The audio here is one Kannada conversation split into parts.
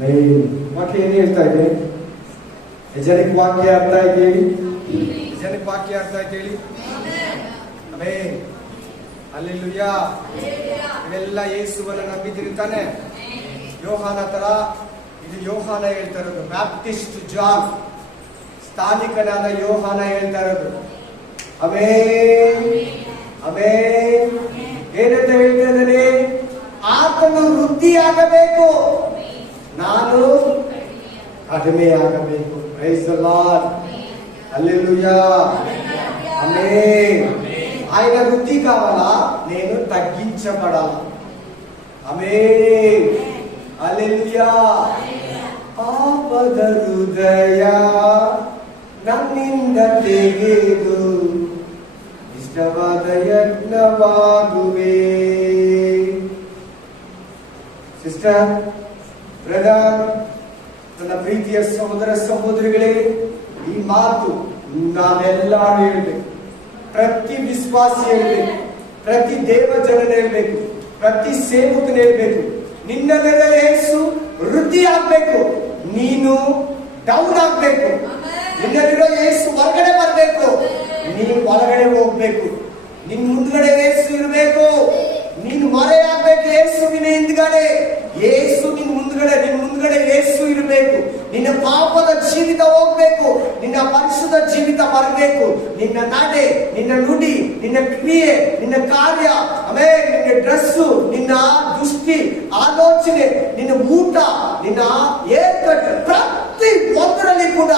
ವಾಕ್ಯ ಏನು ಹೇಳ್ತಾ ಇದೆ? ಜನಕ್ಕೆ ವಾಕ್ಯ ಅರ್ಥ ಆಯ್ತು ಹೇಳಿ, ಜನಕ್ಕೆ ವಾಕ್ಯ ಅರ್ಥ ಆಯ್ತು ಹೇಳಿ. Amen, hallelujah. ಇವೆಲ್ಲ ಯೇಸುವನ್ನು ನಂಬಿದಿರಿ ತಾನೆ. ಯೋಹಾನ ತರ ಇದು ಯೋಹಾನ ಹೇಳ್ತಾ ಇರೋದು, ಬ್ಯಾಪ್ಟಿಸ್ಟ್ ಜಾನ್, ಸ್ಥಾನಿಕನಾದ ಯೋಹಾನ ಹೇಳ್ತಾ ಇರೋದು. Amen, amen. ಏನಂತ ಹೇಳ್ತಾ ಇದ್ದಾನೆ? ಆತನು ವೃದ್ಧಿಯಾಗಬೇಕು, ನಾನು ಕಡಿಮೆಯಾಗಬೇಕು. ಪ್ರೈಸ್ ದಿ ಲಾರ್ಡ್, హల్లెలూయా, ఆమేన్. ఆయన వృద్ధి కావాలా, నేను తగ్గించబడాలా. ఆమేన్, హల్లెలూయా. ಪಾಪದ ಹೃದಯ ನನ್ನಿಂದ ತೆಗೆದು ಇಷ್ಟವಾದ ಯಜ್ಞವಾಗುವೆ. ಸಿಸ್ಟರ್, ಬ್ರದರ್, ನನ್ನ ಪ್ರೀತಿಯ ಸಹೋದರ ಸಹೋದರಿಗಳೇ, ಈ ಮಾತು ನಾವೆಲ್ಲರೂ ಹೇಳ್ಬೇಕು. ಪ್ರತಿ ವಿಶ್ವಾಸಿ ಹೇಳ್ಬೇಕು, ಪ್ರತಿ ದೇವ ಜನನ ಹೇಳ್ಬೇಕು, ಪ್ರತಿ ಸೇವಕನ ಹೇಳ್ಬೇಕು. ನಿನ್ನಲ್ಲಿರೋ ಯೇಸು ವೃದ್ಧಿ ಆಗ್ಬೇಕು, ನೀನು ಡೌನ್ ಆಗ್ಬೇಕು. ನಿನ್ನಲ್ಲಿರೋ ಯೇಸು ಹೊರಗಡೆ ಬರ್ಬೇಕು, ನೀನು ಒಳಗಡೆ ಹೋಗ್ಬೇಕು. ನಿನ್ ಮುಂದ್ಗಡೆ ಯೇಸು ಇರಬೇಕು, ನೀನು ಮರೆ ಆಗ್ಬೇಕು ಯೇಸುವಿನ ಹಿಂದ್ಗಡೆ. ಯೇಸು ನಿನ್ ಮುಂದ್ಗಡೆ ಯೇಸು ಇರಬೇಕು. ನಿನ್ನ ಪಾಪದ ಜೀವಿತ ಹೋಗ್ಬೇಕು, ನಿನ್ನ ಪರಿಶುದ್ಧ ಜೀವಿತ ಬರಬೇಕು. ನಿನ್ನ ನಡೆ, ನಿನ್ನ ನುಡಿ, ನಿನ್ನ ಕ್ರಿಯೆ, ನಿನ್ನ ಕಾರ್ಯ, ಆಮೇಲೆ ನಿನ್ನ ಡ್ರೆಸ್ಸು, ನಿನ್ನ ದೃಷ್ಟಿ, ಆಲೋಚನೆ, ನಿನ್ನ ಊಟ, ನಿನ್ನ ಹೇರ್ ಕಟ್, ಪ್ರತಿ ಒಂದರಲ್ಲಿ ಕೂಡ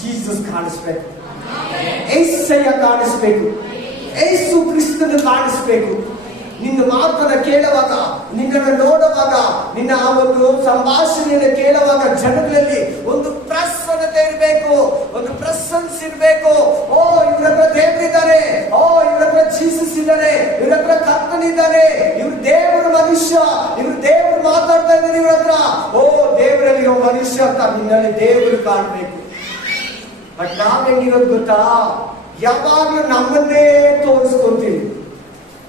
ಜೀಸಸ್ ಕಾಣಿಸ್ಬೇಕು, ಯೇಸಯ್ಯ ಕಾಣಿಸ್ಬೇಕು, ಯೇಸು ಕ್ರಿಸ್ತನ ಕಾಣಿಸ್ಬೇಕು. ನಿನ್ನ ಮಾತನ್ನ ಕೇಳುವಾಗ, ನಿನ್ನನ್ನು ನೋಡುವಾಗ, ನಿನ್ನ ಆ ಒಂದು ಸಂಭಾಷಣೆಯನ್ನು ಕೇಳುವಾಗ ಜನಗಳಲ್ಲಿ ಒಂದು ಪ್ರಸನ್ನತೆ ಇರಬೇಕು, ಒಂದು ಪ್ರೆಸೆನ್ಸ್ ಇರಬೇಕು. ಓ, ಇವ್ರ ಹತ್ರ ದೇವರಿದ್ದಾರೆ, ಓ ಇವ್ರ ಹತ್ರ ಜೀಸಸ್ ಇದ್ದಾರೆ, ಇವ್ರ ಹತ್ರ ಕರ್ತನಿದ್ದಾರೆ, ಇವ್ರು ದೇವರ ಮನುಷ್ಯ, ಇವ್ರು ದೇವರು ಮಾತಾಡ್ತಾ ಇದ್ದಾರೆ ಇವ್ರ ಹತ್ರ. ಓ, ದೇವರಲ್ಲಿರೋ ಮನುಷ್ಯ ಅಂತ ನಿನ್ನಲ್ಲಿ ದೇವರು ಕಾಣಬೇಕು. ಬಟ್ ನಾವ್ ಹೆಂಗಿರೋದು ಗೊತ್ತಾ? ಯಾವಾಗ್ಲೂ ನಮ್ಮನ್ನೇ ತೋರಿಸ್ಕೊಂತೀವಿ.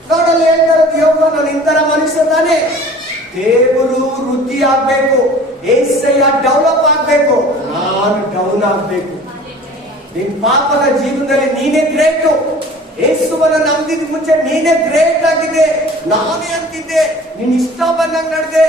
ನೋಡಲ್ಲ ಹೇಳ್ತಾರೆ ಯೋಗ, ನಾನು ಇಂತರ ಮನುಷ್ಯ ತಾನೆ. ದೇವರು ವೃದ್ಧಿ ಆಗ್ಬೇಕು, ಏಸಯ್ಯ ಡೆವಲಪ್ ಆಗ್ಬೇಕು, ನಾನು ಡೌನ್ ಆಗ್ಬೇಕು. ನಿನ್ ಪಾಪದ ಜೀವನದಲ್ಲಿ ನೀನೇ ಗ್ರೇಟು. ಯೇಸುವನ್ನ ನಂಬಿದ ಮುಂಚೆ ನೀನೇ ಗ್ರೇಟ್ ಆಗಿದೆ. ನಾನೇ ಅಂತಿದ್ದೆ, ನೀನ್ ಇಷ್ಟ ಬಂದಂಗ್ ನಡೆದೆ,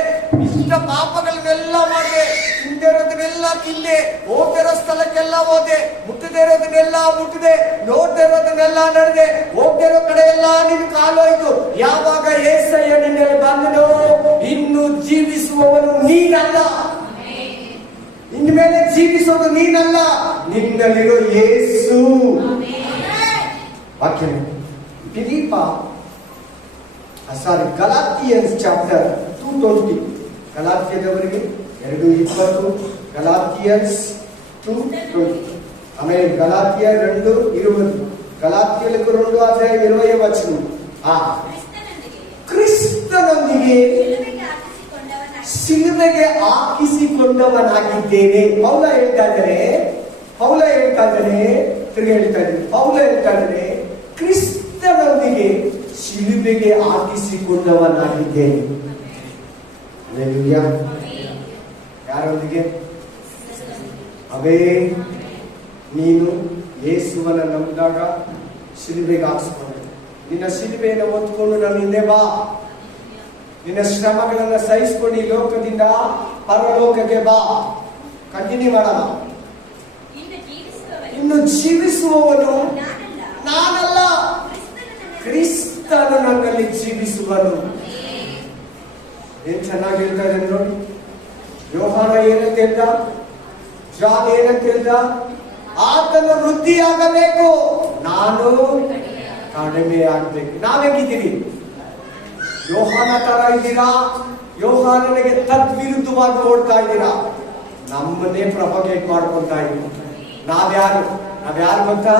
ಇಷ್ಟ ಪಾಪಗಳನ್ನೆಲ್ಲ ಮಾಡಿದೆ, ತಿಂದೇ ಇರೋದನ್ನೆಲ್ಲ ತಿಂದೆ, ಹೋಗ್ತಿರೋ ಸ್ಥಳಕ್ಕೆಲ್ಲ ಹೋದೆ, ಮುಟ್ಟದೇ ಇರೋದನ್ನೆಲ್ಲ ಮುಟ್ಟಿದೆ, ನೋಡ್ತಾ ಇರೋದನ್ನೆಲ್ಲ ನಡೆದೆ, ಹೋಗ್ತಿರೋ ಕಡೆ ಎಲ್ಲ ನಿನ್ ಕಾಲೋಯ್ತು. ಯಾವಾಗ ಯೇಸಯ್ಯ ನಿನ್ನಲ್ಲಿ ಬಂದನು, ಇನ್ನು ಜೀವಿಸುವವನು ನೀನಲ್ಲ, ಇನ್ಮೇಲೆ ಜೀವಿಸೋದು ನೀನಲ್ಲ, ನಿನ್ನಲ್ಲಿರೋ ಯೇಸು. ವಾಕ್ಯ ಗಲಾತಿಯನ್ಸ್ ಚಾಪ್ಟರ್ 2:20, ಗಲಾತ್ಯದವರಿಗೆ 2:20, ಗಲಾತಿಯನ್ಸ್ 2:20. ಆಮೇಲೆ ಗಲಾತಿಯ 2:20, ಗಲಾತಿಯలకు 2:20 ಕ್ರಿಸ್ತನೊಂದಿಗೆ ಶಿಲುಬೆಗೆ ಹಾಕಿಸಿಕೊಂಡವನಾಗಿದ್ದೇನೆ. ಪೌಲ ಹೇಳ್ತಾ ಇದ್ದಾರೆ, ತಿರುಗಿ ಹೇಳ್ತಾ ಇದ್ದೀನಿ, ಪೌಲ ಹೇಳ್ತಾ ಇದ್ದಾರೆ, ಕ್ರಿಸ್ತನೊಂದಿಗೆ ಶಿಲುಬೆಗೆ ಹಾಕಿಸಿಕೊಂಡವನಾಗಿದ್ದೇನೆ. ಯಾರೊಂದಿಗೆ? ಅವೇ ನೀನು ಯೇಸುವನ್ನ ನಂಬಿದಾಗ ಶಿಲುಬೆಗೆ ಹಾಕಿಸಿಕೊಂಡೆ. ನಿನ್ನ ಶಿಲುಬೆಯನ್ನು ಹೊತ್ಕೊಂಡು ನನ್ನ ಹಿಂದೆ ಬಾ. ನಿನ್ನ ಶ್ರಮಗಳನ್ನ ಸಹಿಸಿಕೊಂಡು ಈ ಲೋಕದಿಂದ ಪರಲೋಕಕ್ಕೆ ಬಾ. ಕಂಟಿನ್ಯೂ ಮಾಡೋಣ. ಇನ್ನು ಜೀವಿಸುವವನು ನಾನಲ್ಲ, ಕ್ರಿಸ್ತನು ನನ್ನಲ್ಲಿ ಜೀವಿಸುವನು. ಏನ್ ಚೆನ್ನಾಗಿ ಹೇಳ್ತಾ ಇದ್ದೇನೆ ನೋಡಿ. ಯೋಹಾನ ಏನಂತ ಹೇಳ್ದ, ಜಾನ್ ಏನಂತ ಹೇಳ್ದ? ಆತನು ವೃದ್ಧಿಯಾಗಬೇಕು, ನಾನು ಕಡಿಮೆ ಆಗ್ಬೇಕು. ನಾವೇಗಿದ್ದೀರಿ? ಯೋಹಾನ ತರ ಇದ್ದೀರಾ? ಯೋಹಾನನಿಗೆ ತದ್ವಿರುದ್ಧವಾಗಿ ಓಡ್ತಾ ಇದ್ದೀರಾ? ನಮ್ಮನ್ನೇ ಪ್ರೊಪಗೇಟ್ ಮಾಡ್ಕೊಳ್ತಾ ಇದ್ದೀವಿ. ನಾವ್ಯಾರು ಗೊತ್ತಾ?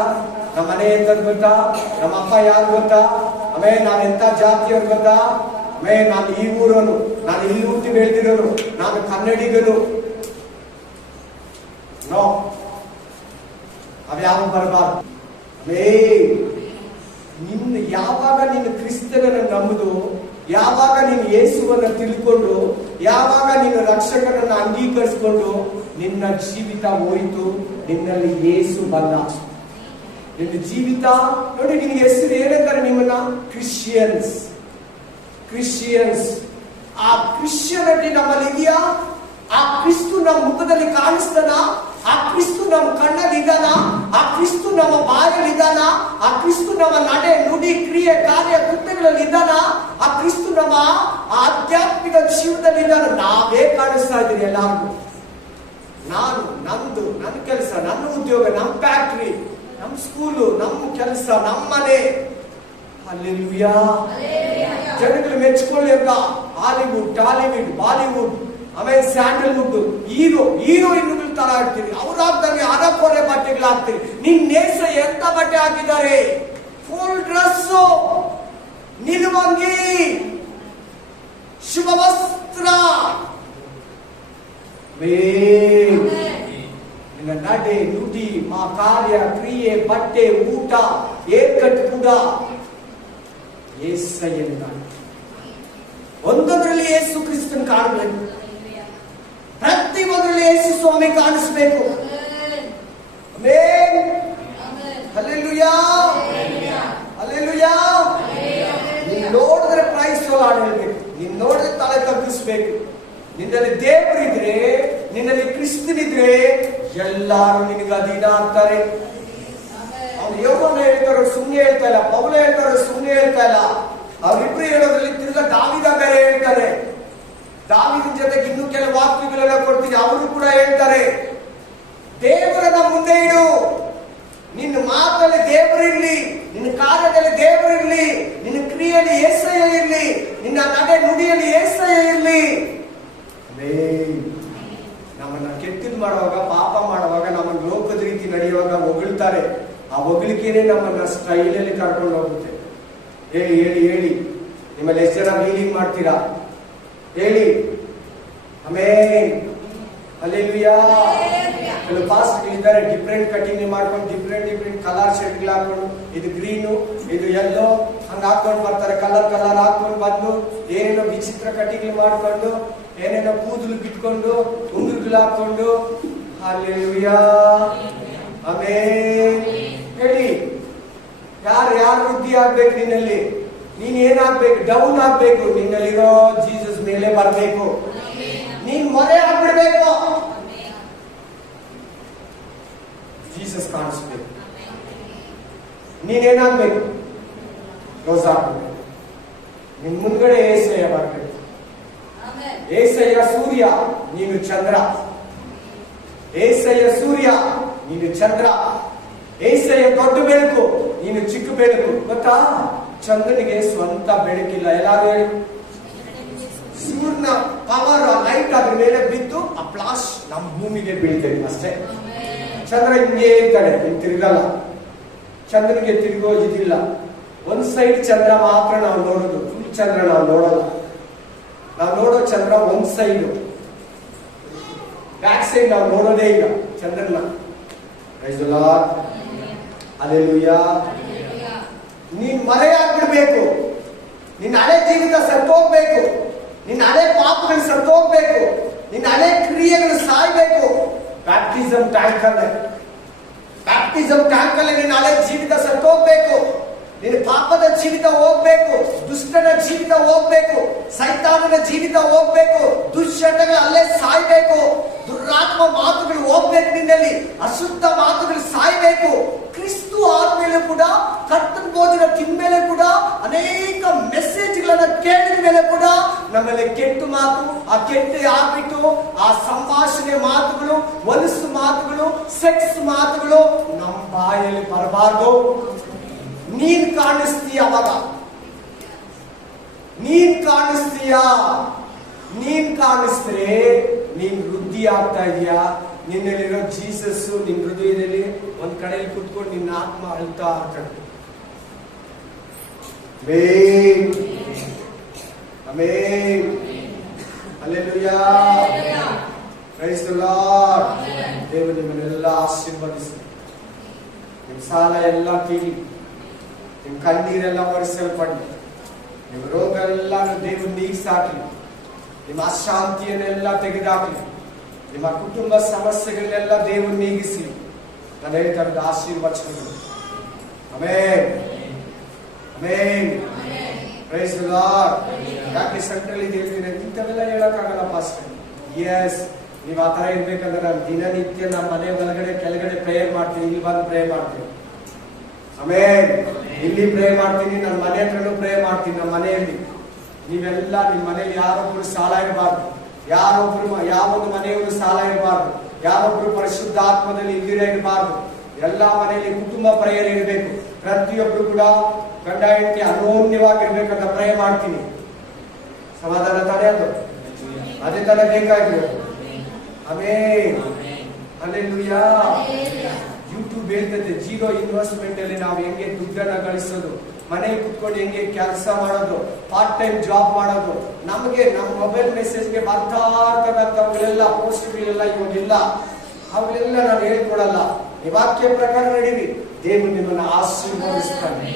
ನಮ್ಮ ಮನೆ ಎಂತದ್ ಗೊತ್ತಾ? ನಮ್ಮ ಅಪ್ಪ ಯಾರು ಗೊತ್ತಾ? ಆಮೇಲೆ ನಾನು ಎಂತ ಜಾತಿಯವ್ರು ಗೊತ್ತಾ? ಆಮೇಲೆ ನಾನು ಈ ಊರನು, ನಾನು ಇಲ್ಲಿ ಹುಟ್ಟಿ ಬೆಳೆದಿರೋನು, ನಾನು ಕನ್ನಡಿಗನು. ನೋ, ಅವ್ಯಾವ ಬರಬಾರ್ದು. ಯಾವಾಗ ನೀನು ಕ್ರಿಸ್ತನನ್ನು ನಂಬುದು, ಯಾವಾಗ ನೀನು ಯೇಸುವನ್ನು ತಿಳ್ಕೊಂಡು, ಯಾವಾಗ ನೀನು ರಕ್ಷಕನನ್ನ ಅಂಗೀಕರಿಸಿಕೊಂಡು ನಿನ್ನ ಜೀವಿತ ಹೋಯಿತು, ನಿನ್ನಲ್ಲಿ ಯೇಸು ಬಂದ. ನಿನ್ನ ಜೀವಿತ ನೋಡಿ, ನಿನಗೆ ಹೆಸರು ಏನಂತಾರೆ? ನಿಮ್ಮನ್ನ ಕ್ರಿಶ್ಚಿಯನ್ಸ್. ಆ ಕ್ರಿಶ್ಚಿಯನಿಟಿ ನಮ್ಮಲ್ಲಿ ಇದೆಯಾ? ಆ ಕ್ರಿಸ್ತು ನಮ್ಮ ಮುಖದಲ್ಲಿ ಕಾಣಿಸ್ತಾನ? ಆ ಕ್ರಿಸ್ತು ನಮ್ಮ ಕಣ್ಣಲ್ಲಿ ಇದ್ದಾನ? ಆ ಕ್ರಿಸ್ತು ನಮ್ಮ ಬಾಯಲ್ಲಿ ಇದ್ದಾನ? ಆ ಕ್ರಿಸ್ತು ನಮ್ಮ ನಡೆ, ನುಡಿ, ಕ್ರಿಯೆ, ಕಾರ್ಯ, ಕೃತ್ಯಗಳಲ್ಲಿ ಇದ್ದಾನ? ಆ ಕ್ರಿಸ್ತು ನಮ್ಮ ಆಧ್ಯಾತ್ಮಿಕ ಜೀವನದಲ್ಲಿ ಇದ್ದಾನ? ನಾವೇ ಕಾಣಿಸ್ತಾ ಇದ್ದೀರಿ ಎಲ್ಲಾರ್ಗು. ನಾನು, ನಂದು, ನನ್ನ ಕೆಲಸ, ನನ್ನ ಉದ್ಯೋಗ, ನಮ್ಮ ಫ್ಯಾಕ್ಟ್ರಿ, ನಮ್ಮ ಸ್ಕೂಲು, ನಮ್ಮ ಕೆಲಸ, ನಮ್ಮ ಮನೆ. ಹಲ್ಲೆಲೂಯಾ. ಜನಗಳು ಮೆಚ್ಕೊಳ್ಳಿ ಅಂತ ಹಾಲಿವುಡ್, ಟಾಲಿವುಡ್, ಬಾಲಿವುಡ್, ಆಮೇಲೆ ಸ್ಯಾಂಡಲ್ವುಡ್ ಹೀರೋಯಿನ್ಗಳ ತರ ಆಗ್ತೀರಿ. ಅವ್ರಾಗ್ದಂಗೆ ಅರಕೊರೆ ಬಟ್ಟೆಗಳಾಗ್ತೀರಿ. ನಿನ್ ನೇಸ ಎಂತ ಬಟ್ಟೆ ಹಾಕಿದ್ದಾರೆ? ಫುಲ್ ಡ್ರೆಸ್, ನಿಲುವಂಗಿ, ಶುಭ ವಸ್ತ್ರ. ನಿನ್ನ ನಡೆ, ನುಡಿ, ಕಾರ್ಯ, ಕ್ರಿಯೆ, ಬಟ್ಟೆ, ಊಟ, ಏರ್ಕಟ್ ಕೂಡ ಏಸಯ್ಯನ. ಒಂದೊಂದರಲ್ಲಿ ಯೇಸು ಕ್ರಿಸ್ತನ್ ಕಾಣಬೇಕು. ಪ್ರತಿ ಒಂದರಲ್ಲಿ ಯೇಸು ಸ್ವಾಮಿ ಕಾಣಿಸ್ಬೇಕು. Hallelujah, hallelujah. ನೀನ್ ನೋಡಿದ್ರೆ ಪ್ರೈಸ್ ಹಾಡು ಹೇಳ್ಬೇಕು. ನೀನ್ ನೋಡಿದ್ರೆ ತಲೆ ತಗ್ಗಿಸ್ಬೇಕು. ನಿನ್ನಲ್ಲಿ ದೇವರಿದ್ರೆ, ನಿನ್ನಲ್ಲಿ ಕ್ರಿಸ್ತನಿದ್ರೆ ಎಲ್ಲಾರು ನಿನಗೆ ಅಧೀನ ಆಗ್ತಾರೆ. ಅವ್ರು ಯೋಗನ ಹೇಳ್ತಾರೋ ಸುಮ್ಮನೆ ಹೇಳ್ತಾ ಇಲ್ಲ, ಪೌಲ ಹೇಳ್ತಾರೋ ಸುಮ್ಮನೆ ಹೇಳ್ತಾ ಇಲ್ಲ. ಅವರಿಬ್ರು ಹೇಳೋದ್ರಲ್ಲಿ ತಿರ್ಗಾ ದಾವಿದ ಬೇರೆ ಹೇಳ್ತಾರೆ. ದಾವಿದನ ಜೊತೆಗೆ ಇನ್ನೂ ಕೆಲವು ವಾಕ್ಯಗಳೆಲ್ಲ ಕೊಡ್ತೀನಿ, ಅವರು ಕೂಡ ಹೇಳ್ತಾರೆ. ದೇವರನ್ನ ಮುಂದೆ ಇಡು. ನಿನ್ನ ಮಾತಲ್ಲಿ ದೇವರಿರ್ಲಿ, ನಿನ್ನ ಕಾರ್ಯದಲ್ಲಿ ದೇವರಿರ್ಲಿ, ನಿನ್ನ ಕ್ರಿಯೆಯಲ್ಲಿ ಏಸಯ್ಯ ಇರ್ಲಿ, ನಿನ್ನ ನಡೆ ನುಡಿಯಲ್ಲಿ ಏಸಯ್ಯ ಇರ್ಲಿ. ನಮ್ಮನ್ನ ಕೆಟ್ಟದ್ ಮಾಡುವಾಗ, ಪಾಪ ಮಾಡುವಾಗ, ನಮ್ಮನ್ನ ಲೋಕದ ರೀತಿ ನಡೆಯುವಾಗ ಹೊಗಳ್ತಾರೆ. ಆ ಹೊಗಳಿಕೆನೆ ನಮ್ಮನ್ನ ಸ್ಟೈಲಲ್ಲಿ ಕರ್ಕೊಂಡು ಹೋಗುತ್ತೆ. ಹೇಳಿ ಹೇಳಿ ಹೇಳಿ, ನಿಮ್ಮಲ್ಲಿ ಎಷ್ಟು ಜನ ವೀಲಿಂಗ್ ಮಾಡ್ತೀರಾ ಹೇಳಿ? ಆಮೇನ್, ಹಲ್ಲೆಲೂಯಾ. ಕೆಲವು ಪಾಸ್ಟರ್ಗಳಿದ್ದಾರೆ, ಡಿಫ್ರೆಂಟ್ ಕಟಿಂಗ್ ಮಾಡ್ಕೊಂಡು, ಡಿಫ್ರೆಂಟ್ ಕಲರ್ ಶರ್ಟ್ಗಳು ಹಾಕೊಂಡು, ಇದು ಗ್ರೀನು, ಇದು ಯೆಲ್ಲೋ, ಹಂಗ ಹಾಕೊಂಡು ಬರ್ತಾರೆ. ಕಲರ್ ಹಾಕೊಂಡು ಬಂದು ಏನೇನೋ ವಿಚಿತ್ರ ಕಟಿಂಗ್ ಮಾಡ್ಕೊಂಡು, ಏನೇನೋ ಕೂದಲು ಬಿಟ್ಕೊಂಡು, ಉಂಗುರುಗಳು ಹಾಕೊಂಡು. ಹಲ್ಲೆಲೂಯಾ, ಆಮೇನ್. ಹೇಳಿ, ಯಾರು ವೃದ್ಧಿ ಆಗ್ಬೇಕು ನಿನ್ನಲ್ಲಿ? ನೀನ್ ಏನಾಗ್ಬೇಕು? ಡೌನ್ ಆಗ್ಬೇಕು. ನಿನ್ನಲ್ಲಿರೋ ಜೀಸಸ್ ಮೇಲೆ ಬರ್ಬೇಕು. ನೀನ್ ಮೊರೆ ಆಗ್ಬಿಡ್ಬೇಕು. ಜೀಸಸ್ ಕಾಣಿಸ್ಬೇಕು. ನೀನೇನಾಗ್ಬೇಕು? ರೋಸ್ ಆಗ್ಬೇಕು. ನಿನ್ ಮುಂದ್ಗಡೆ ಏಸಯ್ಯ ಬರ್ಬೇಕು. ಏಸಯ್ಯ ಸೂರ್ಯ, ನೀನು ಚಂದ್ರ. ಏಸಯ್ಯ ಸೂರ್ಯ, ನೀನು ಚಂದ್ರ. ಏಸಯ್ಯ ದೊಡ್ಡ ಬೆಳಕು, ನೀನು ಚಿಕ್ಕ ಬೆಳಕು. ಗೊತ್ತಾ? ಚಂದ್ರನಿಗೆ ಸ್ವಂತ ಬೆಳಕಿಲ್ಲ. ಎಲ್ಲಾರು ಹೇಳಿ, ಸೂರ್ಯನ ಪವರ್, ಲೈಟ್ ಅದ್ರ ಮೇಲೆ ಬಿದ್ದು ಆ ಫ್ಲಾಶ್ ನಮ್ಮ ಭೂಮಿಗೆ ಬೀಳ್ತೇವೆ ಅಷ್ಟೇ. ಚಂದ್ರ ಹಿಂಗೆ ಇರ್ತಾನೆ, ಹಿಂಗೆ ತಿರುಗಲ್ಲ. ಚಂದ್ರನಿಗೆ ತಿರುಗೋ ಇದಿಲ್ಲ. ಒಂದ್ ಸೈಡ್ ಚಂದ್ರ ಮಾತ್ರ ನಾವು ನೋಡೋದು, ಫುಲ್ ಚಂದ್ರ ನಾವು ನೋಡಲ್ಲ. ನಾವು ನೋಡೋ ಚಂದ್ರ ಒಂದ್ ಸೈಡ್, ಬ್ಯಾಕ್ ಸೈಡ್ ನಾವು ನೋಡೋದೇ ಇಲ್ಲ ಚಂದ್ರನ. Praise the lord, hallelujah. ನೀನ್ ಮರೆಯಾಗ್ಬಿಡ್ಬೇಕು. ನಿನ್ನ ಹಳೆ ಜೀವಿತ ಸತ್ತೋಗ್ಬೇಕು. ನಿನ್ನ ಹಳೆ ಪಾಪಗಳು ಸತ್ತೋಗ್ಬೇಕು. ನಿನ್ನ ಹಳೆ ಕ್ರಿಯೆಗಳು ಸಾಯ್ಬೇಕು. ಬ್ಯಾಪ್ಟಿಸಮ್ ಟ್ಯಾಂಕ್ ಅಲ್ಲಿ ನಿನ್ನ ಹಳೆ ಜೀವಿತ ಸತ್ತೋಗ್ಬೇಕು. ನಿನ್ನ ಪಾಪದ ಜೀವಿತ ಹೋಗ್ಬೇಕು. ದುಷ್ಟನ ಜೀವಿತ ಹೋಗ್ಬೇಕು. ಸೈತಾನನ ಜೀವಿತ ಹೋಗ್ಬೇಕು. ದುಶ್ಚಟಗಳು ಅಲ್ಲೇ ಸಾಯ್ಬೇಕು. ದುರಾತ್ಮ ಮಾತುಗಳು ಹೋಗ್ಬೇಕು. ನಿನ್ನಲ್ಲಿ ಅಶುದ್ಧ ಮಾತುಗಳು ಸಾಯ್ಬೇಕು. ಕ್ರಿಸ್ತು ಆದ್ಮೇಲೆ ಕೂಡ, ಕರ್ತನ ಭೋಜನ ತಿಂದ್ಮೇಲೆ ಕೂಡ, ಅನೇಕ ಮೆಸೇಜ್ಗಳನ್ನ ಕೇಳಿದ ಮೇಲೆ ಕೂಡ ನಮ್ಮಲ್ಲಿ ಕೆಟ್ಟ ಮಾತು, ಆ ಕೆಟ್ಟ ಆಗ್ಬಿಟ್ಟು ಆ ಸಂಭಾಷಣೆ ಮಾತುಗಳು, ಹೊಲಸು ಮಾತುಗಳು, ಸೆಕ್ಸ್ ಮಾತುಗಳು ನಮ್ಮ ಬಾಯಲ್ಲಿ ಬರಬಾರ್ದು. ನೀನ್ ಕಾಣಿಸ್ತೀಯ ಅವಾಗ. ನೀನ್ ಕಾಣಿಸ್ತೀರೆ ನೀನ್ ವೃದ್ಧಿ ಆಗ್ತಾ ಇದೀಯಾ. ನಿನ್ನಲ್ಲಿರೋ ಜೀಸಸ್ ನಿನ್ ಹೃದಯದಲ್ಲಿ ಒಂದ್ ಕಡೆಯಲ್ಲಿ ಕುತ್ಕೊಂಡು ನಿನ್ನ ಆತ್ಮ ಅಳ್ತಾ ಇರ್ತಾನೆ. Amen, hallelujah, praise the Lord. ದೇವರು ನಿಮ್ಮನ್ನೆಲ್ಲ ಆಶೀರ್ವದಿಸಲಿ. ನಿಮ್ ಸಾಲ ಎಲ್ಲ ತೀರಿ, ನಿಮ್ ಕಣ್ಣೀರೆಲ್ಲ ಒರೆಸಲ್ಪಡಲಿ. ನಿಮ್ಮ ರೋಗ ಎಲ್ಲ ದೇವರು ನೀಗಿಸಾಕ್ಲಿ, ನಿಮ್ಮ ಅಶಾಂತಿಯನ್ನೆಲ್ಲ ತೆಗೆದಾಕ್ಲಿ, ನಿಮ್ಮ ಕುಟುಂಬ ಸಮಸ್ಯೆಗಳನ್ನೆಲ್ಲ ದೇವರು ನೀಗಿಸಿ ನಾನು ಹೇಳ್ತಾ ಆಶೀರ್ವಚನಗಳು. Amen, amen, praise the lord. ಯಾಕೆ ಸೆಂಟ್ರಲ್ ಇದೆ ಹೇಳ್ತೀನಿ, ಇಂಥವೆಲ್ಲ ಹೇಳಕ್ಕಾಗಲ್ಲ ಪಾಸ್ಟರ್. ಎಸ್, ನೀವು ಆ ತರ ಇರ್ಬೇಕಂದ್ರೆ ನಾನು ದಿನನಿತ್ಯ ನಮ್ಮ ಮನೆ ಒಳಗಡೆ ಕೆಳಗಡೆ ಪ್ರೇಯರ್ ಮಾಡ್ತೀನಿ, ಇಲ್ಲಿ ಬಂದು ಪ್ರೇಯರ್ ಮಾಡ್ತೀನಿ. ಆಮೆನ್. ಇಲ್ಲಿ ಪ್ರೇ ಮಾಡ್ತೀನಿ, ನನ್ನ ಮನೆ ಹತ್ರನೂ ಪ್ರೇ ಮಾಡ್ತೀನಿ. ನಮ್ಮ ಮನೆಯಲ್ಲಿ ನೀವೆಲ್ಲ ನಿಮ್ಮ ಮನೆಯಲ್ಲಿ ಯಾರೊಬ್ರು ಸಾಲ ಇರಬಾರ್ದು, ಯಾವೊಂದು ಮನೆಯವರು ಸಾಲ ಇರಬಾರ್ದು, ಯಾರೊಬ್ರು ಪರಿಶುದ್ಧ ಆತ್ಮದಲ್ಲಿ ಇಂದಿರ ಇರಬಾರ್ದು. ಎಲ್ಲ ಮನೆಯಲ್ಲಿ ಕುಟುಂಬ ಪ್ರೇಯರ್ ಇರಬೇಕು. ಪ್ರತಿಯೊಬ್ರು ಕೂಡ ಗಂಡ ಹೆಂಡತಿ ಅನ್ಯೋನ್ಯವಾಗಿರ್ಬೇಕಂತ ಪ್ರೇ ಮಾಡ್ತೀನಿ. ಸಮಾಧಾನ ತಾನೇ ಅದು, ಅದೇ ತರ ಬೇಕಾಗಿದೆ. Amen, hallelujah. ಯೂಟ್ಯೂಬ್ ಹೇಳ್ತದೆ ಜೀರೋ ಇನ್ವೆಸ್ಟ್ಮೆಂಟ್ ಅಲ್ಲಿ ನಾವು ಹೆಂಗೆ ದುಡ್ಡನ್ನ ಗಳಿಸೋದು, ಮನೆಗೆ ಕುತ್ಕೊಂಡು ಹೆಂಗೆ ಕೆಲಸ ಮಾಡೋದು, ಪಾರ್ಟ್ ಟೈಮ್ ಜಾಬ್ ಮಾಡೋದು. ನಮಗೆ ನಮ್ಮ ಮೊಬೈಲ್ ಮೆಸೇಜ್ಗೆ ಬರ್ತಾ ಇರ್ತಕ್ಕಂಥವುಗಳೆಲ್ಲ ಪೋಸ್ಟ್ಗಳೆಲ್ಲ ಇವಾಗಿಲ್ಲ, ಅವುಗಳೆಲ್ಲ ನಾನು ಹೇಳ್ಕೊಡಲ್ಲ. ಈ ವಾಕ್ಯ ಪ್ರಕಾರ ನಡೀರಿ, ದೇವರು ನಿಮ್ಮನ್ನು ಆಶೀರ್ವದಿಸ್ತಾನೆ.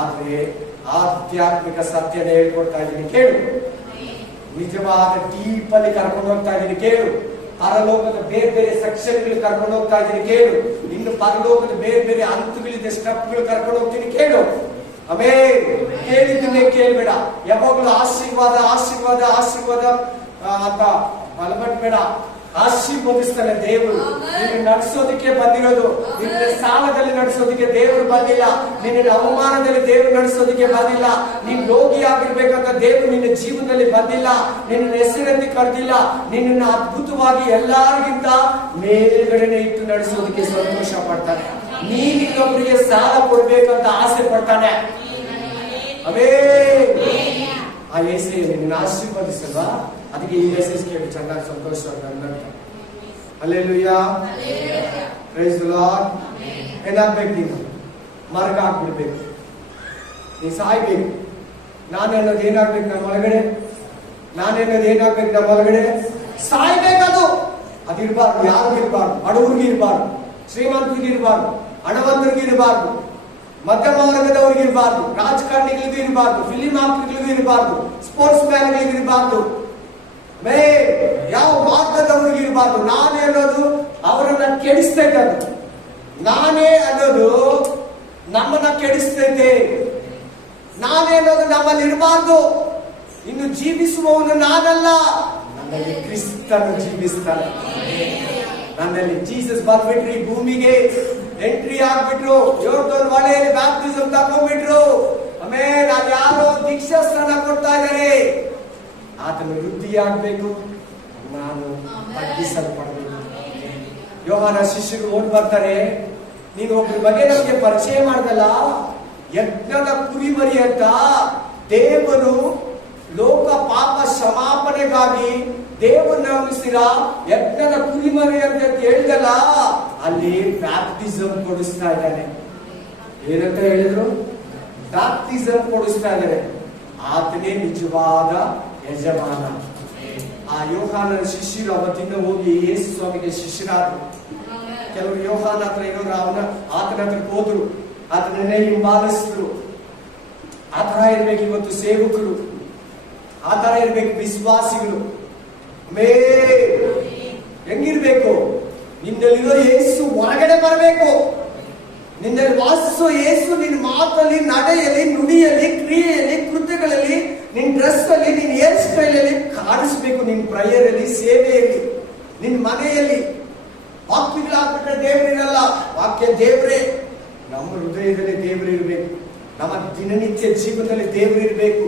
ಆದ್ರೆ ಆಧ್ಯಾತ್ಮಿಕ ಸತ್ಯನ ಹೇಳ್ಕೊಡ್ತಾ ಇದ್ದೀನಿ ಕೇಳು. ನಿಜವಾದ ಡೀಪ್ ಅಲ್ಲಿ ಕರ್ಕೊಂಡು ಹೋಗ್ತಾ ಇದ್ದೀನಿ ಕೇಳು. ಪರಲೋಕದ ಬೇರೆ ಬೇರೆ ಸೆಕ್ಷನ್ಗಳು ಕರ್ಕೊಂಡು ಹೋಗ್ತಾ ಇದ್ದೀನಿ ಕೇಳು. ಇನ್ನು ಪರಲೋಕದ ಬೇರೆ ಬೇರೆ ಹಂತಗಳಿದೆ, ಸ್ಟೆಪ್ಗಳು ಕರ್ಕೊಂಡು ಹೋಗ್ತೀನಿ ಕೇಳು. ಆಮೆನ್. ಕೇಳಿದ್ದನ್ನೇ ಕೇಳಬೇಡ, ಯಾವಾಗಲೂ ಆಶೀರ್ವಾದ ಆಶೀರ್ವಾದ ಆಶೀರ್ವಾದ ಅಂತ ಮಲಬಟ್ಬೇಡ. ಆಶೀರ್ವದಿಸ್ತಾನೆ ದೇವರು. ನಿನ್ನ ನಡೆಸೋದಕ್ಕೆ ಬಂದಿರೋದು, ನಿನ್ನ ಸಾಲದಲ್ಲಿ ನಡೆಸೋದಕ್ಕೆ ದೇವರು ಬಂದಿಲ್ಲ, ನಿನ್ನ ಅವಮಾನದಲ್ಲಿ ದೇವರು ನಡೆಸೋದಕ್ಕೆ ಬಂದಿಲ್ಲ, ನೀನ್ ರೋಗಿ ಆಗಿರ್ಬೇಕಂತ ದೇವರು ನಿನ್ನ ಜೀವನದಲ್ಲಿ ಬಂದಿಲ್ಲ, ನಿನ್ನ ಹೆಸರಲ್ಲಿ ಕರೆದಿಲ್ಲ. ನಿನ್ನ ಅದ್ಭುತವಾಗಿ ಎಲ್ಲರಿಗಿಂತ ಮೇಲ್ಗಡೆನೆ ಇಟ್ಟು ನಡೆಸೋದಕ್ಕೆ ಸಂತೋಷ ಪಡ್ತಾನೆ. ನೀನ್ ಇನ್ನೊಬ್ಬರಿಗೆ ಸಾಲ ಕೊಡ್ಬೇಕಂತ ಆಸೆ ಪಡ್ತಾನೆ. ಆಮೆನ್. ಆ ಯೇಸು ನಿನ್ನ ಆಶೀರ್ವದಿಸಲ್ವಾ? ಅದಕ್ಕೆ ಈ ಮೆಸೇಜ್ ಕೇಳಿ ಚೆನ್ನಾಗಿ ಸಂತೋಷವಾಗಿ. Hallelujah, praise the lord. ಏನಾಗ್ಬೇಕು ನೀನು? ಮಾರ್ಗ ಆಗ್ಬಿಡ್ಬೇಕು, ನೀ ಸಾಯ್ಬೇಕು. ನಾನು ಅನ್ನೋದು ಏನಾಗ್ಬೇಕು ನಮ್ಮ ಒಳಗಡೆ? ನಾನೆನ್ನೋದು ಏನಾಗ್ಬೇಕು ನಮ್ಮ ಒಳಗಡೆ? ಸಾಯ್ಬೇಕದು. ಅದಿರ್ಬಾರ್ದು, ಯಾರಿಗೂ ಇರಬಾರ್ದು. ಬಡವ್ರಿಗೆ ಇರಬಾರ್ದು, ಶ್ರೀಮಂತರಿಗೆ ಇರಬಾರ್ದು, ಹಣವಂತರಿಗೆ ಇರಬಾರ್ದು, ಮಧ್ಯಮ ವರ್ಗದವ್ರಿಗೆ ಇರಬಾರ್ದು, ರಾಜಕಾರಣಿಗಳಿಗೂ ಇರಬಾರ್ದು, ಫಿಲಿಂ ಆಕ್ಟರ್ಗಳಿಗೂ ಇರಬಾರ್ದು, ಸ್ಪೋರ್ಟ್ಸ್ ಮ್ಯಾನ್ಗಳಿಗೆ ಇರಬಾರ್ದು, ಯಾವ ಮಾರ್ಗದವ್ರಿಗೆ ಇರಬಾರ್ದು. ನಾನೇ ಅನ್ನೋದು ಅವರನ್ನ ಕೆಡಿಸ್ತೈತೆ, ಅದು ನಾನೇ ಅನ್ನೋದು ನಮ್ಮನ್ನ ಕೆಡಿಸ್ತೈತೆ. ನಾನೇ ಅನ್ನೋದು ನಮ್ಮಲ್ಲಿ ಇರಬಾರ್ದು. ಇನ್ನು ಜೀವಿಸುವವನು ನಾನಲ್ಲ, ನನ್ನಲ್ಲಿ ಕ್ರಿಸ್ತನು ಜೀವಿಸ್ತಾನೆ. ನನ್ನಲ್ಲಿ ಜೀಸಸ್ ಬಂದ್ಬಿಟ್ರು, ಈ ಭೂಮಿಗೆ ಎಂಟ್ರಿ ಆಗ್ಬಿಟ್ರು, ಯೋರ್ದನ್ ಹೊಳೆಯಲ್ಲಿ ಬ್ಯಾಪ್ಟಿಸಮ್ ತಗೊಂಡ್ಬಿಟ್ರು. ಆಮೇಲೆ ನಾನು ಯಾರೋ ದೀಕ್ಷಾಸ್ನಾನ ಕೊಡ್ತಾ ಇದ್ದಾರೆ. ಆತನು ವೃದ್ಧಿ ಆಗ್ಬೇಕು, ನಾನು ತಗ್ಗಿಸಲ್ಪಡಬೇಕು. ಯೋಹಾನ ಶಿಷ್ಯರು ಓಡ್ ಬರ್ತಾರೆ, ನೀನು ಒಬ್ಬರ ಬಗ್ಗೆ ನಮಗೆ ಪರಿಚಯ ಮಾಡ್ದಲ್ಲ, ಯಜ್ಞದ ಕುರಿಮರಿ ಅಂತ ದೇವರು ಲೋಕ ಪಾಪ ಕ್ಷಮಾಪಣೆಗಾಗಿ ದೇವರನ್ನ ನೇಮಿಸಿರ ಯಜ್ಞದ ಕುರಿಮರಿ ಅಂತ ಹೇಳ್ದಲ್ಲ, ಅಲ್ಲಿ ಬ್ಯಾಪ್ಟಿಸಮ್ ಕೊಡಿಸ್ತಾ ಇದ್ದಾನೆ. ಏನಂತ ಹೇಳಿದ್ರು? ಬ್ಯಾಪ್ಟಿಸಮ್ ಕೊಡಿಸ್ತಾ ಇದ್ದಾರೆ. ಆತನೇ ನಿಜವಾದ ಯಜಮಾನ. ಆ ಯೋಹಾನನ ಶಿಷ್ಯರು ಅವತ್ತಿಂದ ಹೋಗಿ ಯೇಸು ಸ್ವಾಮಿಗೆ ಶಿಷ್ಯರಾದ್ರು. ಕೆಲವರು ಯೋಹಾನ ಹತ್ರ ಇರೋರು ಆತನ ಹತ್ರಕ್ಕೆ ಹೋದ್ರು, ಆತನನ್ನೇ ಹಿಂಬಾಲಿಸಿದ್ರು. ಆ ತರ ಇರ್ಬೇಕು ಇವತ್ತು ಸೇವಕರು, ಆ ತರ ಇರ್ಬೇಕು ವಿಶ್ವಾಸಿಗಳು. ಹೆಂಗಿರ್ಬೇಕು? ನಿನ್ನಲ್ಲಿರೋ ಯೇಸು ಹೊರಗಡೆ ಬರಬೇಕು. ನಿನ್ನಲ್ಲಿ ವಾಸಿಸೋ ಯೇಸು ನಿನ್ನ ಮಾತಲ್ಲಿ, ನಡೆಯಲ್ಲಿ, ನುಡಿಯಲ್ಲಿ, ಕ್ರಿಯೆಯಲ್ಲಿ, ಕೃತ್ಯಗಳಲ್ಲಿ, ನಿನ್ ಡ್ರೆಸ್ ಅಲ್ಲಿ, ನಿನ್ ಹೇರ್ ಸ್ಟೈಲ್ ಅಲ್ಲಿ ಕಾಣಿಸ್ಬೇಕು. ನಿನ್ ಪ್ರೇಯರ್ ಅಲ್ಲಿ, ಸೇವೆಯಲ್ಲಿ, ನಿನ್ ಮನೆಯಲ್ಲಿ. ವಾಕ್ಯಗಳಾಗ್ಬಿಟ್ರೆ ದೇವರಿರಲ್ಲ, ವಾಕ್ಯ ದೇವರೇ. ನಮ್ಮ ಹೃದಯದಲ್ಲಿ ದೇವರಿರ್ಬೇಕು, ನಮ್ಮ ದಿನನಿತ್ಯ ಜೀವನದಲ್ಲಿ ದೇವರಿರ್ಬೇಕು.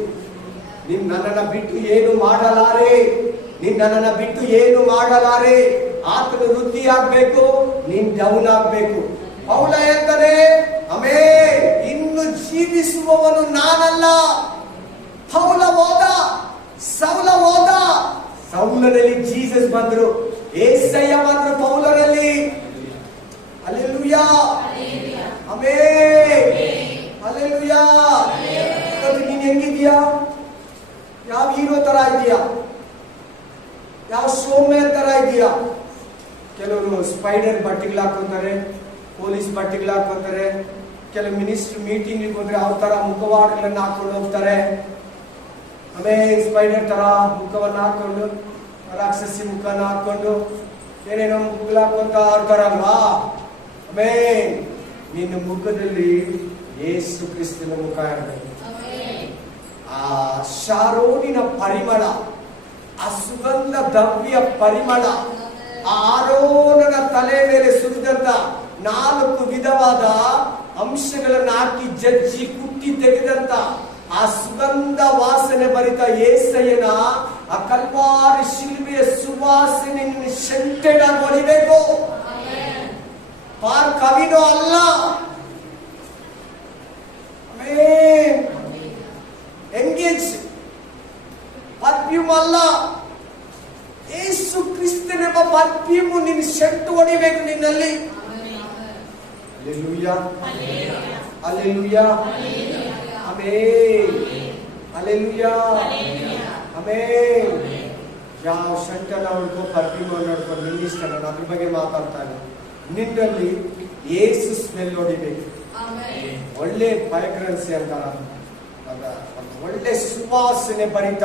ನೀನ್ ನನ್ನನ್ನ ಬಿಟ್ಟು ಏನು ಮಾಡಲಾರೆ, ನೀನ್ ನನ್ನನ್ನ ಬಿಟ್ಟು ಏನು ಮಾಡಲಾರೆ. ಆತನ ವೃದ್ಧಿ ಆಗ್ಬೇಕು, ನೀನ್ ಡೌನ್ ಆಗ್ಬೇಕು. ಪೌಲ ಹೇಳ್ತಾನೆ, ಇನ್ನು ಜೀವಿಸುವವನು ನಾನಲ್ಲ. ಪೌಲ ಹೋದ, ಸೌಲ ಹೋದ, ಸೌಲನಲ್ಲಿ ಜೀಸಸ್ ಬಂದ್ರು, ಏಸಯ್ಯ ಬಂದ್ರು ಪೌಲನಲ್ಲಿ. Hallelujah, amen, hallelujah. ನೀನ್ ಹೆಂಗಿದ್ಯಾ? ಯಾವ ಹೀರೋ ತರ ಇದೆಯಾ? ಯಾವ ಶೋಮ್ಯಾನ್ ತರ ಇದೆಯಾ? ಕೆಲವರು ಸ್ಪೈಡರ್ ಬಟ್ಟೆಗಳು ಹಾಕೋತಾರೆ, ಪೊಲೀಸ್ ಬಟ್ಟೆಗಳು ಹಾಕೋತಾರೆ. ಕೆಲವು ಮಿನಿಸ್ಟರ್ ಮೀಟಿಂಗ್ ಹೋದ್ರೆ ಅವ್ರ ತರ ಮುಖವಾಡಗಳನ್ನ ಹಾಕೊಂಡು ಹೋಗ್ತಾರೆ. ಆಮೇಲೆ ಸ್ಪೈಡರ್ ತರ ಮುಖವನ್ನು ಹಾಕೊಂಡು, ರಾಕ್ಷಸಿ ಮುಖನ ಹಾಕೊಂಡು ಏನೇನೋ ಮುಗ್ಲಾಕೊಂತ ಆಡ್ತಾರಲ್ವಾ. ಆಮೇಲೆ ನಿನ್ನ ಮುಖದಲ್ಲಿ ಯೇಸು ಕ್ರಿಸ್ತನ ಮುಖ ಇರಬೇಕು. ಆ ಶಾರೋನಿನ ಪರಿಮಳ, ಆ ಸುಗಂಧ ದ್ರವ್ಯ ಪರಿಮಳ, ಆ ಆರೋನನ ತಲೆ ಮೇಲೆ ಸುರಿದಂತ 4 ವಿಧವಾದ ಅಂಶಗಳನ್ನು ಹಾಕಿ ಜಜ್ಜಿ ಕುಟ್ಟಿ ತೆಗೆದಂತ ಆ ಸುಗಂಧ ವಾಸನೆ ಭರಿತ ಯೇಸಯ್ಯನ ಆ ಕಲ್ವಾರಿ ಶಿಲ್ಬೆಯ ಸುವಾಸನೆ ಸೆಂಟೆಡ್ ಆಗಿ ಹೊಡಿಬೇಕು. ಪಾರ್ ಕವಿನೋ ಅಲ್ಲ, ಎಂಗೇಜ್ ಪರ್ಫ್ಯೂಮ್ ಅಲ್ಲ, ಯೇಸು ಕ್ರಿಸ್ತನೆಂಬ ಪರ್ಫ್ಯೂಮ್ ನಿನ್ನ ಸೆಂಟು ಹೊಡಿಬೇಕು ನಿನ್ನಲ್ಲಿ. Hallelujah, hallelujah, amen, hallelujah, amen. ಯಾವ ಸೆಂಟನ್ನ ಹೊಡ್ಕೋ, ಪರ್ಫ್ಯೂಮ್ ನೋಡ್ಕೊಂಡು ನಿನ್ನ ಇಷ್ಟ. ನಾನು ಅದ್ರ ಬಗ್ಗೆ ಮಾತಾಡ್ತಾ ಇಲ್ಲ. ನಿನ್ನಲ್ಲಿ ಯೇಸು ಸ್ಮೆಲ್ ಹೊಡಿಬೇಕು. ಒಳ್ಳೆ ಫ್ರಾಗ್ರೆನ್ಸ್ ಅಂತಾರ, ಒಳ್ಳೆ ಸುವಾಸನೆ ಭರಿತ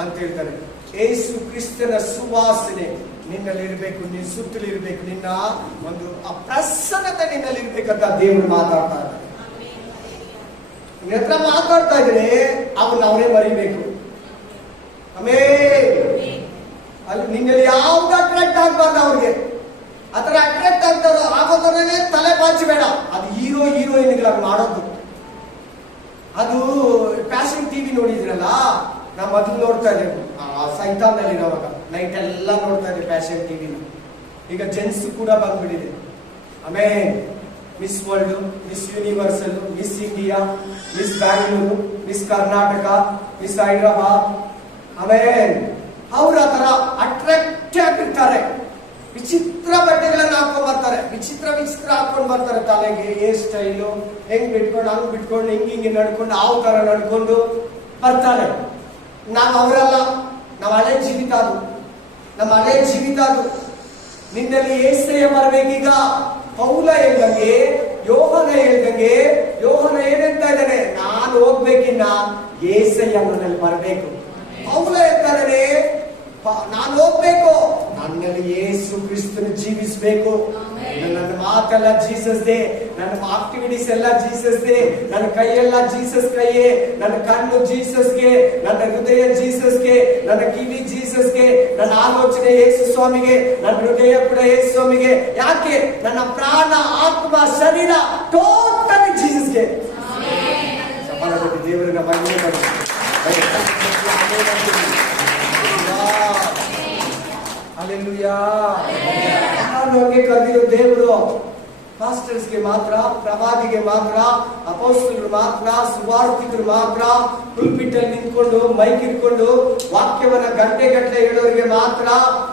ಅಂತ ಹೇಳ್ತಾರೆ. ಯೇಸು ಕ್ರಿಸ್ತನ ಸುವಾಸನೆ ನಿನ್ನಲ್ಲಿ ಇರಬೇಕು, ನಿನ್ನ ಸುತ್ತಲೂ ಇರಬೇಕು, ನಿನ್ನ ಒಂದು ಆ ಪ್ರಸನ್ನತೆ ನಿನ್ನಲ್ಲಿ ಇರ್ಬೇಕಂತ ದೇವರು ಮಾತಾಡ್ತಾ ಇದ್ದಾರೆ. ನಿನ್ನ ಹತ್ರ ಮಾತಾಡ್ತಾ ಇದ್ರೆ ಅವನ್ನ ಅವರೇ ಮರಿಬೇಕು. ಆಮೇಲೆ ಅಲ್ಲಿ ನಿನ್ನಲ್ಲಿ ಯಾವ್ದು ಅಟ್ರಾಕ್ಟ್ ಆಗ್ಬಾರ್ದು ಅವ್ರಿಗೆ. ಆತರ ಅಟ್ರಾಕ್ಟ್ ಆಗ್ತಾರೋ ಆಗೋದನ್ನೇ ತಲೆ ಬಾಚಬೇಡ. ಅದು ಹೀರೋಯಿನ್ಗಳಾಗಿ ಮಾಡೋದು. ಅದು ಫ್ಯಾಷನ್ ಟಿವಿ ನೋಡಿದ್ರಲ್ಲ, ನಾ ಮೊದಲು ನೋಡ್ತಾ ಇದ್ದೆ ಸೈತಾನ್ನಲ್ಲಿ ಇರೋವಾಗ ನೈಟ್ ಎಲ್ಲ ನೋಡ್ತಾ ಇದ್ದೆ ಫ್ಯಾಷನ್ ಟಿವಿನ. ಈಗ ಜೆಂಟ್ಸ್ ಕೂಡ ಬಂದ್ಬಿಟ್ಟಿದೆ. ಆಮೇಲೆ miss world, miss universal, miss India, miss Bangalore, miss Karnataka, miss Hyderabad. ಆಮೇಲೆ ಅವ್ರು ಆ ತರ ಅಟ್ರಾಕ್ಟ್ ಆಗಿರ್ತಾರೆ. ವಿಚಿತ್ರ ಬಟ್ಟೆಗಳನ್ನ ಹಾಕೊಂಡ್ ಬರ್ತಾರೆ, ವಿಚಿತ್ರ ಹಾಕೊಂಡ್ ಬರ್ತಾರೆ. ತಲೆಗೆ ಹೇರ್ ಸ್ಟೈಲು ಹೆಂಗ್ ಬಿಟ್ಕೊಂಡು ಹಂಗ್ ಬಿಟ್ಕೊಂಡು ಹಿಂಗೆ ನಡ್ಕೊಂಡು ಆವ್ ತರ ನಡ್ಕೊಂಡು ಬರ್ತಾರೆ. ನಾವು ಅವರಲ್ಲ, ನಾವು ಹಳೆ ಜೀವಿತ ಅದು, ನಮ್ಮ ಹಳೆ ಜೀವಿತ ಅದು. ನಿನ್ನಲ್ಲಿ ಏಸಯ್ಯ ಬರ್ಬೇಕೀಗ. ಪೌಲ ಹೇಳ್ದಂಗೆ, ಯೋಹನ ಹೇಳ್ದಂಗೆ, ಯೋಹನ ಏನಂತ ಇದ್ದಾನೆ, ನಾನು ಹೋಗ್ಬೇಕಿನ್ನ ಏಸಯ್ಯ ನನ್ನಲ್ಲಿ ಬರ್ಬೇಕು. ಪೌಲ ಹೇಳ್ತಾನೆ, ನಾನು ಹೋಗ್ಬೇಕು, ನನ್ನಲ್ಲಿ ಯೇಸು ಕ್ರಿಸ್ತನ ಜೀವಿಸಬೇಕು. ನನ್ನ ಮಾತೆಲ್ಲ ಜೀಸಸ್ ದೇ, ನನ್ನ ಆಕ್ಟಿವಿಟೀಸ್ ಎಲ್ಲ ಜೀಸಸ್ ದೇ, ನನ್ನ ಕೈಯೆಲ್ಲ ಜೀಸಸ್ ಕೈಯೇ, ನನ್ನ ಕಣ್ಣು ಜೀಸಸ್ಗೆ, ನನ್ನ ಹೃದಯ ಜೀಸಸ್ಗೆ, ನನ್ನ ಕಿವಿ ಜೀಸಸ್ಗೆ, ನನ್ನ ಆಲೋಚನೆ ಯೇಸು ಸ್ವಾಮಿಗೆ, ನನ್ನ ಹೃದಯ ಕೂಡ ಯೇಸು ಸ್ವಾಮಿಗೆ. ಯಾಕೆ? ನನ್ನ ಪ್ರಾಣ, ಆತ್ಮ, ಶರೀರ ಟೋಟಲಿ ಜೀಸಸ್ಗೆ. ಸಫಲತೆ ದೇವರನ್ನ ಮಹಿಮೆ ಮಾಡಿ. ಹಲ್ಲೆಲೂಯಾ. ನಮಗೆ ಕರೆದಿರೋ ದೇವರು ಪಾಸ್ಟರ್ಸ್ಗೆ ಮಾತ್ರ, ಪ್ರವಾದಿಗೆ ಮಾತ್ರ, ಅಪೊಸ್ತಲರು ಮಾತ್ರ, ಸುವಾರ್ತಿಕರು ಮಾತ್ರ, ಪುಲ್ಪಿಟ್ಟಲ್ಲಿ ನಿಂತ್ಕೊಂಡು ಮೈಕ್ ಇಟ್ಕೊಂಡು ವಾಕ್ಯವನ್ನ ಗಂಟೆ ಹೇಳೋರಿಗೆ ಮಾತ್ರ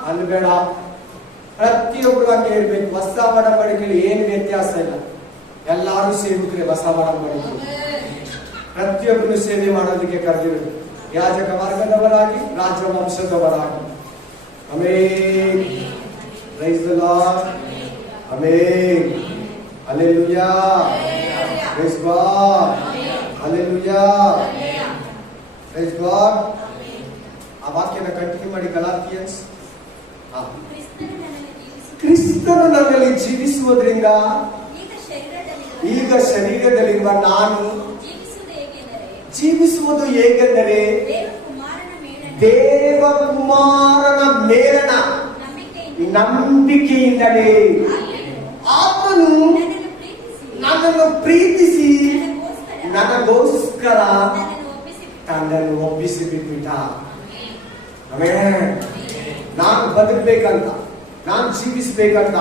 ಅನ್ಬೇಡ. ಪ್ರತಿಯೊಬ್ಬರು ಹಂಗೆ ಇರ್ಬೇಕು. ಹೊಸ ಒಡಂಬಡಿಕೆಯಲ್ಲಿ ಏನು ವ್ಯತ್ಯಾಸ ಇಲ್ಲ. ಎಲ್ಲಾರು ಸೇವಕರೇ ಹೊಸ ಒಡಂಬಡಿಕೆ. ಪ್ರತಿಯೊಬ್ಬರು ಸೇವೆ ಮಾಡೋದಕ್ಕೆ ಕರೆದಿರೋದು. ಯಾಜಕ ವರ್ಗದವರಾಗಿ, ರಾಜವಂಶದವರಾಗಿ. Amen. Praise the lord. Amen. Hallelujah. Praise God. Hallelujah. Praise God. ಆ ವಾಕ್ಯನ ಕಂಟಿನ್ಯೂ ಮಾಡಿ. ಗಲಾತಿಯನ್ಸ್. ಕ್ರಿಸ್ತನು ನನ್ನಲ್ಲಿ ಜೀವಿಸುವುದರಿಂದ ಈಗ ಶರೀರದಲ್ಲಿರುವ ನಾನು ಜೀವಿಸುವುದು ಹೇಗೆಂದರೆ ದೇವಕುಮಾರನ ಮೇಲನ ನಂಬಿಕೆಯಿಂದಲೇ. ಆತನು ನನ್ನನ್ನು ಪ್ರೀತಿಸಿ ನನಗೋಸ್ಕರ ತನ್ನನ್ನು ಒಪ್ಪಿಸಿಬಿಟ್ಟ. ನಾನು ಬದುಕಬೇಕಂತ, ನಾನು ಜೀವಿಸಬೇಕಂತ,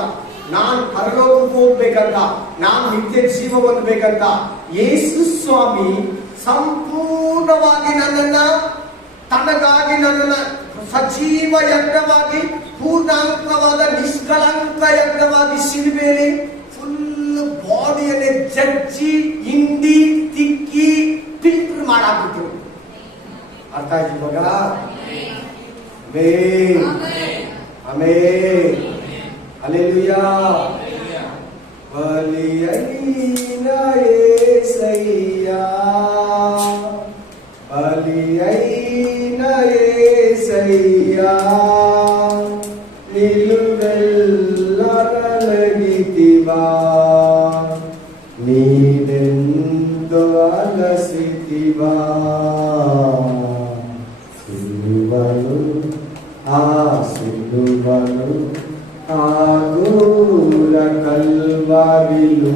ನಾನು ಪರಲೋಕಕ್ಕೆ ಹೋಗ್ಬೇಕಂತ, ನಾನು ನಿತ್ಯ ಜೀವ ಹೊಂದಬೇಕಂತ ಯೇಸು ಸ್ವಾಮಿ ಸಂಪೂರ್ಣವಾಗಿ ನನ್ನನ್ನ, ತನಗಾಗಿ ನನ್ನನ್ನ ಸಜೀವ ಯಜ್ಞವಾಗಿ, ಪೂರ್ಣಾಂಕವಾದ ನಿಷ್ಕಳಂಕ ಯಜ್ಞವಾಗಿ ಶಿಲುಬೆಯಲ್ಲಿ ಫುಲ್ ಬಾಡಿಯಲ್ಲಿ ಜಜ್ಜಿ, ಹಿಂಡಿ, ತಿಕ್ಕಿ, ಫಿಲ್ಟರ್ ಮಾಡಾಕ್ಬಿಟ್ರು. ಅರ್ಥ ಆಯ್ತು ಇವಾಗ? ಆಮೆನ್. ಆಮೆನ್. ಹಲ್ಲೆಲೂಯಾ. ಬಲಿಯೈನ యేసయ్యా, ಬಲಿಯೈನ ಸಿಲುಬನು ಆ ಸಿಲುಬನು ಆಗುಲ ಕಲ್ವಾರಿಲು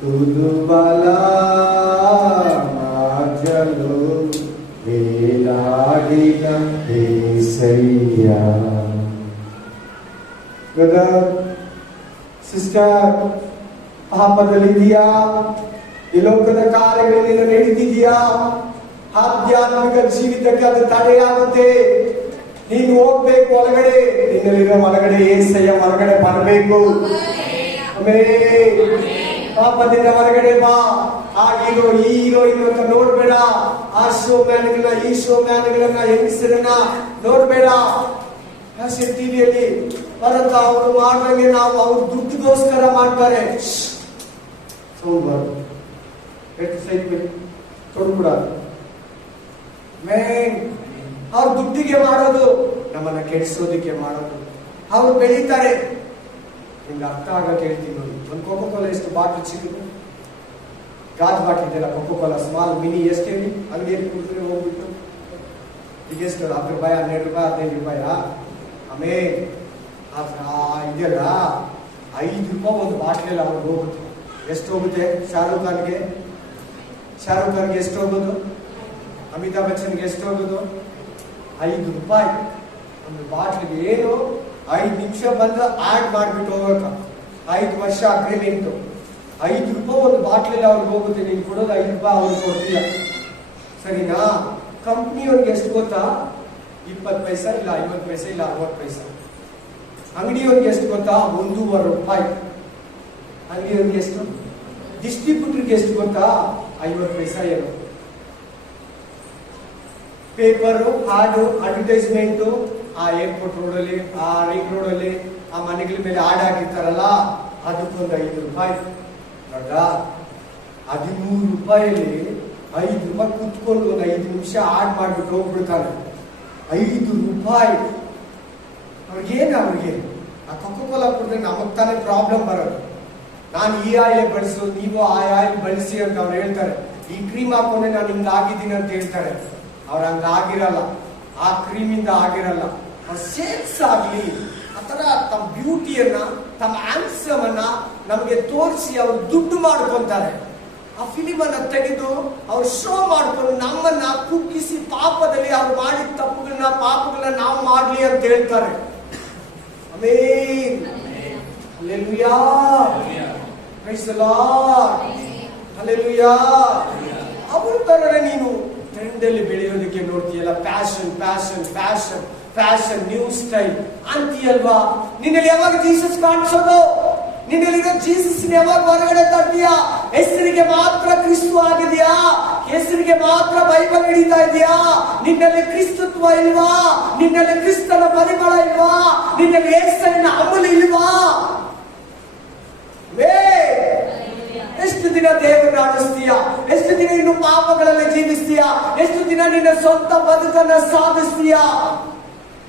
ತುದು ಬಲ ಮಾಜಲು ವೇಲಾಡಿದ ಏಸಯ್ಯ. ಬ್ರದರ್, ಸಿಸ್ಟರ್, ಪಾಪದಲ್ಲಿದೆಯಾ? ಈ ಲೋಕದ ಕಾರ್ಯಗಳಲ್ಲಿ ನಡೀತಿದೆಯಾ? ಆಧ್ಯಾತ್ಮಿಕ ಜೀವಿತಕ್ಕೆ ಅದು ತಡೆಯಾಗುತ್ತೆ. ನೀನು ಹೋಗ್ಬೇಕು ಒಳಗಡೆ, ನಿನ್ನಲ್ಲಿರೋ ಒಳಗಡೆ ಏಸಯ್ಯ ಹೊರಗಡೆ ಬರಬೇಕು. ಪಾಪದಿಂದ ಹೊರಗಡೆ ಬಾ. ಆ ಹೀರೋ ಈ ಹೀರೋಯಿನ್ ಅಂತ ನೋಡ್ಬೇಡ. ಆ ಶೋ ಮ್ಯಾನ್ಗಳನ್ನ ಈ ಶೋ ಮ್ಯಾನ್ಗಳನ್ನ ಹೆಂಗಸರನ್ನ ನೋಡ್ಬೇಡ. ಟಿವಿಯಲ್ಲಿ ಬರುತ್ತಾ ಅವರು ಮಾಡ್ದಂಗೆ ನಾವು ಅವ್ರ ದುಡ್ಡಿಗೋಸ್ಕರ ಮಾಡ್ತಾರೆ. ಅವ್ರ ದುಡ್ಡಿಗೆ ಮಾಡೋದು, ನಮ್ಮನ್ನ ಕೆಡಿಸೋದಿಕ್ಕೆ ಮಾಡೋದು. ಅವ್ರು ಬೆಳೀತಾರೆ. ನಿಮ್ಗೆ ಅರ್ಥ ಆಗಕ್ಕೆ ಹೇಳ್ತೀನಿ ನೋಡಿ. ಒಂದು ಕೋಕೋ ಕೋಲಾ ಎಷ್ಟು ಬಾಟ್ಲ್ ಸಿಗುತ್ತೆ? ಗಾಜ್ ಬಾಟ್ಲ್ ಇದೆಲ್ಲ ಕೋಕೋ ಕೋಲಾ ಸ್ಮಾಲ್ ಮಿನಿ ಎಷ್ಟು ಹೇಳಿ ಅಂಗಡಿಯಲ್ಲಿ ಕುಡಿದ್ರೆ ಹೋಗ್ಬಿಟ್ಟು ಈಗ ಎಷ್ಟು? 10 ರೂಪಾಯಿ, 12 ರೂಪಾಯಿ, 15 ರೂಪಾಯಿ. ಆಮೇಲೆ ಇದೆಯಲ್ಲ 5 ರೂಪಾಯಿ ಒಂದು ಬಾಟ್ಲೆಲ್ಲ ಅವ್ರಿಗೆ ಹೋಗುತ್ತೆ. ಎಷ್ಟು ಹೋಗುತ್ತೆ? ಶಾರುಖ್ ಖಾನ್ಗೆ ಎಷ್ಟು ಹೋಗೋದು? ಅಮಿತಾಬ್ ಬಚ್ಚನ್ಗೆ ಎಷ್ಟು ಹೋಗೋದು? 5 ರೂಪಾಯಿ ಒಂದು ಬಾಟ್ಲಿಗೆ. ಏನು 5 ನಿಮಿಷ ಬಂದು ಆಡ್ ಮಾಡ್ಬಿಟ್ಟು ಹೋಗಕ್ಕ 5 ವರ್ಷ ಅಗ್ರಿಮೆಂಟ್. 5 ರೂಪಾಯಿ ಒಂದು ಬಾಟ್ಲಲ್ಲಿ ಅವ್ರಿಗೆ ಹೋಗುತ್ತೆ. ನೀನು ಕೊಡೋದು 5 ರೂಪಾಯಿ ಅವ್ರಿಗೆ ಕೊಡ್ತೀಯ, ಸರಿನಾ? ಕಂಪ್ನಿಯವ್ರಿಗೆ ಎಷ್ಟು ಗೊತ್ತಾ? 20 ಪೈಸಾ ಇಲ್ಲ 50 ಪೈಸಾ ಇಲ್ಲ 60 ಪೈಸಾ. ಅಂಗಡಿಯವ್ರಿಗೆ ಎಷ್ಟು ಗೊತ್ತಾ? 1.5 ರೂಪಾಯಿ. ಅಂಗಡಿಯವ್ರಿಗೆ ಎಷ್ಟು? ಡಿಸ್ಟ್ರಿಬ್ಯೂಟರ್ಗೆ ಎಷ್ಟು ಗೊತ್ತಾ? 50 ಪೈಸಾ. ಏನು ಪೇಪರು, ಹಾಡು, ಅಡ್ವರ್ಟೈಸ್ಮೆಂಟು, ಆ ಏರ್ಪೋರ್ಟ್ ರೋಡಲ್ಲಿ, ಆ ರಿಂಗ್ ರೋಡಲ್ಲಿ, ಆ ಮನೆಗಳ ಮೇಲೆ ಆಡ್ ಹಾಕಿರ್ತಾರಲ್ಲ, ಅದಕ್ಕೊಂದು 5 ರೂಪಾಯಿ. ನೋಡ, 13 ರೂಪಾಯಲ್ಲಿ 5 ರೂಪಾಯಿ ಕುತ್ಕೊಂಡು ಒಂದು 5 ನಿಮಿಷ ಆಡ್ ಮಾಡ್ಬಿಟ್ಟು ಹೋಗ್ಬಿಡ್ತಾನೆ. 5 ರೂಪಾಯಿ ಅವ್ರಿಗೆ ಆ ಕೋಕೋ ಕೋಲಾ ಕುಡಿದ್ರೆ ನಮಗ್ ತಾನೇ ಪ್ರಾಬ್ಲಮ್ ಬರೋದು. ನಾನು ಈ ಆಯಿಲ್ ಬಳಸು, ನೀವು ಆ ಆಯಿಲ್ ಬಳಸಿ ಅಂತ ಅವ್ರು ಹೇಳ್ತಾರೆ. ಈ ಕ್ರೀಮ್ ಹಾಕೊಂಡ್ರೆ ನಾನು ಹಿಂಗ ಆಗಿದ್ದೀನಿ ಅಂತ ಹೇಳ್ತಾರೆ. ಅವ್ರ ಹಂಗ ಆಗಿರಲ್ಲ, ಆ ಕ್ರೀಮಿಂದ ಆಗಿರಲ್ಲ. ಸೇಲ್ಸ್ ಆಗ್ಲಿ ಆತರ ತಮ್ಮ ಬ್ಯೂಟಿಯನ್ನ, ತಮ್ಮ ಹ್ಯಾಂಡ್ಸಮ್ ಅನ್ನ ನಮಗೆ ತೋರಿಸಿ ಅವ್ರು ದುಡ್ಡು ಮಾಡ್ಕೊಂತಾರೆ. ಆ ಫಿಲಿಮ್ ಅನ್ನ ತೆಗೆದು ಅವ್ರು ಶೋ ಮಾಡ್ಕೊಂಡು ನಮ್ಮನ್ನ ಕುಗ್ಗಿಸಿ ಪಾಪದಲ್ಲಿ ಅವ್ರು ಮಾಡಿದ ತಪ್ಪುಗಳನ್ನ, ಪಾಪಗಳನ್ನ ನಾವು ಮಾಡ್ಲಿ ಅಂತ ಹೇಳ್ತಾರೆ. Amen. Hallelujah. Praise the lord. Hallelujah. ಅವ್ರ ತರನೇ ನೀನು ಟ್ರೆಂಡ್ ಅಲ್ಲಿ ಬೆಳೆಯೋದಕ್ಕೆ ನೋಡ್ತೀಯಲ್ಲ, fashion fashion fashion fashion, new style ಅಂತೀಯಲ್ವಾ? ನಿನ್ನಲ್ಲಿ ಯಾವಾಗ ಜೀಸಸ್ ಕಾಣಿಸೋದು? ನಿನ್ನಲ್ಲಿರೋ ಜೀಸಸ್ ಯಾವಾಗ ಹೊರಗಡೆ ತರ್ತೀಯಾ? ಹೆಸರಿಗೆ ಮಾತ್ರ ಕ್ರಿಸ್ತು ಆಗಿದೆಯಾ? ಹೆಸರಿಗೆ ಮಾತ್ರ ಬೈಬಲ್ ಹಿಡಿತಾ ಇದೆಯಾ? ನಿನ್ನಲ್ಲಿ ಕ್ರಿಸ್ತತ್ವ ಇಲ್ವಾ? ನಿನ್ನಲ್ಲಿ ಕ್ರಿಸ್ತನ ಪರಿಮಳ ಇಲ್ವಾ? ನಿನ್ನಲ್ಲಿ ಯೇಸುವಿನ ಅಮೂಲ್ಯ ಇಲ್ವಾ? ಎಷ್ಟು ದಿನ ದೇವರನ್ನು ಆಡಿಸ್ತೀಯಾ? ಎಷ್ಟು ದಿನ ಇನ್ನು ಪಾಪಗಳಲ್ಲಿ ಜೀವಿಸ್ತೀಯಾ? ಎಷ್ಟು ದಿನ ನಿನ್ನ ಸ್ವಂತ ಬದುಕನ್ನ ಸಾಧಿಸ್ತೀಯಾ?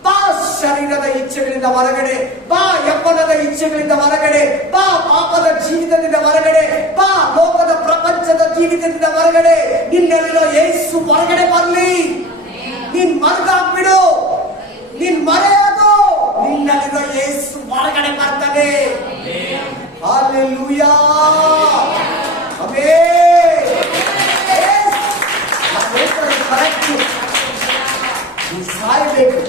ಬಾ ಶರೀರದ ಇಚ್ಛೆಗಳಿಂದ ಹೊರಗಡೆ ಬಾ, ಯಪ್ಪನದ ಇಚ್ಛೆಗಳಿಂದ ಹೊರಗಡೆ ಬಾ, ಪಾಪದ ಜೀವಿತದಿಂದ ಹೊರಗಡೆ ಬಾ, ಲೋಕದ ಪ್ರಪಂಚದ ಜೀವಿತದಿಂದ ಹೊರಗಡೆ. ನಿನ್ನಲ್ಲಿರೋ ಯೇಸು ಹೊರಗಡೆ ಬರ್ಲಿ. ನೀನ್ ಮರೆಗಾಗ್ಬಿಡು, ನೀನ್ ಮರೆಯೋದು. ನಿನ್ನಲ್ಲಿರೋ ಯೇಸು ಹೊರಗಡೆ ಬರ್ತಾನೆ. ಹಲ್ಲೆಲೂಯಾ. ಆಮೆನ್. ನೀನ್ ಸಾಯ್ಬೇಕು,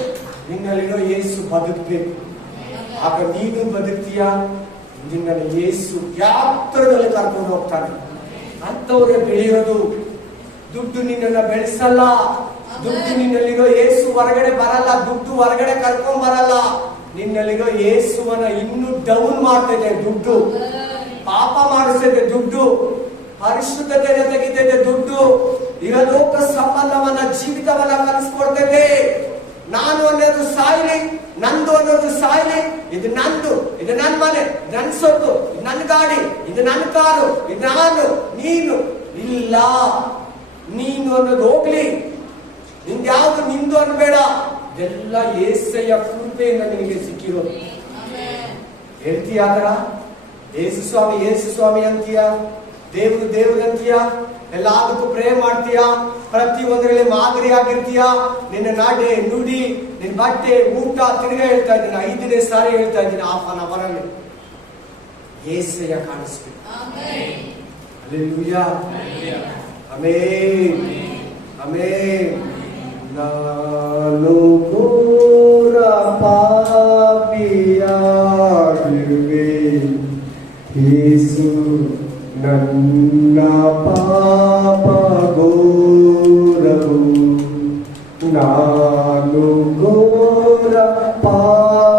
ನಿನ್ನಲ್ಲಿರೋ ಯೇಸು ಬದುಕಬೇಕು. ಆಗ ನೀನು ಬದುಕ್ತೀಯ. ನಿನ್ನನ್ನು ಯೇಸು ಯಾತ್ರದಲ್ಲಿ ಕರ್ಕೊಂಡು ಹೋಗ್ತಾನೆ. ಅಂತವರೇ ಬೆಳೆಯೋದು. ದುಡ್ಡು ನಿನ್ನನ್ನ ಬೆಳೆಸಲ್ಲ. ದುಡ್ಡು ನಿನ್ನಲ್ಲಿರೋ ಯೇಸು ಹೊರಗಡೆ ಬರಲ್ಲ. ದುಡ್ಡು ಹೊರಗಡೆ ಕರ್ಕೊಂಡ್ ಬರಲ್ಲ. ನಿನ್ನಲ್ಲಿರೋ ಯೇಸುವನ್ನ ಇನ್ನೂ ಡೌನ್ ಮಾಡ್ತದೆ ದುಡ್ಡು. ಪಾಪ ಮಾಡಿಸ್ತದೆ ದುಡ್ಡು. ಪರಿಶುದ್ಧತೆಯನ್ನು ತೆಗಿತದೆ ದುಡ್ಡು. ಇರಲೋಕ ಸಂಬಂಧವನ್ನ, ಜೀವಿತವನ್ನ ಕಲಿಸ್ಕೊಡ್ತದೆ. ನಾನು ಅನ್ನೋದು ಸಾಯ್ಲಿ, ನಂದು ಅನ್ನೋದು ಸಾಯ್ಲಿ. ಇದು ನಂದು, ಇದು ನನ್ನ ಮನೆ, ನನ್ನ ಸೊತ್ತು, ಇದು ನನ್ನ ಗಾಡಿ, ಇದು ನನ್ನ ಕಾರು, ಇದು ನಾನು, ನೀನು ಇಲ್ಲ. ನೀನು ಅನ್ನೋದು ಹೋಗ್ಲಿ. ನಿಂದ್ಯಾವುದು ನಿಂದು ಅನ್ಬೇಡ. ಎಲ್ಲ ಯೇಸಯ್ಯ ಕೃಪೆಯಿಂದ ನಿನಗೆ ಸಿಕ್ಕಿರೋದು. ಹೇಳ್ತೀಯ ಆತರ? ಯೇಸು ಸ್ವಾಮಿ ಯೇಸು ಸ್ವಾಮಿ ಅಂತೀಯ? ದೇವರು ಅಂತೀಯ, ಎಲ್ಲದಕ್ಕೂ ಪ್ರೇ ಮಾಡ್ತೀಯ, ಪ್ರತಿ ಒಂದರಲ್ಲಿ ಮಾದರಿ ಆಗಿರ್ತೀಯ. ನಿನ್ನ ನಡೆ ನುಡಿ, ನಿನ್ನ ಬಟ್ಟೆ ಊಟ ತಿರುಗಿ ಹೇಳ್ತಾ ಇದ್ದೀನಿ, 5ನೇ ಸಾರಿ ಹೇಳ್ತಾ ಇದ್ದೀನಿ, ಆಫನ್ ಅವರಲ್ಲಿ ಯೇಸಯ್ಯ ಕಾಣಿಸ್ಬೇಕು. Hallelujah, amen, amen. ನಾನು ಘೋರ ಪಾಪಿಯಾಗಿರುವೆ, ಯೇಸು ನನ್ನ ಪಾಪ ಘೋರವು. ನಾನು ಘೋರ ಪಾಪಿಯಾಗಿರುವೆ,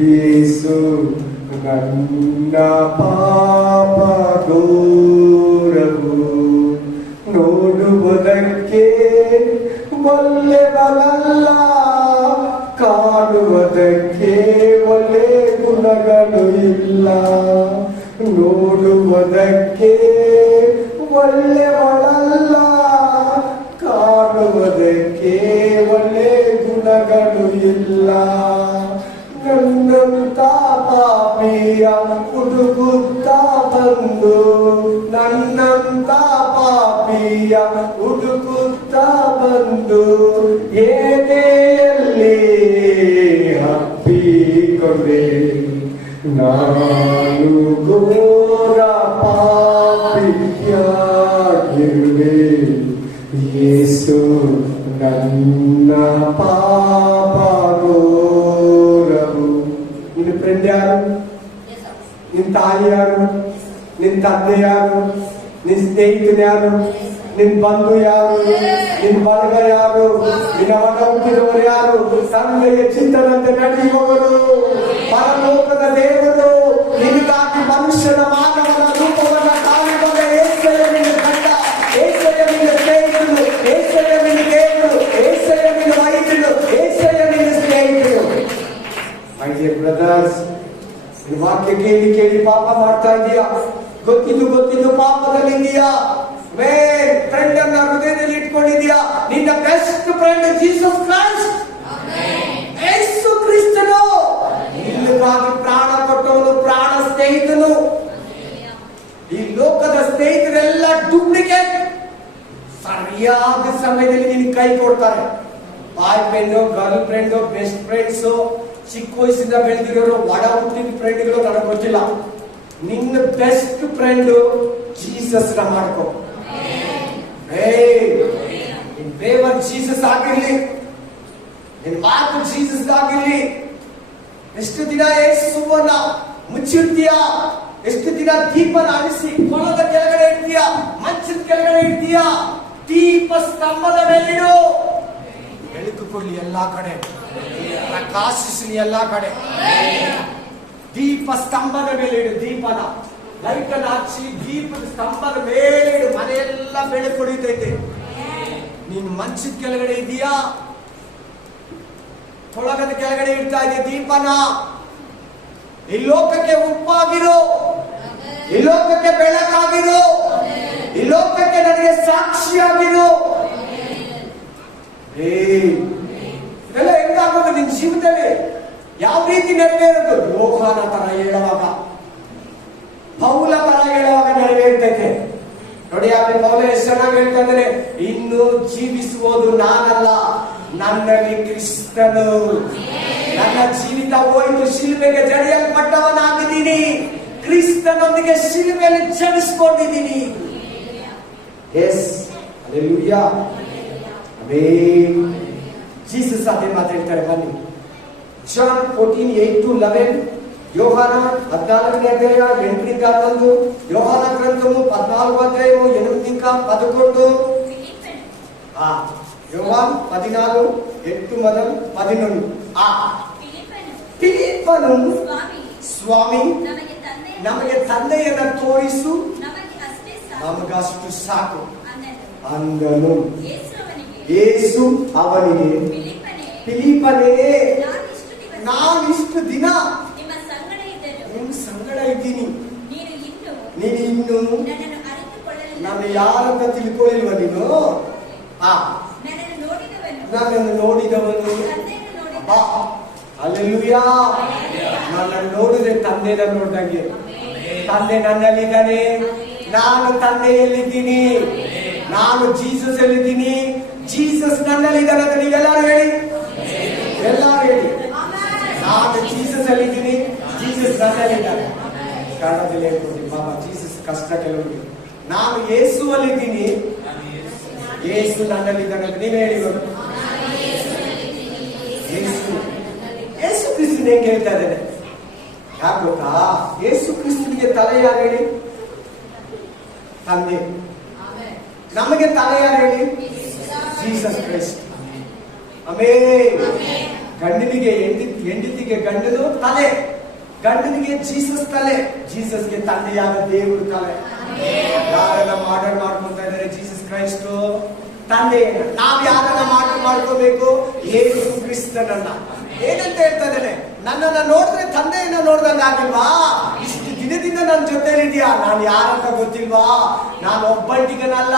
ಯೇಸು ನನ್ನ ಪಾಪ ಘೋರವು. ನೋಡುವುದಕ್ಕೆ ಒಳ್ಳೆಯವನಲ್ಲ, ಕಾಣುವುದಕ್ಕೆ ಒಳ್ಳೆ ಗುಣಗಳು ಇಲ್ಲ. ನೋಡುವುದಕ್ಕೆ ಒಳ್ಳೆಯವಳಲ್ಲ, ಕಾಣುವುದಕ್ಕೆ ಒಳ್ಳೆ ಗುಣಗಳು ಇಲ್ಲ. ನನ್ನಂತ ಪಾಪಿಯ ಹುಡುಗುತ್ತಾ ಬಂದು, ನನ್ನಂತ ಪಾಪಿಯ ಹುಡುಗುತ್ತಾ ಬಂದು, ಎದೆಯಲ್ಲಿ ಅಪ್ಪಿಕೊಂಡೆ. ನಾನು ಘೋರ ಪಾಪಿಯಾಗಿರುವೆ, ಯೇಸು ನನ್ನ ಪಾಪ ಘೋರವು. ನಿನ್ನ ಫ್ರೆಂಡ್ ಯಾರು? ನಿನ್ನ ತಾಯಿ ಯಾರು? ನಿನ್ನ ತಂದೆ ಯಾರು? ನಿನ್ನ ಸ್ನೇಹಿತರು ಯಾರು? ನಿನ್ ಬಂಧು ಯಾರು? ನಿನ್ ಬಳಗ ಯಾರು? ನಿನ್ನ ಒಡ ಹುಟ್ಟಿದವರು ಯಾರು? ತಂದೆಯ ಚಿತ್ತದಂತೆ ನಡೆಯುವವರು, ಪರಲೋಕದ ದೇವರು. ನಿನಗಾಗಿ ಮನುಷ್ಯನ ಮಾನವನ ರೂಪವನ್ನು ತಾಳಿಕೊಂಡ ಯೇಸಯ್ಯ ನಿನ್ನ ಕಂಡ, ಯೇಸಯ್ಯ ನಿನ್ನ ಸ್ನೇಹಿತರು, ಯೇಸಯ್ಯ ನಿನ್ನ ದೇವರು, ಯೇಸಯ್ಯ ನಿನ್ನ ವೈದ್ಯರು, ಯೇಸಯ್ಯ ನಿನ್ನ ಸ್ನೇಹಿತರು. ಮೈ ಡಿಯರ್ ಬ್ರದರ್ಸ್, ಈ ವಾಕ್ಯ ಕೇಳಿ ಕೇಳಿ ಪಾಪ ಮಾಡ್ತಾ ಇದೀಯಾ? ಗೊತ್ತಿದ್ದು ಪಾಪದಲ್ಲಿದೆಯಾ? ಫ್ರೆಂಡ್ ಅನ್ನ ಹೃದಯದಲ್ಲಿ ಇಟ್ಕೊಂಡಿದ್ಯಾ? ನಿನ್ನ ಬೆಸ್ಟ್ ಫ್ರೆಂಡ್ ಜೀಸಸ್ ಕ್ರೈಸ್ಟ್, ಯೇಸು ಕ್ರಿಸ್ತನು. ನಿನ್ನಗಾಗಿ ಪ್ರಾಣ ಕೊಟ್ಟವನು, ಪ್ರಾಣ ಸ್ನೇಹಿತನು. ಈ ಲೋಕದ ಸ್ನೇಹಿತರೆಲ್ಲ ಡೂಪ್ಲಿಕೇಟ್. ಸರಿಯಾದ ಸಮಯದಲ್ಲಿ ನಿನಗೆ ಕೈ ಕೊಡ್ತಾರೆ. Boyfriend, girlfriend, best friends, ಚಿಕ್ಕ ವಯಸ್ಸಿಂದ ಬೆಳೆದಿರೋರು, ಒಡ ಹುಟ್ಟಿದ ಫ್ರೆಂಡ್ಗಳು ನನಗೆ ಗೊತ್ತಿಲ್ಲ. ನಿನ್ನ ಬೆಸ್ಟ್ ಫ್ರೆಂಡು ಜೀಸಸ್ ನ ಮಾಡ್ಕೋ. ನಿನ್ ಫೇವರ್ ಜೀಸಸ್ ಆಗಿರ್ಲಿ, ನಿನ್ ಮಾತು ಜೀಸಸ್ ಆಗಿರ್ಲಿ. ಎಷ್ಟು ದಿನ ಯೇಸುವನ್ನ ಮುಚ್ಚಿರ್ತೀಯ? ಎಷ್ಟು ದಿನ ದೀಪನ ಅಳಿಸಿ ಕೊಳದ ಕೆಳಗಡೆ ಇಡ್ತೀಯ? ಮಂಚದ ಕೆಳಗಡೆ ಇಡ್ತೀಯ? ದೀಪ ಸ್ತಂಭದ ಮೇಲಿಡು. ಬೆಳಕು ಕೊಡ್ಲಿ ಎಲ್ಲಾ ಕಡೆ, ಪ್ರಕಾಶಿಸಲಿ ಎಲ್ಲಾ ಕಡೆ. ದೀಪ ಸ್ತಂಭದ ಮೇಲೆ ಇಡು. ದೀಪನ ಲೈಟ್ ಅನ್ನು ಹಚ್ಚಿ ದೀಪದ ಸ್ತಂಭದ ಮೇಲೆ ಇಡು. ಮನೆಯೆಲ್ಲ ಬೆಳಕು ಹೊಡಿತೈತೆ. ನೀನು ಮಂಚದ ಕೆಳಗಡೆ ಇದೀಯಾ? ಕೊಳಗದ ಕೆಳಗಡೆ ಇಡ್ತಾ ಇದೆಯಾ ದೀಪನ? ಈ ಲೋಕಕ್ಕೆ ಉಪ್ಪಾಗಿರು, ಈ ಲೋಕಕ್ಕೆ ಬೆಳಕಾಗಿರು, ಈ ಲೋಕಕ್ಕೆ ನನಗೆ ಸಾಕ್ಷಿಯಾಗಿರು. ಇದೆಲ್ಲ ಹೆಂಗಾಗೋದು ನಿನ್ ಜೀವನದಲ್ಲಿ? ಯಾವ ರೀತಿ ನೆರವೇರೋದು? ಯೋಹಾನ ತರ ಹೇಳುವಾಗ, ಪೌಲ ತರ ಹೇಳುವಾಗ ನೆರವೇರ್ತೈತೆ ನೋಡಿ. ಆಮೇಲೆ ಪೌಲ ಎಷ್ಟು ಚೆನ್ನಾಗಿ ಹೇಳ್ತಾ ಇದ್ದಾರೆ, ಇನ್ನು ಜೀವಿಸುವುದು ನಾನಲ್ಲ, ನನ್ನಲ್ಲಿ ಕ್ರಿಸ್ತನು. ನನ್ನ ಜೀವಿತ ಹೋಯಿತು, ಶಿಲುಬೆಗೆ ಜಡಿಯಲ್ಪಟ್ಟವನಾಗಿದ್ದೀನಿ. ಕ್ರಿಸ್ತನೊಂದಿಗೆ ಶಿಲುಬೆಯಲ್ಲಿ ಜಡಿಸಿಕೊಂಡಿದ್ದೀನಿ. Yes, hallelujah, amen. ಜೀಸಸ್ ಅದೇ ಮಾತಾಡ್ತಾರೆ. ಬನ್ನಿ, ಜಾನ್ 14:8-11, ಯೋಹಾನ 14ನೇ ಅಧ್ಯಾಯ 8ರಿಂದ 11, ಯೋಹಾನ ಗ್ರಂಥము 14వ అధ్యాయము 8-11. ಯೋಹಾನ್ 14:8-11. ಫಿಲಿಪ್ಪನು ಸ್ವಾಮಿ, ನಮಗೆ ತಂದೆಯನ್ನು ತೋರಿಸು, ನಮಗಷ್ಟು ಸಾಕು ಅಂದನು. ಯೇಸು ಅವನಿಗೆ, ಫಿಲಿಪ್ಪನೇ, ನಾನಿಷ್ಟು ದಿನ ನಿಮ್ಮ ಸಂಗಡ ಇದ್ದೀನಿ, ನೀನು ಇನ್ನು ನಾನು ಯಾರಂತ ತಿಳ್ಕೊಳ್ಳಿಲ್ವ ನೀನು? ನನ್ನನ್ನು ನೋಡಿದವನು ಹಲ್ಲೆಲೂಯಾ. ನನ್ನನ್ನು ನೋಡಿದ್ರೆ ತಂದೆನ ನೋಡ್ದಂಗೆ. ತಂದೆ ನನ್ನಲ್ಲಿದ್ದಾನೆ, ನಾನು ತಂದೆಯಲ್ಲಿದ್ದೀನಿ, ನಾನು ಜೀಸಸ್ ಅಲ್ಲಿದ್ದೀನಿ, ಜೀಸಸ್ ನನ್ನಲ್ಲಿದ್ದಾನೆ ಅಂತ ನೀವೆಲ್ಲರೂ ಹೇಳಿ, ಎಲ್ಲರೂ ಹೇಳಿ. ನಾನು ಜೀಸಸ್ ಅಲ್ಲಿದ್ದೀನಿ, ಜೀಸಸ್ ನನ್ನಲ್ಲಿದ್ದಾನೆ. ಕನ್ನಡದಲ್ಲಿ ಹೇಳ್ಕೊಡ್ತೀನಿ ಬಾಬಾ, ಜೀಸಸ್ ಕಷ್ಟ ಕೆಲವರಿಗೆ. ನಾನು ಯೇಸುವಲ್ಲಿದ್ದೀನಿ, ಯೇಸು ನನ್ನಲ್ಲಿದ್ದಾನೆ ಅಂತ ನೀವೇ ಹೇಳಿ. ಯೇಸು ಕ್ರಿಸ್ತನ್ ಹೆಂಗೆ ಹೇಳ್ತಾ ಇದ್ದೇನೆ ಯಾಕೆ ಗೊತ್ತಾ? ಯೇಸು ಕ್ರಿಸ್ತನಿಗೆ ತಲೆ ಯಾರು ಹೇಳಿ? ತಂದೆ. ನಮಗೆ ತಲೆ ಯಾರು ಹೇಳಿ? Jesus Christ. ಆಮೇಲೆ ಗಂಡನಿಗೆ ಹೆಂಡತಿಗೆ ಗಂಡನು ತಲೆ, ಗಂಡನಿಗೆ ಜೀಸಸ್ ತಲೆ, ಜೀಸಸ್ಗೆ ತಂದೆಯಾದ ದೇವರು ತಲೆ. ಯಾರೆಲ್ಲ ಮಾಡಲ್ ಮಾಡ್ಕೊಂತ ಇದ್ದಾರೆ ಜೀಸಸ್ ಕ್ರೈಸ್ಟ್ ತಂದೆಯನ್ನ. ನಾವ್ ಯಾರನ್ನ ಮಾಡ್ಕೋಬೇಕು? ಯೇಸು ಕ್ರಿಸ್ತನನ್ನ. ಏನಂತ ಹೇಳ್ತಾ ಇದ್ದೇನೆ? ನನ್ನನ್ನ ನೋಡಿದ್ರೆ ತಂದೆಯನ್ನ ನೋಡ್ದಂಗ ಆಗಿಲ್ವಾ? ಇಷ್ಟು ದಿನದಿಂದ ನನ್ನ ಜೊತೆಲಿದ್ಯಾ, ನಾನು ಯಾರಂತ ಗೊತ್ತಿಲ್ವಾ? ನಾನು ಒಬ್ಬಂಟಿಗನಲ್ಲ,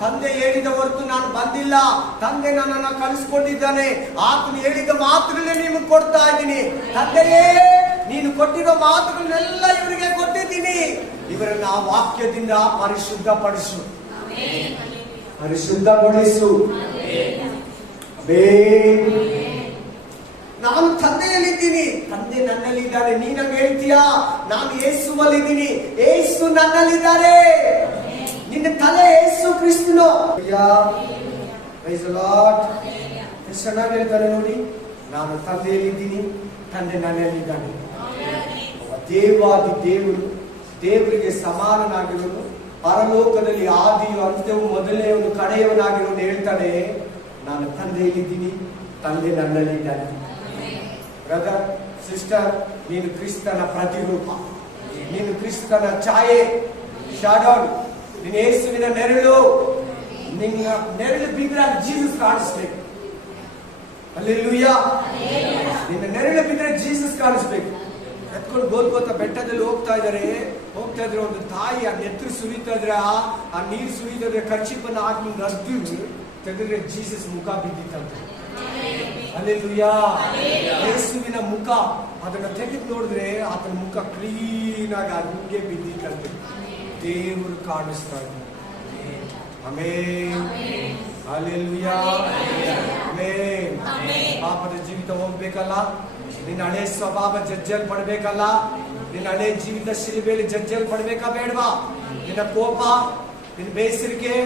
ತಂದೆ ಹೇಳಿದ ಹೊರತು ನಾನು ಬಂದಿಲ್ಲ. ತಂದೆ ನನ್ನನ್ನ ಕಲಿಸ್ಕೊಂಡಿದ್ದಾನೆ, ಆತನು ಹೇಳಿದ ಮಾತುಗಳನ್ನೇ ನಿಮಗೆ ಕೊಡ್ತಾ ಇದ್ದೀನಿ. ತಂದೆಯೇ, ನೀನು ಕೊಟ್ಟಿರೋ ಮಾತುಗಳನ್ನೆಲ್ಲ ಇವರಿಗೆ ಕೊಟ್ಟಿದ್ದೀನಿ. ಇವರನ್ನ ವಾಕ್ಯದಿಂದ ಪರಿಶುದ್ಧಪಡಿಸು, ಪರಿಶುದ್ಧಗೊಳಿಸು. ನಾನು ತಂದೆಯಲ್ಲಿದ್ದೀನಿ, ತಂದೆ ನನ್ನಲ್ಲಿದ್ದಾರೆ. ನೀನಂಗೆ ಹೇಳ್ತೀಯಾ? ನಾನು ಯೇಸುವಲ್ಲಿದ್ದೀನಿ, ಯೇಸು ನನ್ನಲ್ಲಿದ್ದಾರೆ. ನಿನ್ನ ತಲೆ ಯೇಸು ಕ್ರಿಸ್ತನು. ಎಷ್ಟು ಚೆನ್ನಾಗಿ ಹೇಳ್ತಾರೆ ನೋಡಿ. ನಾನು ತಂದೆಯಲ್ಲಿದ್ದೀನಿ, ತಂದೆ ನನ್ನಲ್ಲಿದ್ದಾನೆ. ದೇವಾದಿ ದೇವರು, ದೇವರಿಗೆ ಸಮಾನನಾಗಿರೋನು, ಪರಲೋಕದಲ್ಲಿ ಆದಿಯು ಅಂತ್ಯವು ಮೊದಲನೆಯವನು ಕಡೆಯವನಾಗಿರೋನು ಹೇಳ್ತಾನೆ, ನಾನು ತಂದೆಯಲ್ಲಿದ್ದೀನಿ, ತಂದೆ ನನ್ನಲ್ಲಿದ್ದಾನೆ. ಬ್ರದರ್, ಸಿಸ್ಟರ್, ನೀನು ಕ್ರಿಸ್ತನ ಪ್ರತಿರೂಪ, ನೀನು ಕ್ರಿಸ್ತನ ಛಾಯೆ, ಶಾಡೋನ್. ನೀನು ಯೇಸುವಿನ ನೆರಳು. ನಿನ್ನ ನೆರಳು ಬಿದ್ದರೆ ಜೀಸಸ್ ಕಾಣಿಸ್ಬೇಕು. ಹಲ್ಲೆಲೂಯಾ. ನಿನ್ನ ನೆರಳು ಬಿದ್ದರೆ ಜೀಸಸ್ ಕಾಣಿಸ್ಬೇಕು. ಎತ್ಕೊಂಡು ಗೋಲ್ಗೋತ ಬೆಟ್ಟದಲ್ಲಿ ಹೋಗ್ತಾ ಇದ್ರೆ ಒಂದು ತಾಯಿ ಆ ನೆತ್ತರು ಸುರಿತಾ ಇದ್ರೆ, ಆ ನೀರು ಸುರಿದ್ರೆ ಕರ್ಚಿಪನ್ನ ಹಾಕಿ ರದ್ದು ತೆಗೆದ್ರೆ ಜೀಸಸ್ ಮುಖ ಬಿದ್ದಿತ್ತಂತೆ. ಹಲ್ಲೆಲೂಯಾ. ಯೇಸುವಿನ ಮುಖ ಅದನ್ನ ತೆಗೆದು ನೋಡಿದ್ರೆ ಆತನ ಮುಖ ಕ್ಲೀನ್ ಆಗಿ ಹಂಗೆ ಬಿದ್ದಿತ್ತಂತೆ. ದೇವರು ಕಾಣಿಸ್ತಾ ಇದ್ದಾರೆ. ಆಮೆನ್. ಹಲ್ಲೆಲೂಯಾ. ಆಮೆನ್. ಪಾಪದ ಜೀವಿತ ಹೋಗ್ಬೇಕಲ್ಲ, ನಿನ್ನ ಹಳೆ ಸ್ವಭಾವ ಜಜ್ಜಲ್ ಪಡ್ಬೇಕಲ್ಲ, ನಿನ್ನ ಹಳೆ ಜೀವಿತ ಶಿಲುಬೆಯಲ್ಲಿ ಜಜ್ಜಲ್ ಪಡ್ಬೇಕಾ ಬೇಡವಾ? ನಿನ್ನ ಕೋಪ, ನಿನ್ನ ಬೇಸರಿಕೆ,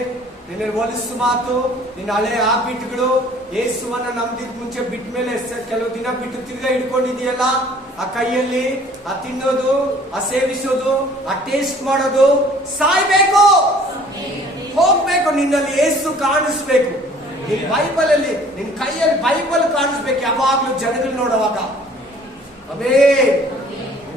ನಿನ್ನ ಹೊಲಸು ಮಾತು, ನಿನ್ನ ಹಳೆ ಹ್ಯಾಬಿಟ್ಗಳು, ಯೇಸುವನ್ನ ನಂಬಿದ ಮುಂಚೆ ಬಿಟ್ಟ ಮೇಲೆ ಕೆಲವು ದಿನ ಬಿಟ್ಟು ತಿರ್ಗಾ ಹಿಡ್ಕೊಂಡಿದೆಯಲ್ಲ, ಆ ಕೈಯಲ್ಲಿ ಆ ತಿನ್ನೋದು, ಆ ಸೇವಿಸೋದು, ಆ ಟೇಸ್ಟ್ ಮಾಡೋದು ಸಾಯ್ಬೇಕು, ಹೋಗ್ಬೇಕು. ನಿನ್ನಲ್ಲಿ ಯೇಸು ಕಾಣಿಸ್ಬೇಕು. ನಿನ್ ಬೈಬಲ್ ಅಲ್ಲಿ, ನಿನ್ ಕೈಯಲ್ಲಿ ಬೈಬಲ್ ಕಾಣಿಸ್ಬೇಕು ಯಾವಾಗ್ಲೂ ಜನಗಳು ನೋಡುವಾಗ. ಅದೇ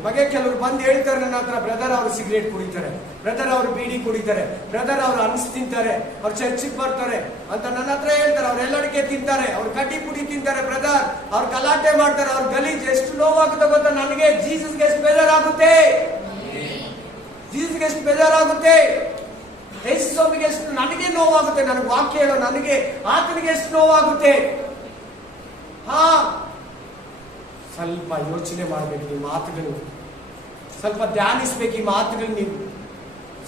ಬಗ್ಗೆ ಕೆಲವರು ಬಂದು ಹೇಳ್ತಾರೆ ನನ್ನ ಹತ್ರ, ಬ್ರದರ್ ಅವರು ಸಿಗರೇಟ್ ಕುಡಿತಾರೆ, ಬ್ರದರ್ ಅವರು ಬೀಡಿ ಕುಡಿತಾರೆ, ಬ್ರದರ್ ಅವರು ಅನ್ಸ್ ತಿಂತಾರೆ, ಅವ್ರು ಚರ್ಚಿಗೆ ಬರ್ತಾರೆ ಅಂತ ನನ್ನ ಹತ್ರ ಹೇಳ್ತಾರೆ. ಅವ್ರು ಎಲ್ಲಡಿಕೆ ತಿಂತಾರೆ, ಅವ್ರು ಕಡ್ಡಿ ಪುಡಿ ತಿಂತಾರೆ, ಬ್ರದರ್ ಅವ್ರು ಗಲಾಟೆ ಮಾಡ್ತಾರೆ, ಅವ್ರ ಗಲೀಜ್. ಎಷ್ಟು ನೋವಾಗುತ್ತೆ ಗೊತ್ತಾ ನನಗೆ? ಜೀಸಸ್ಗೆ ಎಷ್ಟು ಬೇಜಾರಾಗುತ್ತೆ, ಜೀಸಸ್ಗೆ ಎಷ್ಟು ಬೇಜಾರಾಗುತ್ತೆ, ಯೇಸು ಸ್ವಾಮಿಗೆ ಎಷ್ಟು ನನಗೆ ನೋವಾಗುತ್ತೆ. ನನಗೆ ವಾಕ್ಯ ಹೇಳೋ ನನಗೆ, ಆತನಿಗೆ ಎಷ್ಟು ನೋವಾಗುತ್ತೆ. ಸ್ವಲ್ಪ ಯೋಚನೆ ಮಾಡ್ಬೇಕು, ಈ ಮಾತುಗಳು ಸ್ವಲ್ಪ ಧ್ಯಾನಿಸ್ಬೇಕು. ಈ ಮಾತುಗಳು ನೀವು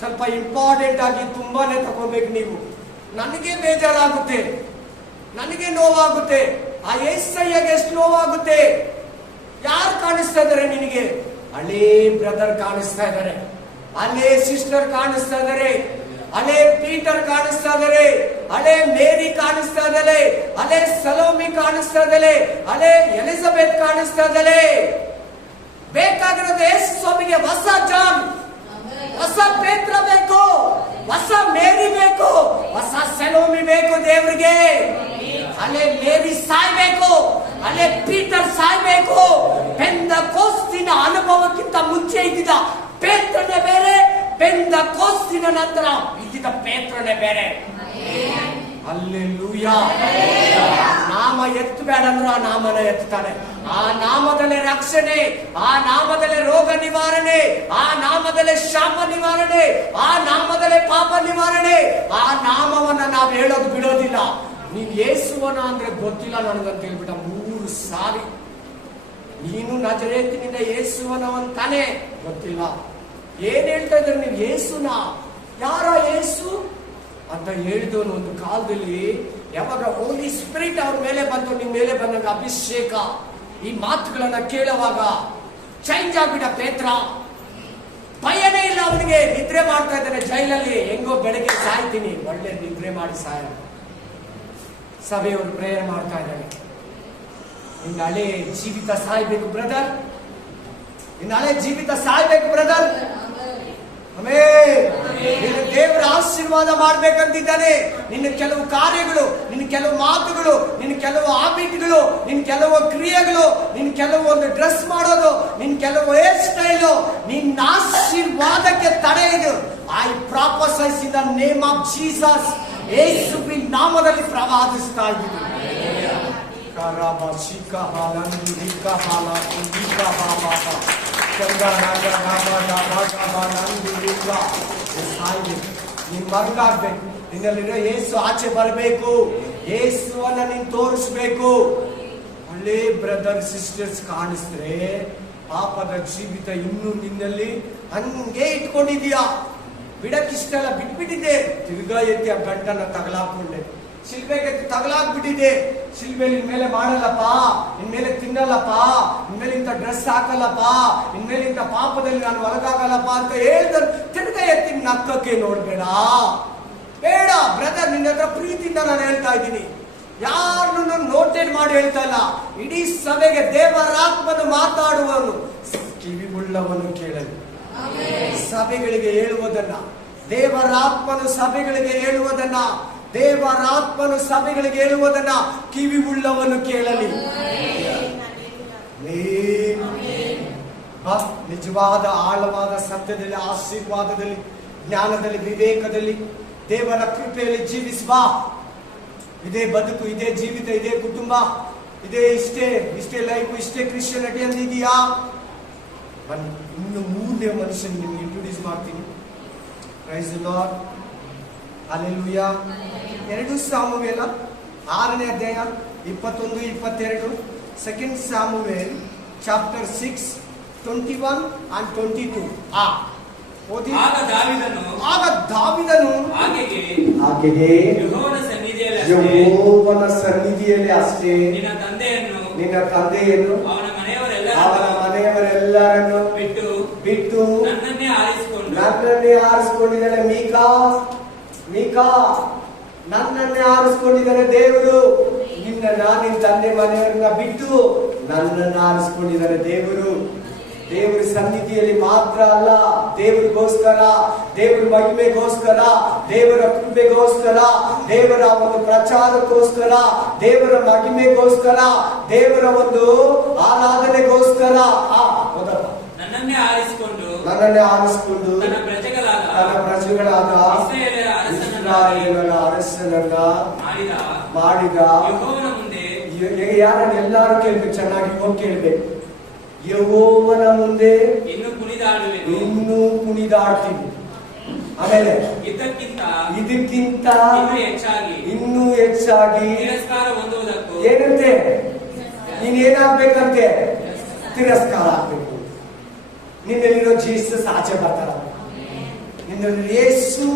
ಸ್ವಲ್ಪ ಇಂಪಾರ್ಟೆಂಟ್ ಆಗಿ ತುಂಬಾನೇ ತಗೋಬೇಕು ನೀವು. ನನಗೆ ಬೇಜಾರಾಗುತ್ತೆ, ನನಗೆ ನೋವಾಗುತ್ತೆ. ಆ ಯೇಸಯ್ಯಗೆ ಎಷ್ಟು ನೋವಾಗುತ್ತೆ. ಯಾರು ಕಾಣಿಸ್ತಾ ಇದ್ದಾರೆ ನಿನಗೆ? ಹಳೇ ಬ್ರದರ್ ಕಾಣಿಸ್ತಾ ಇದ್ದಾರೆ, ಹಳೇ ಸಿಸ್ಟರ್ ಕಾಣಿಸ್ತಾ ಇದ್ದಾರೆ, ಹಳೇ ಪೀಟರ್ ಕಾಣಿಸ್ತಾ ಇದ್ದಾರೆ, ಹಳೇ ಮೇರಿ ಕಾಣಿಸ್ತಾ ಇದ್ದಾರೆ, ಹಳೇ ಸಲೋಮಿ ಕಾಣಿಸ್ತಾ ಇದ್ದಾರೆ, ಹಳೇ ಎಲಿಜಬೆತ್ ಕಾಣಿಸ್ತಾ ಇದ್ದಾರೆ. ಬೇಕಾಗಿರೋದು ಯೇಸು ಸ್ವಾಮಿಗೆ ಹೊಸ ಜಾನ್, ಹೊಸ ಪೇತ್ರ ಬೇಕು, ಹೊಸ ಮೇರಿ ಬೇಕು, ಹೊಸ ಸಲೋಮಿ ಬೇಕು ದೇವರಿಗೆ. ಹಳೆ ಮೇರಿ ಸಾಯ್ಬೇಕು, ಹಳೆ ಪೀಟರ್ ಸಾಯ್ಬೇಕು. ಪೆಂತೆಕೋಸ್ತಿನ ಅನುಭವಕ್ಕಿಂತ ಮುಂಚೆ ಇದ್ದಿದ್ದ ಪೇತ್ರನೇ ಬೇರೆ, ಪೆಂತೆಕೋಸ್ತಿನ ನಂತರ ಇದ್ದಿದ್ದ ಪೇತ್ರನೇ ಬೇರೆ. ಹಲ್ಲೆಲೂಯಾ. ನಾಮ ಎತ್ತಬೇಡ ಅಂದ್ರು ಆ ನಾಮನ ಎತ್ತಾನೆ. ಆ ನಾಮದಲ್ಲೇ ರಕ್ಷಣೆ, ಆ ನಾಮದಲ್ಲೇ ರೋಗ ನಿವಾರಣೆ, ಆ ನಾಮದಲ್ಲೇ ಶಾಪ ನಿವಾರಣೆ, ಆ ನಾಮದಲ್ಲೇ ಪಾಪ ನಿವಾರಣೆ. ಆ ನಾಮವನ್ನ ನಾವು ಹೇಳೋದು ಬಿಡೋದಿಲ್ಲ. ನೀನ್ ಯೇಸುವನ ಅಂದ್ರೆ ಗೊತ್ತಿಲ್ಲ ನನಗಂತ ಹೇಳ್ಬಿಟ್ಟ 3 ಸಾರಿ ನೀನು ನಜರೇತಿನಿಂದ ಯೇಸುವನವನ್ ತಾನೇ? ಗೊತ್ತಿಲ್ಲ. ಏನ್ ಹೇಳ್ತಾ ಇದ್ದಾರೆ ನೀವು? ಯೇಸುನ? ಯಾರ ಯೇಸು ಅಂತ ಹೇಳಿದವನು ಒಂದು ಕಾಲದಲ್ಲಿ ಯಾವಾಗ ಹೋಲಿ ಸ್ಪಿರಿಟ್ ಅವ್ರ ಮೇಲೆ ಬಂತು, ನಿಮ್ ಮೇಲೆ ಬಂದಾಗ ಅಭಿಷೇಕ, ಈ ಮಾತುಗಳನ್ನ ಕೇಳುವಾಗ ಚೇಂಜ್ ಆಗ್ಬಿಟ್ಟ ಪೇತ್ರ. ಭಯನೇ ಇಲ್ಲ ಅವನಿಗೆ. ನಿದ್ರೆ ಮಾಡ್ತಾ ಇದ್ದಾನೆ ಜೈಲಲ್ಲಿ, ಹೆಂಗೋ ಬೆಳಗ್ಗೆ ಸಾಯ್ತೀನಿ, ಒಳ್ಳೆ ನಿದ್ರೆ ಮಾಡಿ ಸಾಯ. ಸಭೆಯವರು ಪ್ರೇಯರ್ ಮಾಡ್ತಾ ಇದ್ದಾನೆ, ನಿನ್ನ ಹಳೆ ಜೀವಿತ ಸಾಯ್ಬೇಕು ಬ್ರದರ್, ನಿನ್ನ ಹಳೆ ಜೀವಿತ ಸಾಯ್ಬೇಕು ಬ್ರದರ್. ನಿನ್ನ ದೇವರ ಆಶೀರ್ವಾದ ಮಾಡ್ಬೇಕಂತಿದ್ದಾನೆ. ನಿನ್ನ ಕೆಲವು ಕಾರ್ಯಗಳು, ನಿನ್ನ ಕೆಲವು ಮಾತುಗಳು, ನಿನ್ನ ಕೆಲವು ಹಾಬಿಟ್ಗಳು, ನಿನ್ನ ಕೆಲವು ಕ್ರಿಯೆಗಳು, ನಿನ್ನ ಕೆಲವು ಒಂದು ಡ್ರೆಸ್ ಮಾಡೋದು, ನಿನ್ನ ಕೆಲವು ಹೇರ್ ಸ್ಟೈಲು, ನಿನ್ನ ಆಶೀರ್ವಾದಕ್ಕೆ ತಡೆ ಇದು. I prophesy in the name of Jesus. ಯೇಸುವಿನ ನಾಮದಲ್ಲಿ ಪ್ರವಾದಿಸ್ತಾ ಇದ್ದೀನಿ. ನೀನ್ ಮರ್ಗಾಗ್ಬೇಕು. ನಿನ್ನಲ್ಲಿರೋ ಯೇಸು ಆಚೆ ಬರಬೇಕು. ಯೇಸುವನ್ನ ನೀನ್ ತೋರಿಸ್ಬೇಕು. ಒಳ್ಳೆ ಬ್ರದರ್ ಸಿಸ್ಟರ್ಸ್ ಕಾಣಿಸಿದ್ರೆ ಪಾಪದ ಜೀವಿತ ಇನ್ನೂ ನಿನ್ನಲ್ಲಿ ಹಂಗೆ ಇಟ್ಕೊಂಡಿದೀಯಾ. ಬಿಡಕ್ಕಿಷ್ಟಲ್ಲ, ಬಿಟ್ಬಿಟ್ಟಿದ್ದೆ. ತಿರ್ಗಾ ಎತ್ತಿ ಆ ಗಂಟನ್ನ ತಗಲಾಕೊಂಡೆ, ಶಿಲ್ಬೆಗೆ ತಗಲಾಕ್ಬಿಟ್ಟಿದೆ. ಶಿಲ್ಬೆ ನಿನ್ ಮೇಲೆ ಮಾಡಲ್ಲಪ್ಪ, ನಿನ್ ಮೇಲೆ ತಿನ್ನಲ್ಲಪ್ಪ, ನಿನ್ ಮೇಲೆ ಇಂಥ ಡ್ರೆಸ್ ಹಾಕಲ್ಲಪ್ಪ, ನಿನ್ ಮೇಲೆ ಇಂಥ ಪಾಪದಲ್ಲಿ ನಾನು ಒಳಗಾಗಲ್ಲಪ್ಪ ಅಂತ ಹೇಳ್ದ ತಿರ್ಗಾ ಎತ್ತಿ ನಕ್ಕಕ್ಕೆ ನೋಡ್ಬೇಡ. ಬೇಡ ಬ್ರದರ್, ನಿನ್ನ ಹತ್ರ ಪ್ರೀತಿಯಿಂದ ನಾನು ಹೇಳ್ತಾ ಇದ್ದೀನಿ. ಯಾರನ್ನು ನೋಟೆಡ್ ಮಾಡಿ ಹೇಳ್ತಾ ಇಲ್ಲ. ಇಡೀ ಸಭೆಗೆ ದೇವರಾತ್ಮನು ಮಾತಾಡುವನು, ಕಿವಿಯುಳ್ಳವನು ಕೇಳಲು. ಸಭೆಗಳಿಗೆ ಹೇಳುವುದನ್ನ, ದೇವರಾತ್ಮನು ಸಭೆಗಳಿಗೆ ಹೇಳುವುದನ್ನ, ದೇವರಾತ್ಮನು ಸಭೆಗಳಿಗೆ ಹೇಳುವುದನ್ನ ಕಿವಿ ಉಳ್ಳವನು ಕೇಳಲಿ. ನಿಜವಾದ ಆಳವಾದ ಸತ್ಯದಲ್ಲಿ, ಆಶೀರ್ವಾದದಲ್ಲಿ, ಜ್ಞಾನದಲ್ಲಿ, ವಿವೇಕದಲ್ಲಿ, ದೇವರ ಕೃಪೆಯಲ್ಲಿ ಜೀವಿಸುವ. ಇದೇ ಬದುಕು, ಇದೇ ಜೀವಿತ, ಇದೇ ಕುಟುಂಬ, ಇಷ್ಟೇ ಲೈಫ್, ಇಷ್ಟೇ ಕ್ರಿಶ್ಚಿಯನಿಟಿ ಅಂದಿದೆಯಾ? ಬನ್ನಿ, ಇನ್ನು 3ನೇ ಮನುಷ್ಯನ ನಿಮ್ಗೆ ಇಂಟ್ರೊಡ್ಯೂಸ್ ಮಾಡ್ತೀನಿ. Praise the lord, hallelujah. 2 ಸಾಮುವೇಲ 6ನೇ ಅಧ್ಯಾಯ 21-22. 2 ಸಾಮುವೇಲ್ ಚಾಪ್ಟರ್ 6 21 and 22. ಆಗ ದಾವೀದನು ಹಾಗೆಯೇ ಯೆಹೋವನ ಸನ್ನಿಧಿಯಲ್ಲಿ ಅಷ್ಟೇ ನಿನ್ನ ತಂದೆಯನ್ನು ಅವನ ಮನೆಯವರೆಲ್ಲರನ್ನು ಬಿಟ್ಟು ನನ್ನನ್ನೇ ಆರಿಸಿಕೊಂಡಿದ್ದಾನೆ. ಮೀಕಾ ನನ್ನನ್ನೇ ಆರಿಸಿಕೊಂಡಿದ್ದಾನೆ ದೇವರು. ನಿನ್ನ ತಂದೆ ಮನೆಯವರನ್ನ ಬಿಟ್ಟು ನನ್ನನ್ನು ಆರಿಸಿಕೊಂಡಿದ್ದಾನೆ ದೇವರು. ದೇವರ ಸನ್ನಿಧಿಯಲ್ಲಿ ಮಾತ್ರ ಅಲ್ಲ, ದೇವರಿಗೋಸ್ಕರ, ದೇವರ ಮಹಿಮೆಗೋಸ್ಕರ, ದೇವರ ಕೃಪೆಗೋಸ್ಕರ, ದೇವರ ಒಂದು ಪ್ರಚಾರಕ್ಕೋಸ್ಕರ, ದೇವರ ಮಹಿಮೆಗೋಸ್ಕರ, ದೇವರ ಒಂದು ಆರಾಧನೆಗೋಸ್ಕರ ನನ್ನನ್ನೇ ಆರಿಸಿಕೊಂಡು ತನ್ನ ಪ್ರಜೆಗಳಾದ ಇಸ್ರಾಯೇಲರ ಅರಸನನ್ನ ಮಾಡಿದ ಯಾರನ್ನ ಎಲ್ಲಾರು ಕೇಳ್ಬೇಕು, ಚೆನ್ನಾಗಿ ಹೋಗಿ ಕೇಳ್ಬೇಕು. ಯೆಹೋವನ ಮುಂದೆ ಇನ್ನೂ ಕುಣಿದಾಡ್ತೀನಿ. ಆಮೇಲೆ ಇದಕ್ಕಿಂತ ಇನ್ನೂ ಹೆಚ್ಚಾಗಿ ಏನಂತೆ, ನೀನೇನಾಗ್ಬೇಕಂತೆ? ತಿರಸ್ಕಾರ ಆಗ್ಬೇಕು. ನಿನ್ನಲ್ಲಿರೋ ಜೀಸಸ್ ಆಚೆ ಬರ್ತಾರ, ನಿನ್ನಲ್ಲಿ ಯೇಸು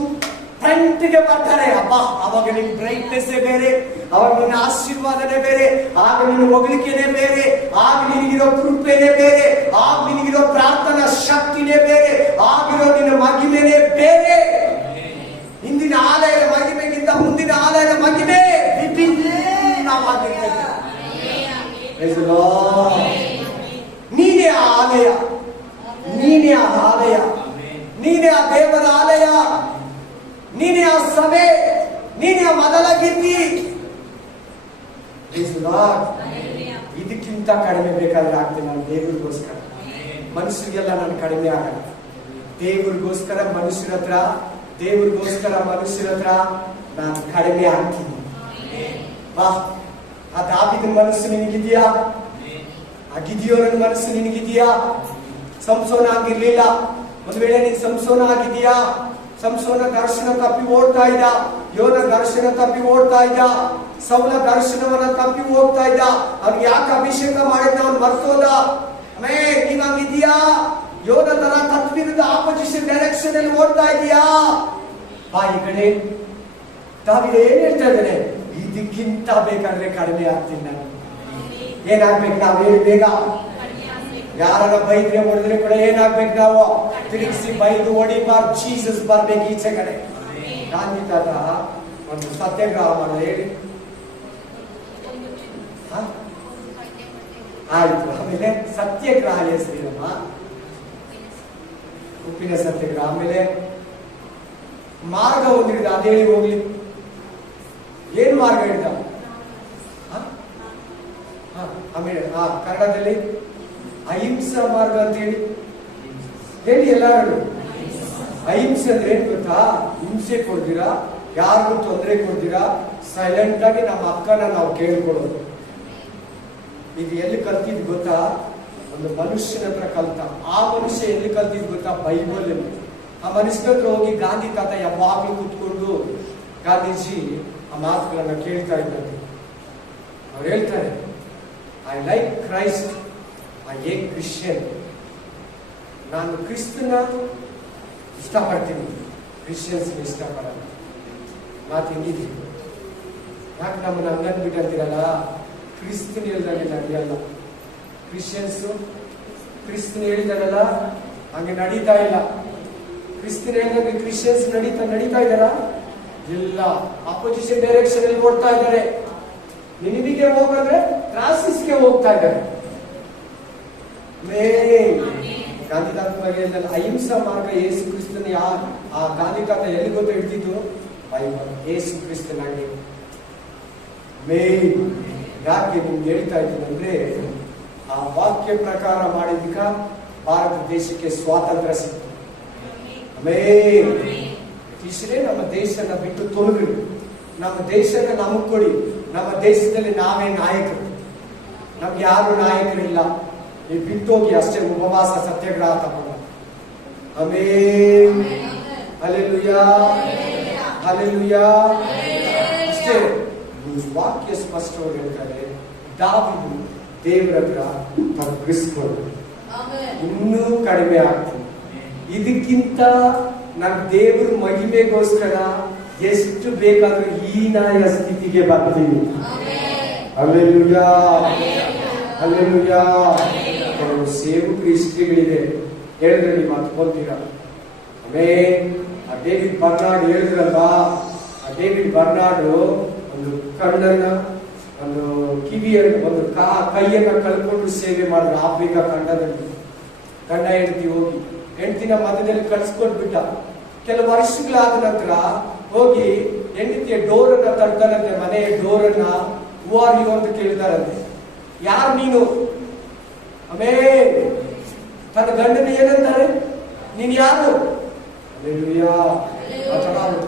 ಫ್ರಂಟ್ಗೆ ಬರ್ತಾರೆ. ಅಪ್ಪ, ಅವಾಗ ನಿನ್ ಬ್ರೈಟ್ನೆಸ್ ಬೇರೆ, ಅವಾಗ ನಿನ್ನ ಆಶೀರ್ವಾದನೆ ಬೇರೆ, ಆಗ ನಿನ್ನ ಹೊಗಳಿಕೆನೆ ಬೇರೆ, ಆಗ ನಿನಗಿರೋ ಕೃಪೆನೆ ಬೇರೆ, ಆಗ ನಿನಗಿರೋ ಪ್ರಾರ್ಥನಾ ಶಕ್ತಿನೇ ಬೇರೆ, ಆಗಿರೋ ನಿನ್ನ ಮಹಿಮೆನೇ ಬೇರೆ. ಹಿಂದಿನ ಆಲಯದ ಮಹಿಮೆಗಿಂತ ಮುಂದಿನ ಆಲಯದ ಮಹಿಮೆ ವಿಭಿನ್ನವಾಗಿರ್ತದೆ. ನೀನೇ ಆ ಆಲಯ, ನೀನೇ ಆ ಆಲಯ, ನೀನೇ ಆ ದೇವರ ಆಲಯ, ನೀನೇ ಆ ಸಭೆ, ನೀನೇ ಆ ಮೊದಲ ಗಿರ್ತಿ. ಇದಕ್ಕಿಂತ ಕಡಿಮೆ ಬೇಕಾದ್ರೆ ಆಗ್ತೀನಿ ನಾನು ದೇವರಿಗೋಸ್ಕರ. ಮನುಷ್ಯರಿಗೆಲ್ಲ ನಾನು ಕಡಿಮೆ ಆಗಲ್ಲ. ದೇವರಿಗೋಸ್ಕರ ಮನುಷ್ಯರ ಹತ್ರ, ದೇವರಿಗೋಸ್ಕರ ಮನುಷ್ಯರ ಹತ್ರ ನಾನು ಕಡಿಮೆ ಆಗ್ತೀನಿ. ಬಾ, ಆ ದಾವೀದನ ಮನಸ್ಸು ನಿನಗಿದೆಯಾ? ಆ ಗಿದಿಯೋನನ ಮನಸ್ಸು ನಿನಗಿದೆಯಾ? ಸಂಸೋನ ಆಗಿರ್ಲಿಲ್ಲ. ಒಂದು ವೇಳೆ ನೀನು ಸಂಸೋನ ಆಗಿದೆಯಾ? ಸಂಸೋನ ದರ್ಶನ ತಪ್ಪಿ ಓಡ್ತಾ ಇದ್ದ, ಯೋನ ದರ್ಶನ ತಪ್ಪಿ ಓಡ್ತಾ ಇದ್ದ, ಸೌಲ ದರ್ಶನವನ್ನ ತಪ್ಪಿ ಹೋಗ್ತಾ ಇದ್ದ. ಅವ್ನಿಗೆ ಯಾಕೆ ಅಭಿಷೇಕ ಮಾಡಿದ್ದ ಅವ್ನು ಮರ್ತೋದ. ನೀನ್ ಹಂಗಿದ್ಯಾ? ಯೋನ ತರ ತತ್ವಿರುದ್ಧ ಆಪೋಸಿಷನ್ ಡೈರೆಕ್ಷನ್ ಅಲ್ಲಿ ಓಡ್ತಾ ಇದೀಯಾ? ಬಾ ಈ ಕಡೆ. ತಾವಿದ ಏನ್ ಹೇಳ್ತಾ ಇದ್ದಾನೆ? ಇದಕ್ಕಿಂತ ಬೇಕಾದ್ರೆ ಕಡಿಮೆ ಆಗ್ತೀನಿ ನಾನು. ಏನಾಗ್ಬೇಕು ನಾವು ಹೇಳಿ ಬೇಗ? ಯಾರನ್ನ ಬೈದ್ರೆ ಹೊಡೆದ್ರೆ ಕೂಡ ಏನಾಗ್ಬೇಕು ನಾವು? ತಿರುಗಿಸಿ ಬೈದು ಹೊಡಿಬಾರ್ದು. ಜೀಸಸ್ ಬರ್ಬೇಕು ಈಚೆ ಕಡೆ. ಗಾಂಧಿ ತಾತ ಒಂದು ಸತ್ಯಾಗ್ರಹ ಮಾಡೋದು ಹೇಳಿ. ಆಯ್ತು. ಆಮೇಲೆ ಸತ್ಯಾಗ್ರಹ ಹೆಸರಿನಮ್ಮ, ಉಪ್ಪಿನ ಸತ್ಯಾಗ್ರಹ. ಆಮೇಲೆ ಮಾರ್ಗ ಒಂದಿಡಿದ, ಅದೇಳಿ ಹೋಗ್ಲಿ. ಏನ್ ಮಾರ್ಗ ಹಿಡಿದ? ಆಮೇಲೆ ಕನ್ನಡದಲ್ಲಿ ಅಹಿಂಸಾ ಮಾರ್ಗ ಅಂತ ಹೇಳಿ ಎಲ್ಲರೂ. ಅಹಿಂಸೆ ಅಂದ್ರೆ ಏನ್ ಗೊತ್ತಾ? ಹಿಂಸೆ ಕೊಡ್ತೀರಾ, ಯಾರಿಗೂ ತೊಂದರೆ ಕೊಡ್ತೀರಾ, ಸೈಲೆಂಟ್ ಆಗಿ ನಮ್ಮ ಅಕ್ಕನ ನಾವು ಕೇಳ್ಕೊಡೋದು. ಇದು ಎಲ್ಲಿ ಕಲ್ತಿದ್ ಗೊತ್ತಾ? ಒಂದು ಮನುಷ್ಯನ ಹತ್ರ ಕಲ್ತ. ಆ ಮನುಷ್ಯ ಎಲ್ಲಿ ಕಲ್ತಿದ್ ಗೊತ್ತಾ? ಬೈಬಲ್ ಅಲ್ಲಿ. ಆ ಮನುಷ್ಯನ ಹತ್ರ ಹೋಗಿ ಗಾಂಧಿ ತಾತ ಯಾವಾಗ್ಲೂ ಕೂತ್ಕೊಂಡು ಗಾಂಧೀಜಿ ಆ ಮಾತುಗಳನ್ನ ಕೇಳ್ತಾ ಇದ್ದಾರೆ. ಅವ್ರು ಹೇಳ್ತಾರೆ, I like Christ, I hate Christian. ನಾನು ಕ್ರಿಸ್ತನ ಇಷ್ಟಪಡ್ತೀನಿ, ಕ್ರಿಶ್ಚಿಯನ್ಸ್ ಇಷ್ಟಪಡಲ್ಲ. ಮಾತು ಹಿಂಗಿದ್ರಿ. ಯಾಕೆ ನಮ್ಮನ್ನ ಹಂಗನ್ಬಿಟ್ಟಂತೀರಲ್ಲ? ಕ್ರಿಸ್ತನ್ ಹೇಳ್ದಂಗೆ ನಡೆಯಲ್ಲ. ಕ್ರಿಶ್ಚಿಯನ್ಸು ಕ್ರಿಸ್ತನ್ ಹೇಳಿದಾರಲ್ಲ ಹಂಗೆ ನಡೀತಾ ಇಲ್ಲ. ಕ್ರಿಸ್ತನ್ ಹೇಳಿದಂಗೆ ಕ್ರಿಶ್ಚಿಯನ್ಸ್ ನಡೀತಾ ಇದಾರ? ಇಲ್ಲ. ಅಪೋಸಿಷನ್ ಡೈರೆಕ್ಷನ್ ಅಲ್ಲಿ ಓಡ್ತಾ ಇದ್ದಾರೆ. ನಿನಿವಿಗೆ ಹೋಗಂದ್ರೆ ಟ್ರಾನ್ಸಿಸ್ಗೆ ಹೋಗ್ತಾ ಇದ್ದಾರೆ. ಗಾಂಧಿ ತಾತ ಬಗ್ಗೆ ಹೇಳಿದ ಅಹಿಂಸಾ ಮಾರ್ಗ ಯೇಸು ಕ್ರಿಸ್ತನ ಆ ಗಾಂಧಿ ತಾತ ಎಲ್ಲಿ ಗೊತ್ತ ಹಿಡ್ತಿದ್ದು? ಬೈಬಲ್. ಯೇಸು ಕ್ರಿಸ್ತನಾಗಿ ಯಾಕೆ ನಿಮ್ಗೆ ಹೇಳ್ತಾ ಇದ್ದೀನಿ ಅಂದ್ರೆ, ಆ ವಾಕ್ಯ ಪ್ರಕಾರ ಮಾಡಿದ್ಕ ಭಾರತ ದೇಶಕ್ಕೆ ಸ್ವಾತಂತ್ರ್ಯ ಸಿಕ್ತು. ಇಷ್ಟೇ ನಮ್ಮ ದೇಶನ ಬಿಟ್ಟು ತೊಲಗ್ರಿ. ನಮ್ಮ ದೇಶನ ನಮಗ್ ಕೊಡಿ. ನಮ್ಮ ದೇಶದಲ್ಲಿ ನಾವೇ ನಾಯಕರು. ನಮ್ಗೆ ಯಾರು ನಾಯಕರಿಲ್ಲ. ನೀವು ಬಿಟ್ಟೋಗಿ ಅಷ್ಟೇ. ಉಪವಾಸ ಸತ್ಯಾಗ್ರಹ ತಗೊಂಡು. Hallelujah, hallelujah. ಅಷ್ಟೇ. ವಾಕ್ಯ ಸ್ಪಷ್ಟವಾಗಿ ಹೇಳ್ತಾರೆ, ದಾವೀದು ದೇವರ ಹತ್ರ ತಗ್ಗಿಸ್ಕೊಂಡು ಇನ್ನೂ ಕಡಿಮೆ ಆಗ್ತದೆ. ಇದಕ್ಕಿಂತ ನನ್ನ ದೇವರ ಮಹಿಮೆಗೋಸ್ಕರ ಎಷ್ಟು ಬೇಕಾದ್ರೂ ಹೀನಾಯ ಸ್ಥಿತಿಗೆ ಬರ್ತೀವಿ. Hallelujah, hallelujah. ಸೇವಕರು ಇಷ್ಟಗಳಿದೆ ಹೇಳಿದ್ರೆ ನೀವು ಹತ್ಕೊಳ್ತೀರ. ಆ ಡೇವಿಡ್ ಬರ್ನಾರ್ಡ್ ಹೇಳಿದ್ರಲ್ವಾ, ಆ ಡೇವಿಡ್ ಬರ್ನಾರ್ಡ್ ಒಂದು ಕಣ್ಣನ್ನ, ಒಂದು ಕಿವಿಯನ್ನು, ಒಂದು ಕೈಯನ್ನ ಕಳ್ಕೊಂಡು ಸೇವೆ ಮಾಡಿದ್ರು ಆಫ್ರಿಕಾ ಖಂಡದಲ್ಲಿ. ಗಂಡ ಹೆಂಡತಿ ಹೋಗಿ ಹೆಂಡತಿನ ಮಧ್ಯದಲ್ಲಿ ಕಳ್ಸ್ಕೊಂಡ್ಬಿಟ್ಟ. ಕೆಲವು ವರ್ಷಗಳಾದ ನಂತರ ಹೋಗಿ ಹೆಂಡತಿಯ ಡೋರನ್ನ ತಡ್ತಾರಂತೆ, ಮನೆಯ ಡೋರನ್ನ. ಹೂ ಆರ್ ಯು ಅಂತ ಕೇಳ್ತಾರಂತೆ. ಯಾರು ನೀನು? ತನ್ನ ಗಂಡನ ಏನಂತಾರೆ? ನೀನ್ ಯಾರು?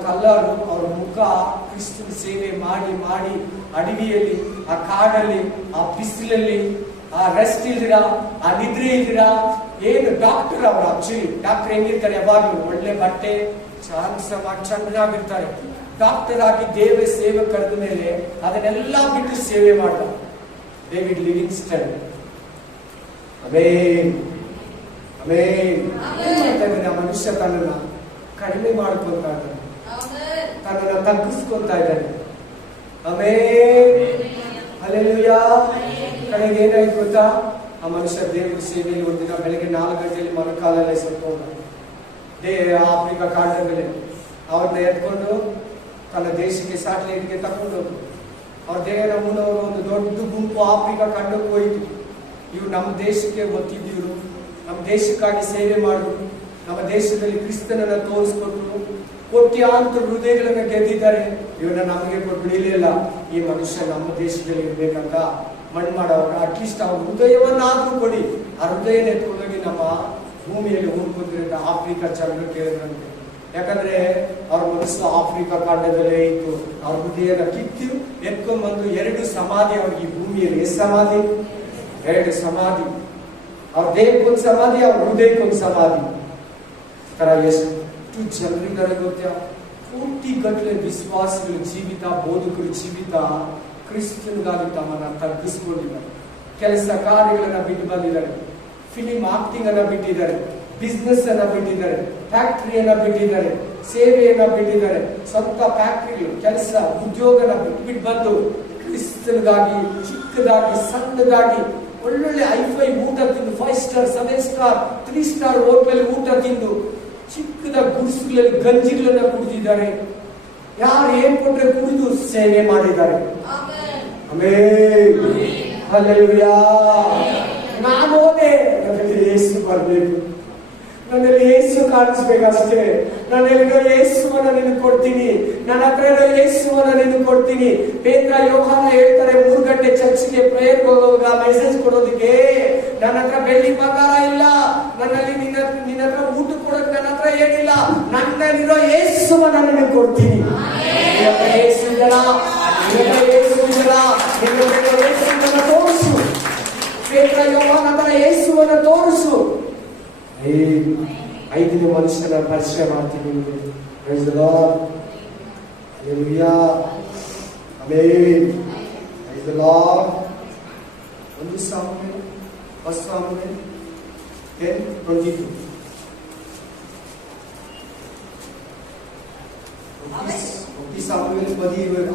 ಕಲ್ಲರು ಅವ್ರ ಮುಖ ಕ್ರಿಸ್ತನ ಸೇವೆ ಮಾಡಿ ಮಾಡಿ ಅಡವಿಯಲ್ಲಿ, ಆ ಕಾಡಲ್ಲಿ, ಆ ಬಿಸಿಲಲ್ಲಿ, ಆ ರೆಸ್ಟ್ ಇಲ್ದಿರ, ಆ ನಿದ್ರೆ ಇಲ್ದಿರ. ಏನು ಡಾಕ್ಟರ್ ಅವರು? ಆಕ್ಚುಲಿ ಡಾಕ್ಟರ್ ಹೆಂಗಿರ್ತಾರೆ? ಯಾವಾಗಲೂ ಒಳ್ಳೆ ಬಟ್ಟೆ, ಚೆನ್ನಾಗಿರ್ತಾರೆ. ಡಾಕ್ಟರ್ ಆಗಿ ದೇವ ಸೇವೆ ಕರೆದ ಮೇಲೆ ಅದನ್ನೆಲ್ಲ ಬಿಟ್ಟು ಸೇವೆ ಮಾಡ್ದ ಡೇವಿಡ್ ಲಿವಿಂಗ್ಸ್ಟನ್. ಮನುಷ್ಯ ತನ್ನನ್ನ ಕಡಿಮೆ ಮಾಡ್ಕೊತಾ ಇದ್ದಾನೆ, ತನ್ನನ್ನ ತಗ್ಗಿಸ್ಕೊತಾ ಇದ್ದಾನೆ. ಹಲ್ಲೆಲೂಯಾ. ಕಡೆಗೆ ಏನಾಯ್ತು ಗೊತ್ತಾ? ಆ ಮನುಷ್ಯ ದೇವರ ಸೇವೆಯಲ್ಲಿ ಒಂದಿನ ಬೆಳಗ್ಗೆ 4 ಗಂಟೆಯಲ್ಲಿ ಮೊಣಕಾಲಲ್ಲೇ ಸತ್ತೋದ. ಆಫ್ರಿಕಾ ಕಾಂಡದಲ್ಲಿ ಅವ್ರನ್ನ ಎತ್ಕೊಂಡು ತನ್ನ ದೇಶಕ್ಕೆ ಸ್ಯಾಟಲೈಟ್ಗೆ ತಗೊಂಡು ಹೋದ್ರು. ಅವ್ರ ದೇಹದ ಮೂಲವರು ಒಂದು ದೊಡ್ಡ ಗುಂಪು ಆಫ್ರಿಕಾ ಖಂಡಕ್ಕೆ ಹೋಯಿತು. ಇವ್ರು ನಮ್ಮ ದೇಶಕ್ಕೆ ಒತ್ತಿದ್ರು, ನಮ್ಮ ದೇಶಕ್ಕಾಗಿ ಸೇವೆ ಮಾಡಿದ್ರು, ನಮ್ಮ ದೇಶದಲ್ಲಿ ಕ್ರಿಸ್ತನನ್ನ ತೋರಿಸ್ಕೊಟ್ರು, ಕೋಟ್ಯಾಂತರ ಹೃದಯಗಳನ್ನ ಗೆದ್ದಿದ್ದಾರೆ. ಇವನ್ನ ನಮಗೆ ಬಿಡಲಿಲ್ಲ. ಈ ಮನುಷ್ಯ ನಮ್ಮ ದೇಶದಲ್ಲಿ ಇರ್ಬೇಕಂತ ಮಣ್ಣು ಮಾಡೋರು. ಅಟ್ಲೀಸ್ಟ್ ಅವ್ರ ಹೃದಯವನ್ನಾದ್ರೂ ಕೊಡಿ. ಆ ಹೃದಯ ಎತ್ಕೊಂಡೋಗಿ ನಮ್ಮ ಭೂಮಿಯಲ್ಲಿ ಉಳ್ಕೊಂಡ್ರಿಂದ ಆಫ್ರಿಕಾ ಚಂದ್ರ ಕೇಳಿದ್ರಂತೆ. ಯಾಕಂದ್ರೆ ಅವ್ರ ಮನಸ್ಸು ಆಫ್ರಿಕಾ ಖಂಡದಲ್ಲೇ ಇತ್ತು. ಅವ್ರ ಹೃದಯದ ಕಿತ್ತು ಎತ್ಕೊಂಡ್ಬಂದು 2 ಸಮಾಧಿ ಅವ್ರಿಗೆ ಈ ಭೂಮಿಯಲ್ಲಿ. ಎಷ್ಟು ಸಮಾಧಿ? 2 ಸಮಾಧಿ. ಅವ್ರ ದೇಹಕ್ಕೊಂದು ಸಮಾಧಿ, ಅವ್ರ ಹೃದಯಕ್ಕೊಂದು ಸಮಾಧಿ. ತರ ಎಷ್ಟು ಎಷ್ಟು ಜನರಿದ್ದಾರೆ ಗೊತ್ತಾ? ಕೋಟಿಗಟ್ಟಲೆ ವಿಶ್ವಾಸಿಗಳ ಜೀವಿತ, ಬೋಧಕರ ಜೀವಿತ ಕ್ರಿಸ್ತನಿಗಾಗಿ ತಮ್ಮನ್ನ ತಗ್ಗಿಸಿಕೊಂಡಿದ್ದಾರೆ. ಕೆಲಸ ಕಾರ್ಯಗಳನ್ನ ಬಿಟ್ಟು ಬಂದಿದ್ದಾರೆ, ಫಿಲಿಂ ಆಕ್ಟಿಂಗ್ ಅನ್ನ ಬಿಟ್ಟಿದ್ದಾರೆ, ಬಿಸ್ನೆಸ್ ಅನ್ನ ಬಿಟ್ಟಿದ್ದಾರೆ, ಫ್ಯಾಕ್ಟರಿಯನ್ನ ಬಿಟ್ಟಿದ್ದಾರೆ, ಸೇವೆಯನ್ನ ಬಿಟ್ಟಿದ್ದಾರೆ, ಸ್ವಂತ ಫ್ಯಾಕ್ಟರಿಗಳು, ಕೆಲಸ, ಉದ್ಯೋಗನ ಬಿಟ್ಟು ಬಂದು ಕ್ರಿಸ್ತನಿಗಾಗಿ ಚಿಕ್ಕದಾಗಿ ಸಣ್ಣದಾಗಿ ಒಳ್ಳೊಳ್ಳೆ ಐಫೈ ಊಟ ತಿಂದು 5 ಸ್ಟಾರ್ 7 ಸ್ಟಾರ್ 3 ಸ್ಟಾರ್ ಹೋಟೆಲ್ ಊಟ ತಿಂದು ಚಿಕ್ಕದ ಗುಡಿಸುಗಳಲ್ಲಿ ಗಂಜಿಗಳನ್ನ ಕುಡಿದಿದ್ದಾರೆ. ಯಾರು ಏನ್ ಕೊಟ್ರೆ ಕುಡಿದು ಸೇವೆ ಮಾಡಿದ್ದಾರೆ. Amen, hallelujah. ನಾನು ಹೋದೆ, ನನ್ನಲ್ಲಿ ಯೇಸು ಬರಬೇಕು, ನನ್ನಲ್ಲಿ ಯೇಸು ಕಾಣಿಸ್ಬೇಕಷ್ಟೇ. ನಾನೆಲ್ಲಿರೋ ಯೇಸುವನ್ನ ನಿನಗೆ ಕೊಡ್ತೀನಿ, ನನ್ನ ಹತ್ರ ಇರೋ ಯೇಸುವನ್ನ ನಿನಗೆ ಕೊಡ್ತೀನಿ. ಪೇತ್ರ ಯೋಹಾನ ಹೇಳ್ತಾರೆ, 3 ಗಂಟೆ ಚರ್ಚ್ಗೆ ಪ್ರೇಯರ್ ಹೋಗುವಾಗ ಮೆಸೇಜ್ ಕೊಡೋದಕ್ಕೆ ನನ್ನ ಹತ್ರ ಬೆಳ್ಳಿ ಬಂಗಾರ ಇಲ್ಲ, ನನ್ನಲ್ಲಿ ನಿನ್ನ ಹತ್ರ ಊಟ ಕೊಡೋಕೆ ನನ್ನ ಹತ್ರ ಏನಿಲ್ಲ, ನನ್ನಲ್ಲಿರೋ ಯೇಸುವನ್ನ ನಿನಗೆ ಕೊಡ್ತೀನಿ. ತೋರಿಸು, ಪೇತ್ರ ಯೋಹಾನ ಹತ್ರ ಯೇಸುವನ್ನ ತೋರಿಸು. 5ನೇ ಮನುಷ್ಯನ ಪರಿಚಯ ಮಾಡ್ತೀನಿ. Praise the lord, hallelujah, amen, praise the Lord. 1 Samuel 10:22.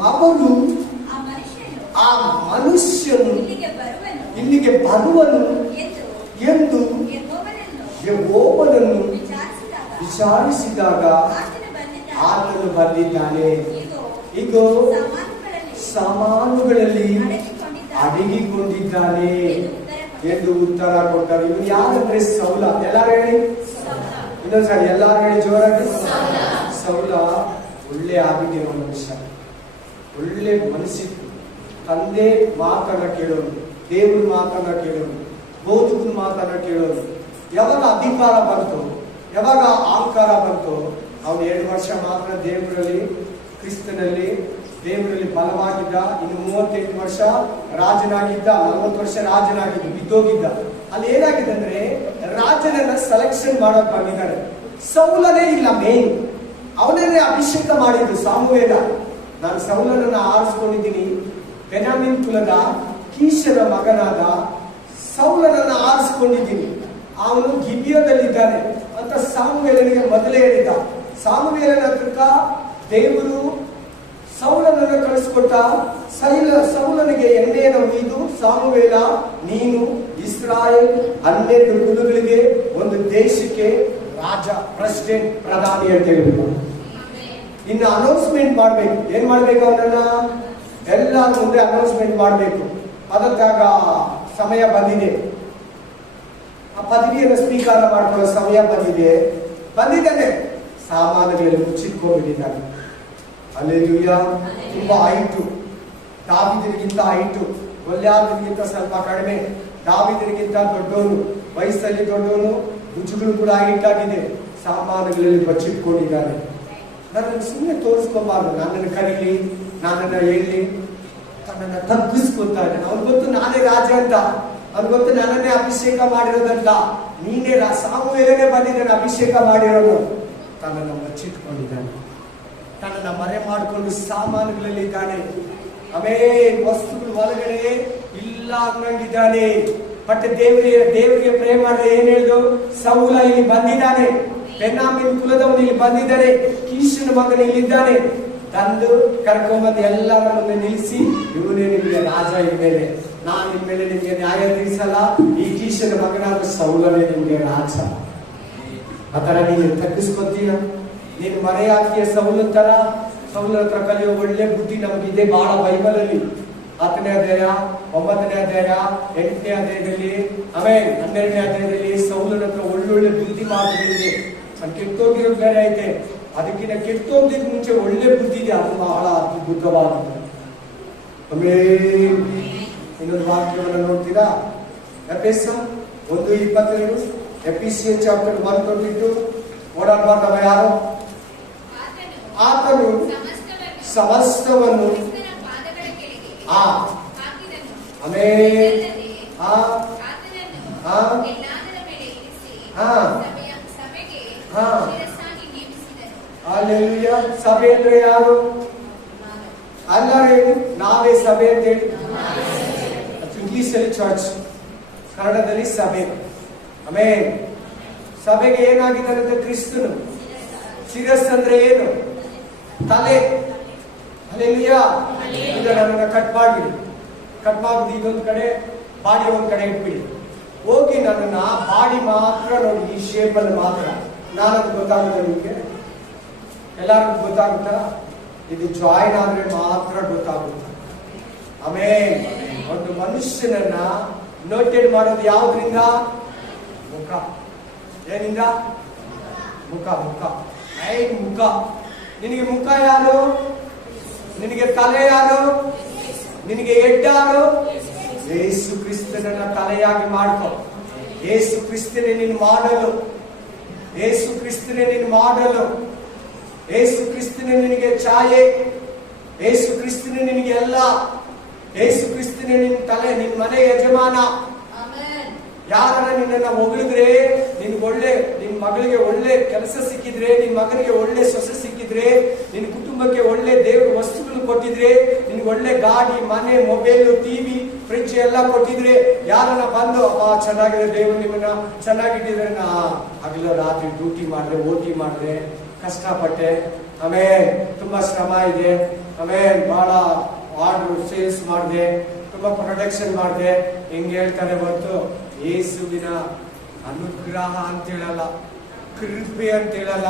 ಅವನು ಆ ಮನುಷ್ಯನು ಇಲ್ಲಿಗೆ ಬರುವನು ಎಂದು ಯೆಹೋವನನ್ನು ವಿಚಾರಿಸಿದಾಗ ಆತನು ಬಂದಿದ್ದಾನೆ. ಈಗ ಸಾಮಾನುಗಳಲ್ಲಿ ಅಡಗಿಕೊಂಡಿದ್ದಾನೆ ಎಂದು ಉತ್ತರ ಕೊಟ್ಟರು. ಇವನು ಯಾರಂದ್ರೆ ಸೌಲ. ಎಲ್ಲಾರು ಹೇಳಿ ಇನ್ನೊಂದ್ಸರಿ, ಎಲ್ಲಾರು ಹೇಳಿ ಜೋರಾಗಿ. ಸೌಲ ಒಳ್ಳೆ ಆಗಿರೋ ಮನುಷ್ಯ, ಒಳ್ಳೆ ಮನಸ್ಸಿತ್ತು. ತಂದೆ ಮಾತನ್ನ ಕೇಳೋನು, ದೇವ್ರ ಮಾತನ್ನ ಕೇಳೋನು, ಬೋಧಕನ ಮಾತನ್ನ ಕೇಳೋನು. ಯಾವಾಗ ಅಧಿಕಾರ ಬಂತು, ಯಾವಾಗ ಅಹಂಕಾರ ಬಂತು, ಅವನು 2 ವರ್ಷ ಮಾತ್ರ ದೇವರಲ್ಲಿ, ಕ್ರಿಸ್ತನಲ್ಲಿ ದೇವರಲ್ಲಿ ಬಲವಾಗಿದ್ದ. ಇನ್ನು 38 ವರ್ಷ ರಾಜನಾಗಿದ್ದ, 40 ವರ್ಷ ರಾಜನಾಗಿದ್ದ, ಬಿದ್ದೋಗಿದ್ದ. ಅಲ್ಲಿ ಏನಾಗಿದೆ ಅಂದ್ರೆ, ರಾಜನನ್ನ ಸೆಲೆಕ್ಷನ್ ಮಾಡೋಕ್ ಬಂದಿದ್ದಾರೆ. ಸೌಲನೇ ಇಲ್ಲ ಮೇನ್, ಅವನನ್ನೇ ಅಭಿಷೇಕ ಮಾಡಿದ್ದು ಸಾಮುವೇಲ. ನಾನು ಸೌಲನನ್ನ ಆರಿಸ್ಕೊಂಡಿದ್ದೀನಿ, ಬೆನ್ಯಾಮೀನ್ ಕುಲದ ಕೀಷನ ಮಗನಾದ ಸೌಲನನ್ನ ಆರಿಸ್ಕೊಂಡಿದ್ದೀನಿ, ಅವನು ಗಿಬಿಯೋದಲ್ಲಿದ್ದಾನೆ ಅಂತ ಸಾಮುವೇಲನಿಗೆ ಮೊದಲೇ ಹೇಳಿದ. ಸಾಮುವೇಲನ ಹತ್ರಕ್ಕ ದೇವರು ಸೌಲನನ್ನು ಕಳಿಸ್ಕೊಟ್ಟ. ಸೌಲನಿಗೆ ಎಣ್ಣೆಯನ್ನು ಒಯ್ದು, ಸಾಮುವೇಲ, ನೀನು ಇಸ್ರಾಯೇಲ್ 12 ಕುಲಗಳಿಗೆ, ಒಂದು ದೇಶಕ್ಕೆ ರಾಜ, ಪ್ರೆಸಿಡೆಂಟ್, ಪ್ರಧಾನಿ ಅಂತ ಹೇಳ್ಬೇಕು. ಇನ್ನು ಅನೌನ್ಸ್ಮೆಂಟ್ ಮಾಡ್ಬೇಕು. ಏನ್ ಮಾಡ್ಬೇಕು? ಅವನನ್ನ ಎಲ್ಲ ಮುಂದೆ ಅನೌನ್ಸ್ಮೆಂಟ್ ಮಾಡ್ಬೇಕು. ಅದಕ್ಕಾಗ ಸಮಯ ಬಂದಿದೆ, ಆ ಪದವಿಯನ್ನು ಸ್ವೀಕಾರ ಮಾಡ್ಕೊಳ್ಳೋ ಸಮಯ ಬಂದಿದ್ದಾನೆ. ಸಾಮಾನುಗಳಲ್ಲಿ ಮುಚ್ಚಿಟ್ಕೊಂಡ್ಬಿಟ್ಟಿದ್ದಾನೆ. ಹಲ್ಲೆಲೂಯಾ. ತುಂಬಾ ಹೈಟು, ದಾವೀದನಿಗಿಂತ ಹೈಟು, ಗೊಲ್ಯಾತನಿಗಿಂತ ಸ್ವಲ್ಪ ಕಡಿಮೆ, ದಾವೀದನಿಗಿಂತ ದೊಡ್ಡವನು, ವಯಸ್ಸಲ್ಲಿ ದೊಡ್ಡವನು, ಭುಜಗಳು ಕೂಡ ಹೈಟಾಗಿದೆ. ಸಾಮಾನುಗಳಲ್ಲಿ ಬಚ್ಚಿಟ್ಕೊಂಡಿದ್ದಾನೆ. ನನ್ನನ್ನು ಸುಮ್ಮನೆ ತೋರಿಸ್ಕೋಬಾರ್ದು, ನನ್ನನ್ನು ಕರೀಲಿ, ನನ್ನನ್ನ ಹೇಳಿ, ತನ್ನನ್ನ ತಗ್ಗಿಸ್ಕೊತಾ ಇದ್ದಾನೆ. ಅವ್ನು ಗೊತ್ತು ನಾನೇ ರಾಜ ಅಂತ, ಅವ್ನು ಗೊತ್ತು ನನ್ನನ್ನೇ ಅಭಿಷೇಕ ಮಾಡಿರೋದಂತ. ನೀನೇ ಸಾಮುವೇಲನೇ ಬಂದಿದ್ದಾನೆ ಅಭಿಷೇಕ ಮಾಡಿರೋನು. ತನ್ನನ್ನು ಬಚ್ಚಿಟ್ಕೊಂಡಿದ್ದಾನೆ, ತನ್ನನ್ನ ಮರೆ ಮಾಡಿಕೊಂಡು ಸಾಮಾನುಗಳಲ್ಲಿ ಇದ್ದಾನೆ. ವಸ್ತುಗಳು ಒಳಗಡೆ ಇಲ್ಲ ಅನ್ನಂಗಿದ್ದಾನೆ. ಬಟ್ ದೇವರಿಗೆ ಪ್ರೇಮ ಮಾಡಿದ್ರೆ ಏನ್ ಹೇಳಿದ್ರು? ಸೌಲ ಇಲ್ಲಿ ಬಂದಿದ್ದಾನೆ, ಬೆನ್ಯಾಮೀನ್ ಕುಲದವನು ಇಲ್ಲಿ ಬಂದಿದ್ದಾನೆ, ಕೀಷನ ಮಗನ ಇಲ್ಲಿದ್ದಾನೆ. ತಂದು ಕರ್ಕೊಂಬಂದು ಎಲ್ಲರ ಮುಂದೆ ನಿಲ್ಲಿಸಿ, ಇವನೇ ನಿಮಗೆ ರಾಜ, ಇನ್ಮೇಲೆ ನಾನು ಇನ್ಮೇಲೆ ನಿಮ್ಗೆ ನ್ಯಾಯ ತೀರಿಸಲ್ಲ, ಈ ಕೀಷನ ಮಗನಾದ ಸೌಲನೇ ನಿಮ್ಗೆ ರಾಜ. ಆತರ ನೀನು ತಗ್ಗಿಸ್ಕೊತೀಯ, ನೀನು ಮರೆ ಹಾಕಿಯ ಸೌಲನ್ ತರ. ಸೌಲನ ಹತ್ರ ಕಲಿಯೋ ಒಳ್ಳೆ ಬುದ್ಧಿ ನಮಗಿದೆ ಬಹಳ ಬೈಬಲ್ ಅಲ್ಲಿ. 10ನೇ ಅಧ್ಯಾಯ, 9ನೇ ಅಧ್ಯಾಯ, 8ನೇ ಅಧ್ಯಾಯದಲ್ಲಿ, 12ನೇ ಅಧ್ಯಾಯದಲ್ಲಿ ಸೌಲನ ಹತ್ರ ಒಳ್ಳೊಳ್ಳೆ ಬುದ್ಧಿ ಮಾತುಗಳಿದೆ. ಕೆಟ್ಟೋಗಿರೋದು ಬೇರೆ ಐತೆ, ಅದಕ್ಕಿಂತ ಕೆಟ್ಟೋಗಿದ್ ಮುಂಚೆ ಒಳ್ಳೆ ಬುದ್ಧಿ ಇದೆ, ಅದು ಬಹಳ ಅದ್ಭುತವಾಗಿದೆ. ಇನ್ನೊಂದು ವಾಕ್ಯವನ್ನು ನೋಡ್ತೀರಾ? Ephesus 1:22, ಎಫೆಸಿಯನ್ chapter 1:22. ಓಡಾಡಬಾರ್ದವ ಯಾರು? ಆತನು ಸಮಸ್ತವನ್ನು ಹಲ್ಲೆಲೂಯಾ. ಸಭೆ ಅಂದ್ರೆ ಯಾರು? ಎಲ್ಲರೂ ಹೇಳಿ, ನಾವೇ ಸಭೆ ಅಂತ ಹೇಳಿ. ಇಂಗ್ಲಿಷ್ ಅಲ್ಲಿ ಚರ್ಚ್, ಕನ್ನಡದಲ್ಲಿ ಸಭೆ. ಆಮೇಲೆ ಸಭೆಗೆ ಏನಾಗಿದ್ದಾರಂತೆ? ಕ್ರಿಸ್ತನು ಶಿರಸ್ ಅಂದ್ರೆ ಏನು? ತಲೆ. ಹಲ್ಲೆಲೂಯಾ. ಈಗ ನನ್ನನ್ನ ಕಟ್ ಮಾಡ್ಬಿಡಿ, ಕಟ್ ಮಾಡ್ಬಿಡಿ, ಇದೊಂದು ಕಡೆ ಬಾಡಿ ಒಂದ್ ಕಡೆ ಇಟ್ಬಿಡಿ. ಹೋಗಿ ನನ್ನನ್ನ ಬಾಡಿ ಮಾತ್ರ ನೋಡಿ, ಈ ಶೇಪ್ ಅಲ್ಲಿ ಮಾತ್ರ. ನಾನದು ಗೊತ್ತಾಗುತ್ತೆ ನಿಮ್ಗೆ? ಎಲ್ಲರಿಗೂ ಗೊತ್ತಾಗುತ್ತಾ? ಇದು ಜಾಯಿನ್ ಆದ್ರೆ ಮಾತ್ರ ಗೊತ್ತಾಗುತ್ತೆ. ಆಮೇಲೆ ಒಂದು ಮನುಷ್ಯನನ್ನ ನೋಟೆಡ್ ಮಾಡೋದು ಯಾವ್ದ್ರಿಂದ? ಮುಖ. ಏನಿಂದ? ಮುಖ. ಮುಖ ಮುಖ. ನಿನಗೆ ಮುಖ ಯಾರು? ನಿನಗೆ ತಲೆ ಯಾರು? ನಿನಗೆ ಹೆಡ್ ಯಾರು? ಯೇಸು ಕ್ರಿಸ್ತನನ್ನ ತಲೆಯಾಗಿ ಮಾಡ್ಕೊ. ಯೇಸು ಕ್ರಿಸ್ತನೇ ನೀನು ಮಾಡಲು. ಯೇಸು ಕ್ರಿಸ್ತನೇ ನೀನು ಮಾಡಲು. ಯೇಸು ಕ್ರಿಸ್ತನೇ ನಿನಗೆ ಛಾಯೆ. ಯೇಸು ಕ್ರಿಸ್ತನೇ ನಿನಗೆ ಎಲ್ಲ. ಯೇಸು ಕ್ರಿಸ್ತನೇ ನಿನ್ನ ತಲೆ, ನಿನ್ನ ಮನೆ ಯಜಮಾನ. ಯಾರನ್ನ ನಿನ್ನನ್ನ ಹೊಗಳಿದ್ರೆ, ನಿನ್ ಮಗಳಿಗೆ ಒಳ್ಳೆ ಕೆಲಸ ಸಿಕ್ಕಿದ್ರೆ, ನಿನ್ ಮಗನಿಗೆ ಒಳ್ಳೆ ಸೊಸೆ ಸಿಕ್ಕಿದ್ರೆ, ನಿನ್ ಕುಟುಂಬಕ್ಕೆ ಒಳ್ಳೆ ದೇವ್ರ ವಸ್ತುಗಳು ಕೊಟ್ಟಿದ್ರೆ, ನಿನ್ಗೆ ಒಳ್ಳೆ ಗಾಡಿ, ಮನೆ, ಮೊಬೈಲ್, ಟಿವಿ, ಫ್ರಿಡ್ಜ್ ಎಲ್ಲ ಕೊಟ್ಟಿದ್ರೆ, ಯಾರನ್ನ ಬಂದು ಚೆನ್ನಾಗಿದೆ, ದೇವ್ರು ನಿಮ್ಮನ್ನ ಚೆನ್ನಾಗಿಟ್ಟಿದ್ರೆ, ನಾ ಹಗಲು ರಾತ್ರಿ ಡ್ಯೂಟಿ ಮಾಡಿದ್ರೆ, ಓಟಿ ಮಾಡಿದ್ರೆ, ಕಷ್ಟಪಟ್ಟೆ, ಆಮೇಲೆ ತುಂಬಾ ಶ್ರಮ ಇದೆ, ಆಮೇಲೆ ಬಹಳ ಆರ್ಡರ್ ಸೇಲ್ಸ್ ಮಾಡಿದೆ, ತುಂಬಾ ಪ್ರೊಡಕ್ಷನ್ ಮಾಡಿದೆ, ಹಿಂಗೆ ಹೇಳ್ತಾರೆ ಹೊರತು ಯೇಸುವಿನ ಅನುಗ್ರಹ ಅಂತ ಹೇಳಲ್ಲ, ಕೃಪೆ ಅಂತ ಹೇಳಲ್ಲ.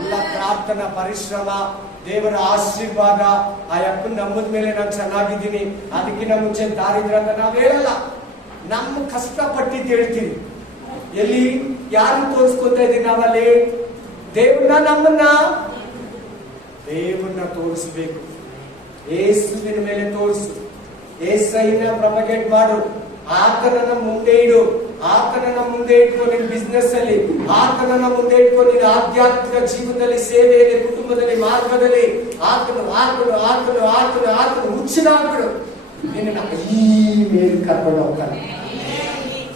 ಎಲ್ಲ ಪ್ರಾರ್ಥನಾ ಪರಿಶ್ರಮ, ದೇವರ ಆಶೀರ್ವಾದ. ಆ ಯಪ್ಪನ ನಂಬದ ಮೇಲೆ ನಾನು ಚೆನ್ನಾಗಿದ್ದೀನಿ, ಅದಕ್ಕಿಂತ ಮುಂಚೆ ದಾರಿದ್ರ ಅಂತ ನಾವ್ ಹೇಳಲ್ಲ. ನಮ್ಮ ಕಷ್ಟಪಟ್ಟಿದ್ದು ಹೇಳ್ತೀವಿ. ಎಲ್ಲಿ ಯಾರು ತೋರಿಸ್ಕೊತಾ ಇದೀವಿ ನಾವಲ್ಲಿ? ದೇವ್ರನ್ನ ತೋರಿಸ್ಬೇಕು. ಯೇಸುವಿನ ಮೇಲೆ ತೋರಿಸು. ಏಸೈನ ಪ್ರೊಪಗೇಟ್ ಮಾಡು. ಆತನನ್ನ ಮುಂದೆ ಇಡು. ಆತನನ್ನ ಮುಂದೆ ಇಟ್ಕೊ ನಿನ್ ಬಿಸ್ನೆಸ್ ಅಲ್ಲಿ. ಆತನನ್ನ ಮುಂದೆ ಇಟ್ಕೊ ನಿನ್ನ ಆಧ್ಯಾತ್ಮಿಕ ಜೀವನದಲ್ಲಿ, ಸೇವೆಯಲ್ಲಿ, ಕುಟುಂಬದಲ್ಲಿ, ಮಾರ್ಗದಲ್ಲಿ. ಆತನು ಹುಚ್ಚನಾಗ್ಬಿಡು. ನಿನ್ನ ಈ ಮೇಲೆ ಕರ್ಕೊಂಡು ಹೋಗ್ತಾನೆ.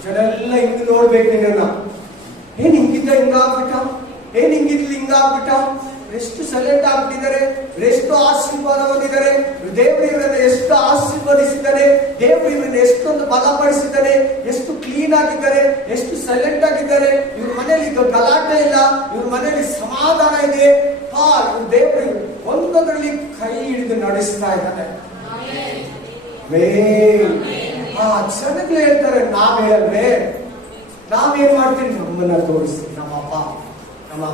ಜನರೆಲ್ಲ ಹಿಂಗ್ ನೋಡ್ಬೇಕು ನಿನ್ನ. ಏನ್ ಹಿಂಗಿದ್ದ ಹಿಂಗಾಗ್ಬಿಟ್ಟ, ಏನ್ ಹಿಂಗಿದ್ಲಿ ಹಿಂಗಾಗ್ಬಿಟ್ಟ. ಎಷ್ಟು ಸೈಲೆಂಟ್ ಆಗ್ಬಿಟ್ಟಿದ್ದಾರೆ, ಎಷ್ಟು ಆಶೀರ್ವಾದ ಹೊಂದಿದ್ದಾರೆ. ದೇವರು ಇವರನ್ನು ಎಷ್ಟು ಆಶೀರ್ವದಿಸಿದ್ದಾರೆ, ದೇವರು ಇವರನ್ನು ಎಷ್ಟೊಂದು ಬಲಪಡಿಸಿದ್ದಾರೆ, ಎಷ್ಟು ಕ್ಲೀನ್ ಆಗಿದ್ದಾರೆ, ಎಷ್ಟು ಸೈಲೆಂಟ್ ಆಗಿದ್ದಾರೆ. ಇವ್ರ ಮನೆಯಲ್ಲಿ ಗಲಾಟೆ ಇಲ್ಲ, ಇವ್ರ ಮನೆಯಲ್ಲಿ ಸಮಾಧಾನ ಇದೆ. ದೇವರು ಒಂದೊಂದರಲ್ಲಿ ಕೈ ಹಿಡಿದು ನಡೆಸ್ತಾ ಇದ್ದಾನೆ. ಜನಗಳು ಹೇಳ್ತಾರೆ, ನಾವ್ ಹೇಳಲ್ವೇ? ನಾವೇನ್ ಮಾಡ್ತೀವಿ? ನಮ್ಮನ್ನ ತೋರಿಸ್ತೀವಿ. ನಮ್ಮಪ್ಪ, ನಮ್ಮ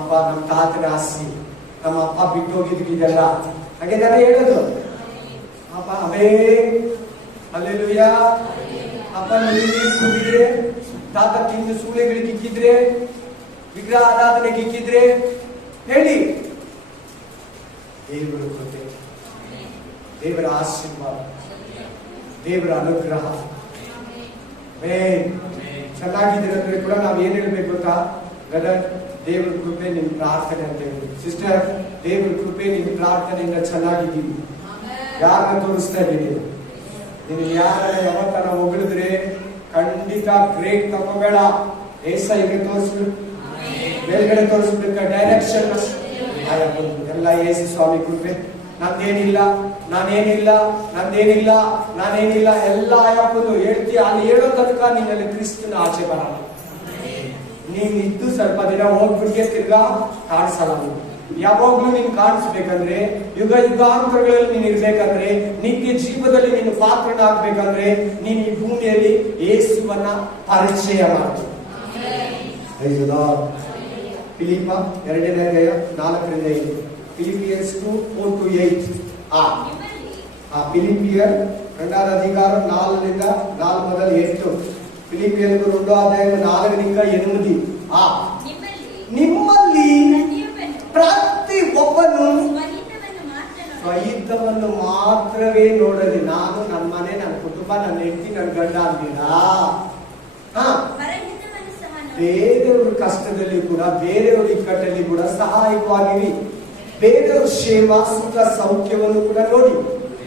ತಾತನ ಆಸ್ತಿ, ನಮ್ಮ ಅಪ್ಪ ಬಿಟ್ಟು ಹೋಗಿದ್ದಿದೆಲ್ಲ ಹಾಗೆ ಜನ ಹೇಳೋದು. ಅಪ್ಪ ಅವೇ ಹಲ್ಲೆಲೂಯಾ. ಅಪ್ಪ ಕೂಗಿದ್ರೆ, ತಾತ ತಿಂದು ಸೂಳೆಗಳಿಗೆ ಇಕ್ಕಿದ್ರೆ, ವಿಗ್ರಹ ಆರಾಧನೆಗೆ ಇಕ್ಕಿದ್ರೆ ಹೇಳಿ. ದೇವರ ಕೃಪೆ, ದೇವರ ಆಶೀರ್ವಾದ, ದೇವರ ಅನುಗ್ರಹ. ಚೆನ್ನಾಗಿದ್ರೆ ಕೂಡ ನಾವ್ ಏನ್ ಹೇಳ್ಬೇಕು ಗೊತ್ತಾ? ಬ್ರದರ್, ದೇವರ ಕೃಪೆ ನಿನ್ ಪ್ರಾರ್ಥನೆ ಅಂತ ಹೇಳಿ. ಸಿಸ್ಟರ್, ದೇವರ ಕೃಪೆ ನಿನ್ ಪ್ರಾರ್ಥನೆಯಿಂದ ಚೆನ್ನಾಗಿದ್ದೀವಿ. ಯಾರನ್ನ ತೋರಿಸ್ತಾ ಇದ್ದೀನಿ? ನೀನು ಯಾರನ್ನ ಯಾವತ್ತನ ಹೊಗಳಿದ್ರೆ ಖಂಡಿತ ಗ್ರೇಟ್ ತಗೋಬೇಡ. ಏಸೈಗೆ ತೋರಿಸ್ಬಿಡು, ಮೇಲ್ಗಡೆ ತೋರಿಸ್ಬಿಡ್ಕ ಡೈರೆಕ್ಷನ್. ಎಲ್ಲ ಯೇಸು ಸ್ವಾಮಿ ಕೃಪೆ. ನಂದೇನಿಲ್ಲ, ಎಲ್ಲ ಯಾಕಂದು ಹೇಳ್ತೀಯ. ಅಲ್ಲಿ ಹೇಳೋ ತನಕ ನಿನ್ನಲ್ಲಿ ಕ್ರಿಸ್ತನ ಆಚೆ ಬರಲ್ಲ. ನೀನ್ ಇದ್ದು ಸ್ವಲ್ಪ ದಿನ ಹೋಗ್ಬಿಟ್ಟಿಗೆ ತಿರ್ಗಾ ಕಾಣಿಸಲ್ಲ. ಯಾವಾಗ್ಲೂ ನೀನ್ ಕಾಣಿಸ್ಬೇಕಂದ್ರೆ, ಯುಗಾಂತರಗಳಲ್ಲಿ ನೀನ್ ಇರ್ಬೇಕಂದ್ರೆ, ನಿತ್ಯ ಜೀವದಲ್ಲಿ ನೀನು ಪಾತ್ರನಾಗ್ಬೇಕಂದ್ರೆ, ನೀನ್ ಈ ಭೂಮಿಯಲ್ಲಿ ಯೇಸುವನ್ನ ಪರಿಚಯ ಮಾಡು. ಫಿಲಿಪ 2ನೇ ಅಧ್ಯಾಯ 4-5. ಫಿಲಿಪಿಯನ್ಸ್ 4-8. ಫಿಲಿಪಿಯರ್ 2వ అధికారం 4-8. ಫಿಲಿಪಿಯನ್ 2వ అధ్యాయం 4-8. ನಿಮ್ಮಲ್ಲಿ ಪ್ರತಿ ಒಬ್ಬನು ಸ್ವಹಿತವನ್ನು ಮಾತ್ರವೇ ನೋಡಲಿ. ನಾನು, ನನ್ನ ಮನೆ, ನನ್ನ ಕುಟುಂಬ, ನನ್ನ ಹೆಂಡತಿ, ನನ್ನ ಗಂಡ ಅಂದಿಲ್ಲ. ಬೇರೆಯವ್ರ ಕಷ್ಟದಲ್ಲಿ ಕೂಡ, ಬೇರೆಯವ್ರ ಇಕ್ಕಟ್ಟಲ್ಲಿ ಕೂಡ ಸಹಾಯಕವಾಗಿರಿ. ಬೇರೆಯವ್ರ ಕ್ಷೇಮ, ಸುಖ, ಸೌಖ್ಯವನ್ನು ಕೂಡ ನೋಡಿ.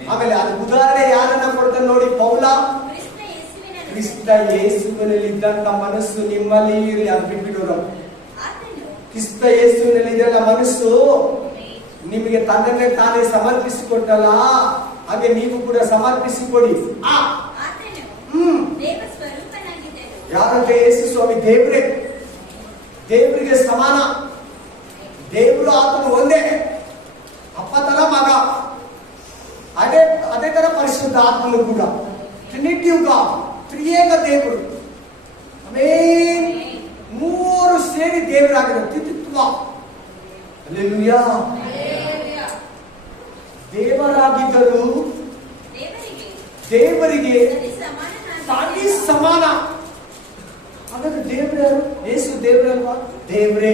ಆಮೇಲೆ ಅದು ಉದಾಹರಣೆ ಯಾರನ್ನ ಕೊಡ್ತಾನೆ ನೋಡಿ? ಪೌಲ. ಕ್ರಿಸ್ತ ಯೇಸುವಿನಲ್ಲಿದ್ದಂತ ಮನಸ್ಸು ನಿಮ್ಮಲ್ಲಿ ಇರಲಿ. ಅದು ಬಿಟ್ಬಿಡೋರು. ಕ್ರಿಸ್ತ ಯೇಸುವಿನಲ್ಲಿ ಇದೆಲ್ಲ ಮನಸ್ಸು ನಿಮಗೆ ತನ್ನನ್ನೇ ತಾನೇ ಸಮರ್ಪಿಸಿಕೊಟ್ಟಲ್ಲ, ಹಾಗೆ ನೀವು ಕೂಡ ಸಮರ್ಪಿಸಿಕೊಡಿ. ಯಾರಂತೆ? ಯೇಸು ಸ್ವಾಮಿ ದೇವರೇ, ದೇವರಿಗೆ ಸಮಾನ. ದೇವರು ಆತನು ಒಂದೇ, ಅಪ್ಪ ತರ ಮಗ. ಅದೇ ತರ ಪರಿಶುದ್ಧ ಆತ್ಮನು ಕೂಡ ಟ್ರಿನಿಟಿ ಗಾಡ್, ತ್ರಿಯೇಕ ದೇವರು. ಆಮೆನ್. ಮೂವರು ಸೇರಿ ದೇವರಾಗಿರೋ ತ್ರಿತ್ವ. ಹಲ್ಲೆಲೂಯಾ. ದೇವರಾಗಿದ್ದರು ದೇವರಿಗೆ ತಾನೇ ಸಮಾನ. ಹಾಗಾದ್ರೆ ದೇವರೇ, ಯೇಸು ದೇವರಲ್ವಾ? ದೇವರೇ.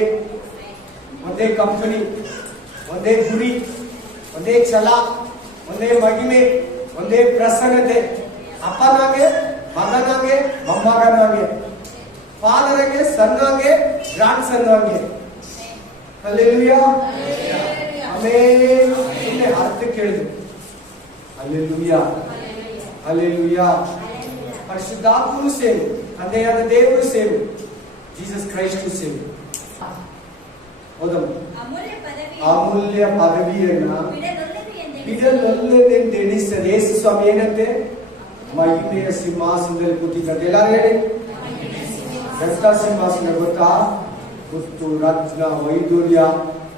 ಒಂದೇ ಕಂಪನಿ, ಒಂದೇ ಗುರಿ, ಒಂದೇ ಛಲ, ಒಂದೇ ಮಹಿಮೆ, ಒಂದೇ ಪ್ರಸನ್ನತೆ. ಅಪ್ಪನಾಗೆ, ಮಗನಾಗೆ, ಮೊಮ್ಮಗನಾಗೆ, ಫಾದರ್ಗೆ, ಸನ್ನಾಗೆ, ಗ್ರಾಂಡ್ ಸನ್ನಾಗೆ. ಹಲ್ಲೆಲೂಯಾ. ಆಮೆನ್. ಸುಮ್ಮನೆ ಅರ್ಥ ಕೇಳಿದ್ರು. Hallelujah, hallelujah. ಪರಿಶುದ್ಧಾತ್ಮನು ಸೇವೆ, ತಂದೆಯಾದ ದೇವರು ಸೇವೆ, ಜೀಸಸ್ ಕ್ರೈಸ್ಟ್ ಸೇವೆ. ಹೌದಮ್ಮ. ಅಮೂಲ್ಯ ಪದವಿಯನ್ನ ಬಿಡಲೊಲ್ಲೆಂದೆಣಿಸದೆ ಯೇಸು ಸ್ವಾಮಿ ಏನಂತೆ? ಮಹಿಮೆಯ ಸಿಂಹಾಸನದಲ್ಲಿ ಕೂತಿದ್ದಂತೆ. ಎಲ್ಲರೂ ಹೇಳಿ. ಎಂತ ಸಿಂಹಾಸನ ಗೊತ್ತಾ? ಮುತ್ತು, ರತ್ನ, ವೈಡೂರ್ಯ,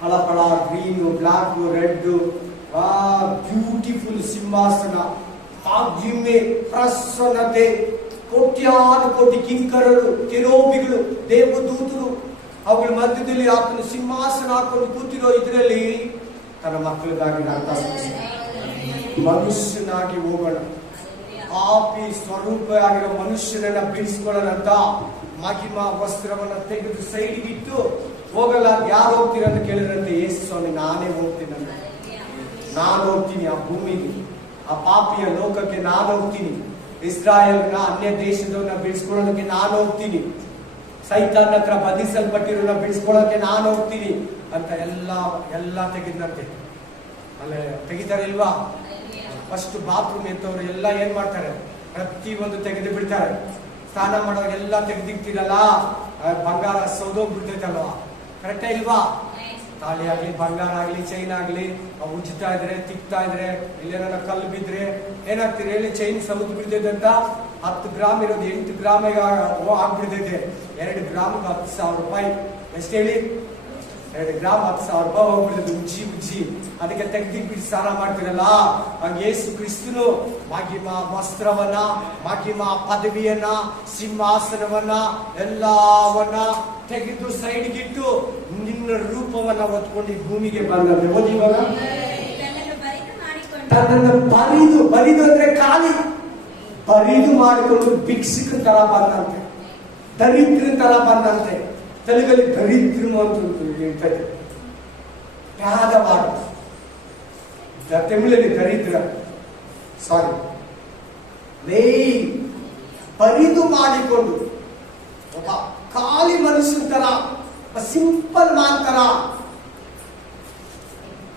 ಫಳಫಳ, ಗ್ರೀನ್, ಬ್ಲಾಕ್, ರೆಡ್, ಬ್ಯೂಟಿಫುಲ್ ಸಿಂಹಾಸನ, ಮಹಿಮೆ, ಪ್ರಸನ್ನತೆ, ಕೋಟ್ಯಾನು ಕೋಟಿ ಕಿಂಕರರು, ಕೆರೂಬಿಗಳು, ದೇವದೂತರು, ಅವುಗಳ ಮಧ್ಯದಲ್ಲಿ ಆತನು ಸಿಂಹಾಸನ ಹಾಕೊಂಡು ಕೂತಿರೋ ಇದರಲ್ಲಿ ತನ್ನ ಮಕ್ಕಳಿಗಾಗಿ ಮನುಷ್ಯನಾಗಿ ಹೋಗೋಣ. ಪಾಪಿ ಸ್ವರೂಪ ಆಗಿರೋ ಮನುಷ್ಯನನ್ನ ಬಿಡಿಸ್ಕೊಳ್ಳೋಣಂತ ಮಹಿಮಾ ವಸ್ತ್ರವನ್ನ ತೆಗೆದು ಸೈಡ್ಗಿಟ್ಟು ಹೋಗಲ್ಲ. ಯಾರು ಹೋಗ್ತೀರ ಅಂತ ಕೇಳಿದ್ರಂತೆ ಯೇಸು ಸ್ವಾಮಿ, ನಾನೇ ಹೋಗ್ತೀನಿ, ನಾನು ಹೋಗ್ತೀನಿ ಆ ಭೂಮಿಗೆ, ಆ ಪಾಪಿಯ ಲೋಕಕ್ಕೆ ನಾನು ಹೋಗ್ತೀನಿ. ಇಸ್ರಾಯೇಲ್ನ, ಅನ್ಯ ದೇಶದವನ್ನ ಬಿಡಿಸ್ಕೊಳ್ಳೋದಕ್ಕೆ ನಾನು ಹೋಗ್ತೀನಿ. ಸೈತಾನ್ ಹತ್ರ ಬಂಧಿಸಲ್ಪಟ್ಟಿರೋನ ಬಿಡಿಸ್ಕೊಳ್ಳೋಕೆ ನಾನು ಹೋಗ್ತೀನಿ ಅಂತ ಎಲ್ಲ ತೆಗೆದಂತೆ. ಅಲ್ಲೇ ತೆಗಿತಾರೆ ಇಲ್ವಾ? ಫಸ್ಟ್ ಬಾತ್ರೂಮ್ ಎತ್ತವ್ರು ಎಲ್ಲ ಏನ್ ಮಾಡ್ತಾರೆ? ಪ್ರತಿ ಒಂದು ತೆಗೆದು ಬಿಡ್ತಾರೆ. ಸ್ನಾನ ಮಾಡೋವಾಗ ಎಲ್ಲ ತೆಗೆದಿಕ್ತಿರಲ್ಲ, ಬಂಗಾರ ಸೌದೋಗ್ಬಿಡ್ತೈತಲ್ವಾ? ಕರೆಕ್ಟೇ ಇಲ್ವಾ? ತಾಳಿ ಆಗ್ಲಿ, ಬಂಗಾರ ಆಗ್ಲಿ, ಚೈನ್ ಆಗ್ಲಿ, ಉಜ್ತಾ ಇದ್ರೆ, ತಿಕ್ತಾ ಇದ್ರೆ, ಇಲ್ಲೇನ ಕಲ್ಲು ಬಿದ್ರೆ ಏನಾಗ್ತಿರಿ ಹೇಳಿ? ಚೈನ್ ಸೌದ್ ಬಿಡ್ತೈತೆ ಅಂತ 10 ಗ್ರಾಮ್ ಇರೋದು 8 ಗ್ರಾಮಿಗೆ ಆಗ್ಬಿಡ್ತೈತೆ. 2 ಗ್ರಾಮ್ಗೆ 10,000 ರೂಪಾಯಿ. ಎಷ್ಟು ಹೇಳಿ? 2 ಗ್ರಾಮ್ 10,000 ರೂಪಾಯಿ ಹೋಗ್ಬಿಡ್ತದೆ ಉಜ್ಜಿ. ಅದಕ್ಕೆ ತೆಗ್ದಿಕ್ಬಿಟ್ಟು ಸ್ನಾನ ಮಾಡ್ತಿರಲ್ಲ. ಹಂಗೆ ಯೇಸು ಕ್ರಿಸ್ತನು ಮಹಿಮಾ ವಸ್ತ್ರವನ್ನ, ಮಹಿಮಾ ಪದವಿಯನ್ನ, ಸಿಂಹಾಸನವನ್ನ ಎಲ್ಲವನ್ನ ತೆಗೆದು ಸೈಡ್ಗಿಟ್ಟು ನಿನ್ನ ರೂಪವನ್ನ ಹೊತ್ಕೊಂಡು ಈ ಭೂಮಿಗೆ ಬಂದಂತೆ. ಓದಿವಾಗ ತನ್ನನ್ನು ಬರಿದು ಅಂದ್ರೆ ಖಾಲಿ ಬರಿದು ಮಾಡಿಕೊಂಡು ಭಿಕ್ಷಿಕ ತರ ಬಂದಂತೆ, ದರಿದ್ರ ತರ ಬಂದಂತೆ. ತೆಲುಗಲ್ಲಿ ದರಿದ್ರಮ ಅಂತ ಹೇಳ್ತದೆ, ಪ್ಯಾದವಾದ. ತಮಿಳಲ್ಲಿ ದರಿದ್ರ, ಸಾರಿ, ಬರಿದು ಮಾಡಿಕೊಂಡು ಒಬ್ಬ ಖಾಲಿ ಮನುಷ್ಯನ ತರ, ಸಿಂಪಲ್ ಮಾನ್ ತರ.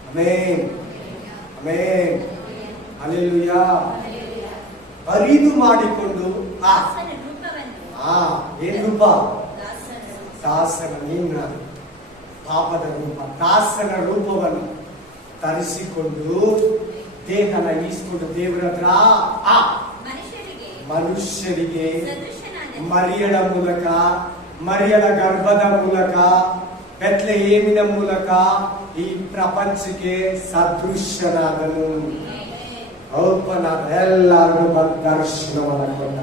Amen, amen, hallelujah. ಬರಿದು ಮಾಡಿಕೊಂಡು ಏನ್ ರೂಪ? ದಾಸನ, ನಿನ್ನ ಪಾಪದ ರೂಪ, ದಾಸನ ರೂಪವನ್ನು ತರಿಸಿಕೊಂಡು ದೇಹನ ಈಸ್ಕೊಂಡು ದೇವರ ಹತ್ರ ಮನುಷ್ಯರಿಗೆ ಮರಿಯಳ ಮೂಲಕ, ಮರಿಯಳ ಗರ್ಭದ ಮೂಲಕ, ಬೆತ್ಲೆಹೇಮಿನ ಮೂಲಕ ಈ ಪ್ರಪಂಚಕ್ಕೆ ಸದೃಶ್ಯನಾದನು. ಒಬ್ಬನಾದ ಎಲ್ಲರಿಗೂ ದರ್ಶನವನ್ನು ಕೊಟ್ಟ.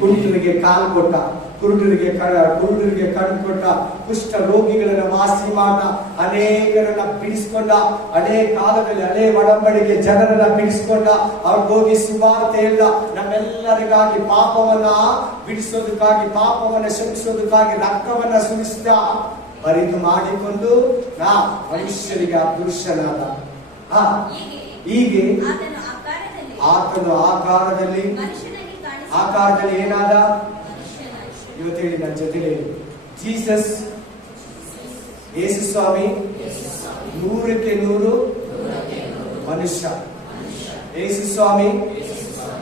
ಕುಂಟರಿಗೆ ಕಾಲು ಕೊಟ್ಟ, ಕುರುಡರಿಗೆ ಕಣ್ಣು ಕೊಟ್ಟ, ಕುಷ್ಠ ರೋಗಿಗಳನ್ನ ವಾಸಿ ಮಾಡ, ಅನೇಕರನ್ನ ಬಿಡಿಸ್ಕೊಂಡ. ಹಳೆ ಕಾಲದಲ್ಲಿ ಹಳೆ ಒಡಂಬಡಿಕೆ ಜನರನ್ನ ಬಿಡಿಸ್ಕೊಂಡ. ಅವ್ರಿಗೋಗಿ ಸುವಾರ್ತೆ ಹೇಳ್ದ. ನಮ್ಮೆಲ್ಲರಿಗಾಗಿ ಪಾಪವನ್ನ ಬಿಡಿಸೋದಕ್ಕಾಗಿ, ಪಾಪವನ್ನ ಕ್ಷಮಿಸೋದಕ್ಕಾಗಿ ರಕ್ತವನ್ನ ಸುರಿಸಿದ. ಬರಿದು ಮಾಡಿಕೊಂಡು ಮನುಷ್ಯರಿಗೆ ಅದೃಶ್ಯನಾದ. ಹೀಗೆ ಆತನು ಆಕಾರದಲ್ಲಿ ಏನಾದ? ಇವತ್ತು ಹೇಳಿ ನನ್ನ ಜೊತೆಲಿ, ಜೀಸಸ್, ಯೇಸು ಸ್ವಾಮಿ 100ಕ್ಕೆ 100 ಮನುಷ್ಯ. ಯೇಸು ಸ್ವಾಮಿ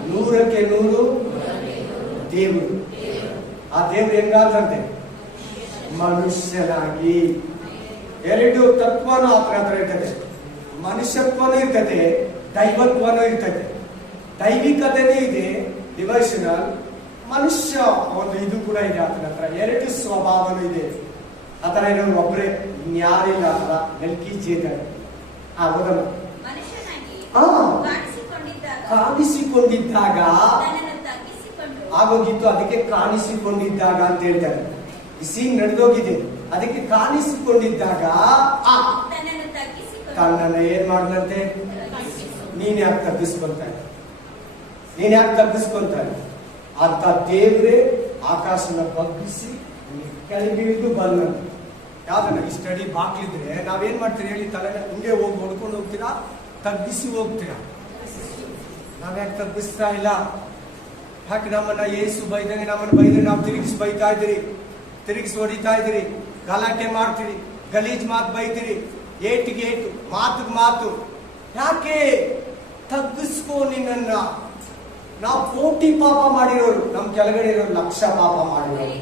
100ಕ್ಕೆ 100 ದೇವರು. ಆ ದೇವ್ರು ಹೆಂಗಾದಂತೆ? ಮನುಷ್ಯನಾಗಿ. 2 ತತ್ವನೂ ಆತನ ಹತ್ರ ಇರ್ತದೆ. ಮನುಷ್ಯತ್ವನೂ ಇರ್ತದೆ, ದೈವತ್ವನೂ ಇರ್ತದೆ. ದೈವಿಕತೆನೂ ಇದೆ, ಡಿವೋಷನಲ್. ಮನುಷ್ಯ ಒಂದು ಇದು ಕೂಡ ಇದೆ ಆತನ ಹತ್ರ, ಎರಡು ಸ್ವಭಾವನೂ ಇದೆ. ಆತರ ಇರೋರು ಒಬ್ಬರೇ, ಇನ್ಯಾರಿಲ್ಲ. ಅಲ್ಲ ಮೆಲ್ಕಿಜೆದೇಕ್. ಓದಮ್ಮ. ಕಾಣಿಸಿಕೊಂಡಿದ್ದಾಗ ಆಗೋಗಿತ್ತು, ಅದಕ್ಕೆ ಕಾಣಿಸಿಕೊಂಡಿದ್ದಾಗ ಅಂತ ಹೇಳ್ತಾರೆ. ಈ ಸೀನ್ ನಡೆದೋಗಿದೆ, ಅದಕ್ಕೆ ಕಾಣಿಸಿಕೊಂಡಿದ್ದಾಗ ತನ್ನನ್ನು ಏನ್ ಮಾಡಿದಂತೆ. ನೀನ್ ಯಾಕೆ ತಗ್ಗಿಸ್ಕೊಂತಾರೆ, ನೀನ್ ಯಾಕೆ ತಗ್ಗಿಸ್ಕೊಂತಾರೆ ಅಂತ ದೇವ್ರೆ ಆಕಾಶನ ಬಗ್ಗಿಸಿ ಕೆಳಗಿಳಿದು ಬಂದಂತೆ. ಯಾವ್ದನ್ನ ಈ ಸ್ಟಡಿ ಬಾಕ್ಲಿದ್ರೆ ನಾವೇನ್ ಮಾಡ್ತೀರಿ ಹೇಳಿ? ತಲೆನ ಹಿಂಗೆ ಹೋಗಿ ಹೊಡ್ಕೊಂಡು ಹೋಗ್ತೀರಾ, ತಗ್ಗಿಸಿ ಹೋಗ್ತೀರಾ? ನಾವ್ಯಾಕೆ ತಗ್ಗಿಸ್ತಾ ಇಲ್ಲ? ಯಾಕೆ ನಮ್ಮನ್ನ ಯೇಸು ಬೈದಂಗೆ ನಮ್ಮನ್ನ ಬೈದ್ರೆ ನಾವು ತಿರುಗಿಸಿ ಬೈತಾ ಇದ್ದೀರಿ, ತಿರುಗಿಸಿ ಹೊಡಿತಾ ಇದ್ದೀರಿ, ಗಲಾಟೆ ಮಾಡ್ತೀರಿ, ಗಲೀಜ್ ಮಾತು ಬೈತೀರಿ, ಏಟಿಗೆ ಏಟು, ಮಾತಿಗೆ ಮಾತು. ಯಾಕೆ? ತಗ್ಗಿಸ್ಕೋ ನಿನ್ನನ್ನ. ನಾವು ಕೋಟಿ ಪಾಪ ಮಾಡಿರೋರು, ನಮ್ ಕೆಳಗಡೆ ಇರೋರು ಲಕ್ಷ ಪಾಪ ಮಾಡಿರೋರು.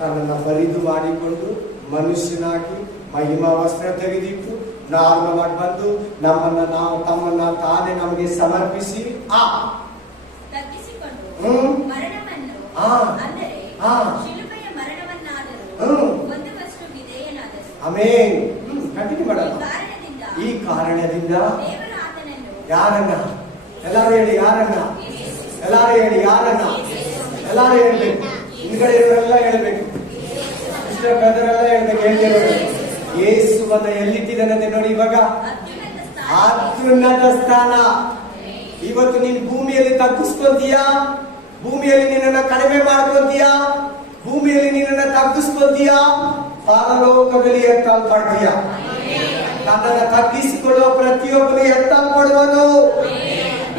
ತನ್ನನ್ನ ಬರಿದು ಮಾಡಿಕೊಂಡು ಮನುಷ್ಯನಾಗಿ ಮಹಿಮಾ ವಸ್ತ್ರ ತೆಗೆದಿಟ್ಟು ನಾರ್ಮಲ್ ಆಗಿ ಬಂದು ನಮ್ಮನ್ನ ನಾವು ತಮ್ಮನ್ನ ತಾನೇ ನಮಗೆ ಸಮರ್ಪಿಸಿ ಆಮೇನ್. ಕಂಟಿನ್ಯೂ ಮಾಡೋಣ. ಈ ಕಾರಣದಿಂದ ಯಾರನ್ನ? ಎಲ್ಲಾರು ಹೇಳಿ ಯಾರನ್ನ? ಎಲ್ಲಾರು ಹೇಳಿ ಯಾರನ್ನ? ಎಲ್ಲಾರು ಹೇಳ್ಬೇಕು, ಹಿಂದ್ಗಡೆ ಇರೋರೆಲ್ಲ ಹೇಳ್ಬೇಕು, ಸಿಸ್ಟರ್ ಬ್ರದರ್ ಎಲ್ಲ ಹೇಳ್ಬೇಕು. ಹೇಳ್ತಿರೋರು ಯೇಸುವನ್ನ ಎಲ್ಲಿಟ್ಟಿದ್ದಾನಂತೆ ನೋಡಿ. ಇವಾಗ ಅತ್ಯುನ್ನತ ಸ್ಥಾನ. ಇವತ್ತು ನೀನ್ ಭೂಮಿಯಲ್ಲಿ ತಗ್ಗಿಸ್ಕೊಂತೀಯಾ? ಭೂಮಿಯಲ್ಲಿ ನಿನ್ನನ್ನ ಕಡಿಮೆ ಮಾಡ್ಕೊಂತೀಯಾ? ಭೂಮಿಯಲ್ಲಿ ನಿನ್ನನ್ನ ತಗ್ಗಿಸ್ಕೊಂತೀಯಾ? ಪರಲೋಕದಲ್ಲಿ ಎತ್ತಲ್ಪಡ್ತೀಯಾ? ನನ್ನನ್ನು ತಗ್ಗಿಸಿಕೊಳ್ಳುವ ಪ್ರತಿಯೊಬ್ಬರು ಎತ್ತಲ್ಪಡುವನು,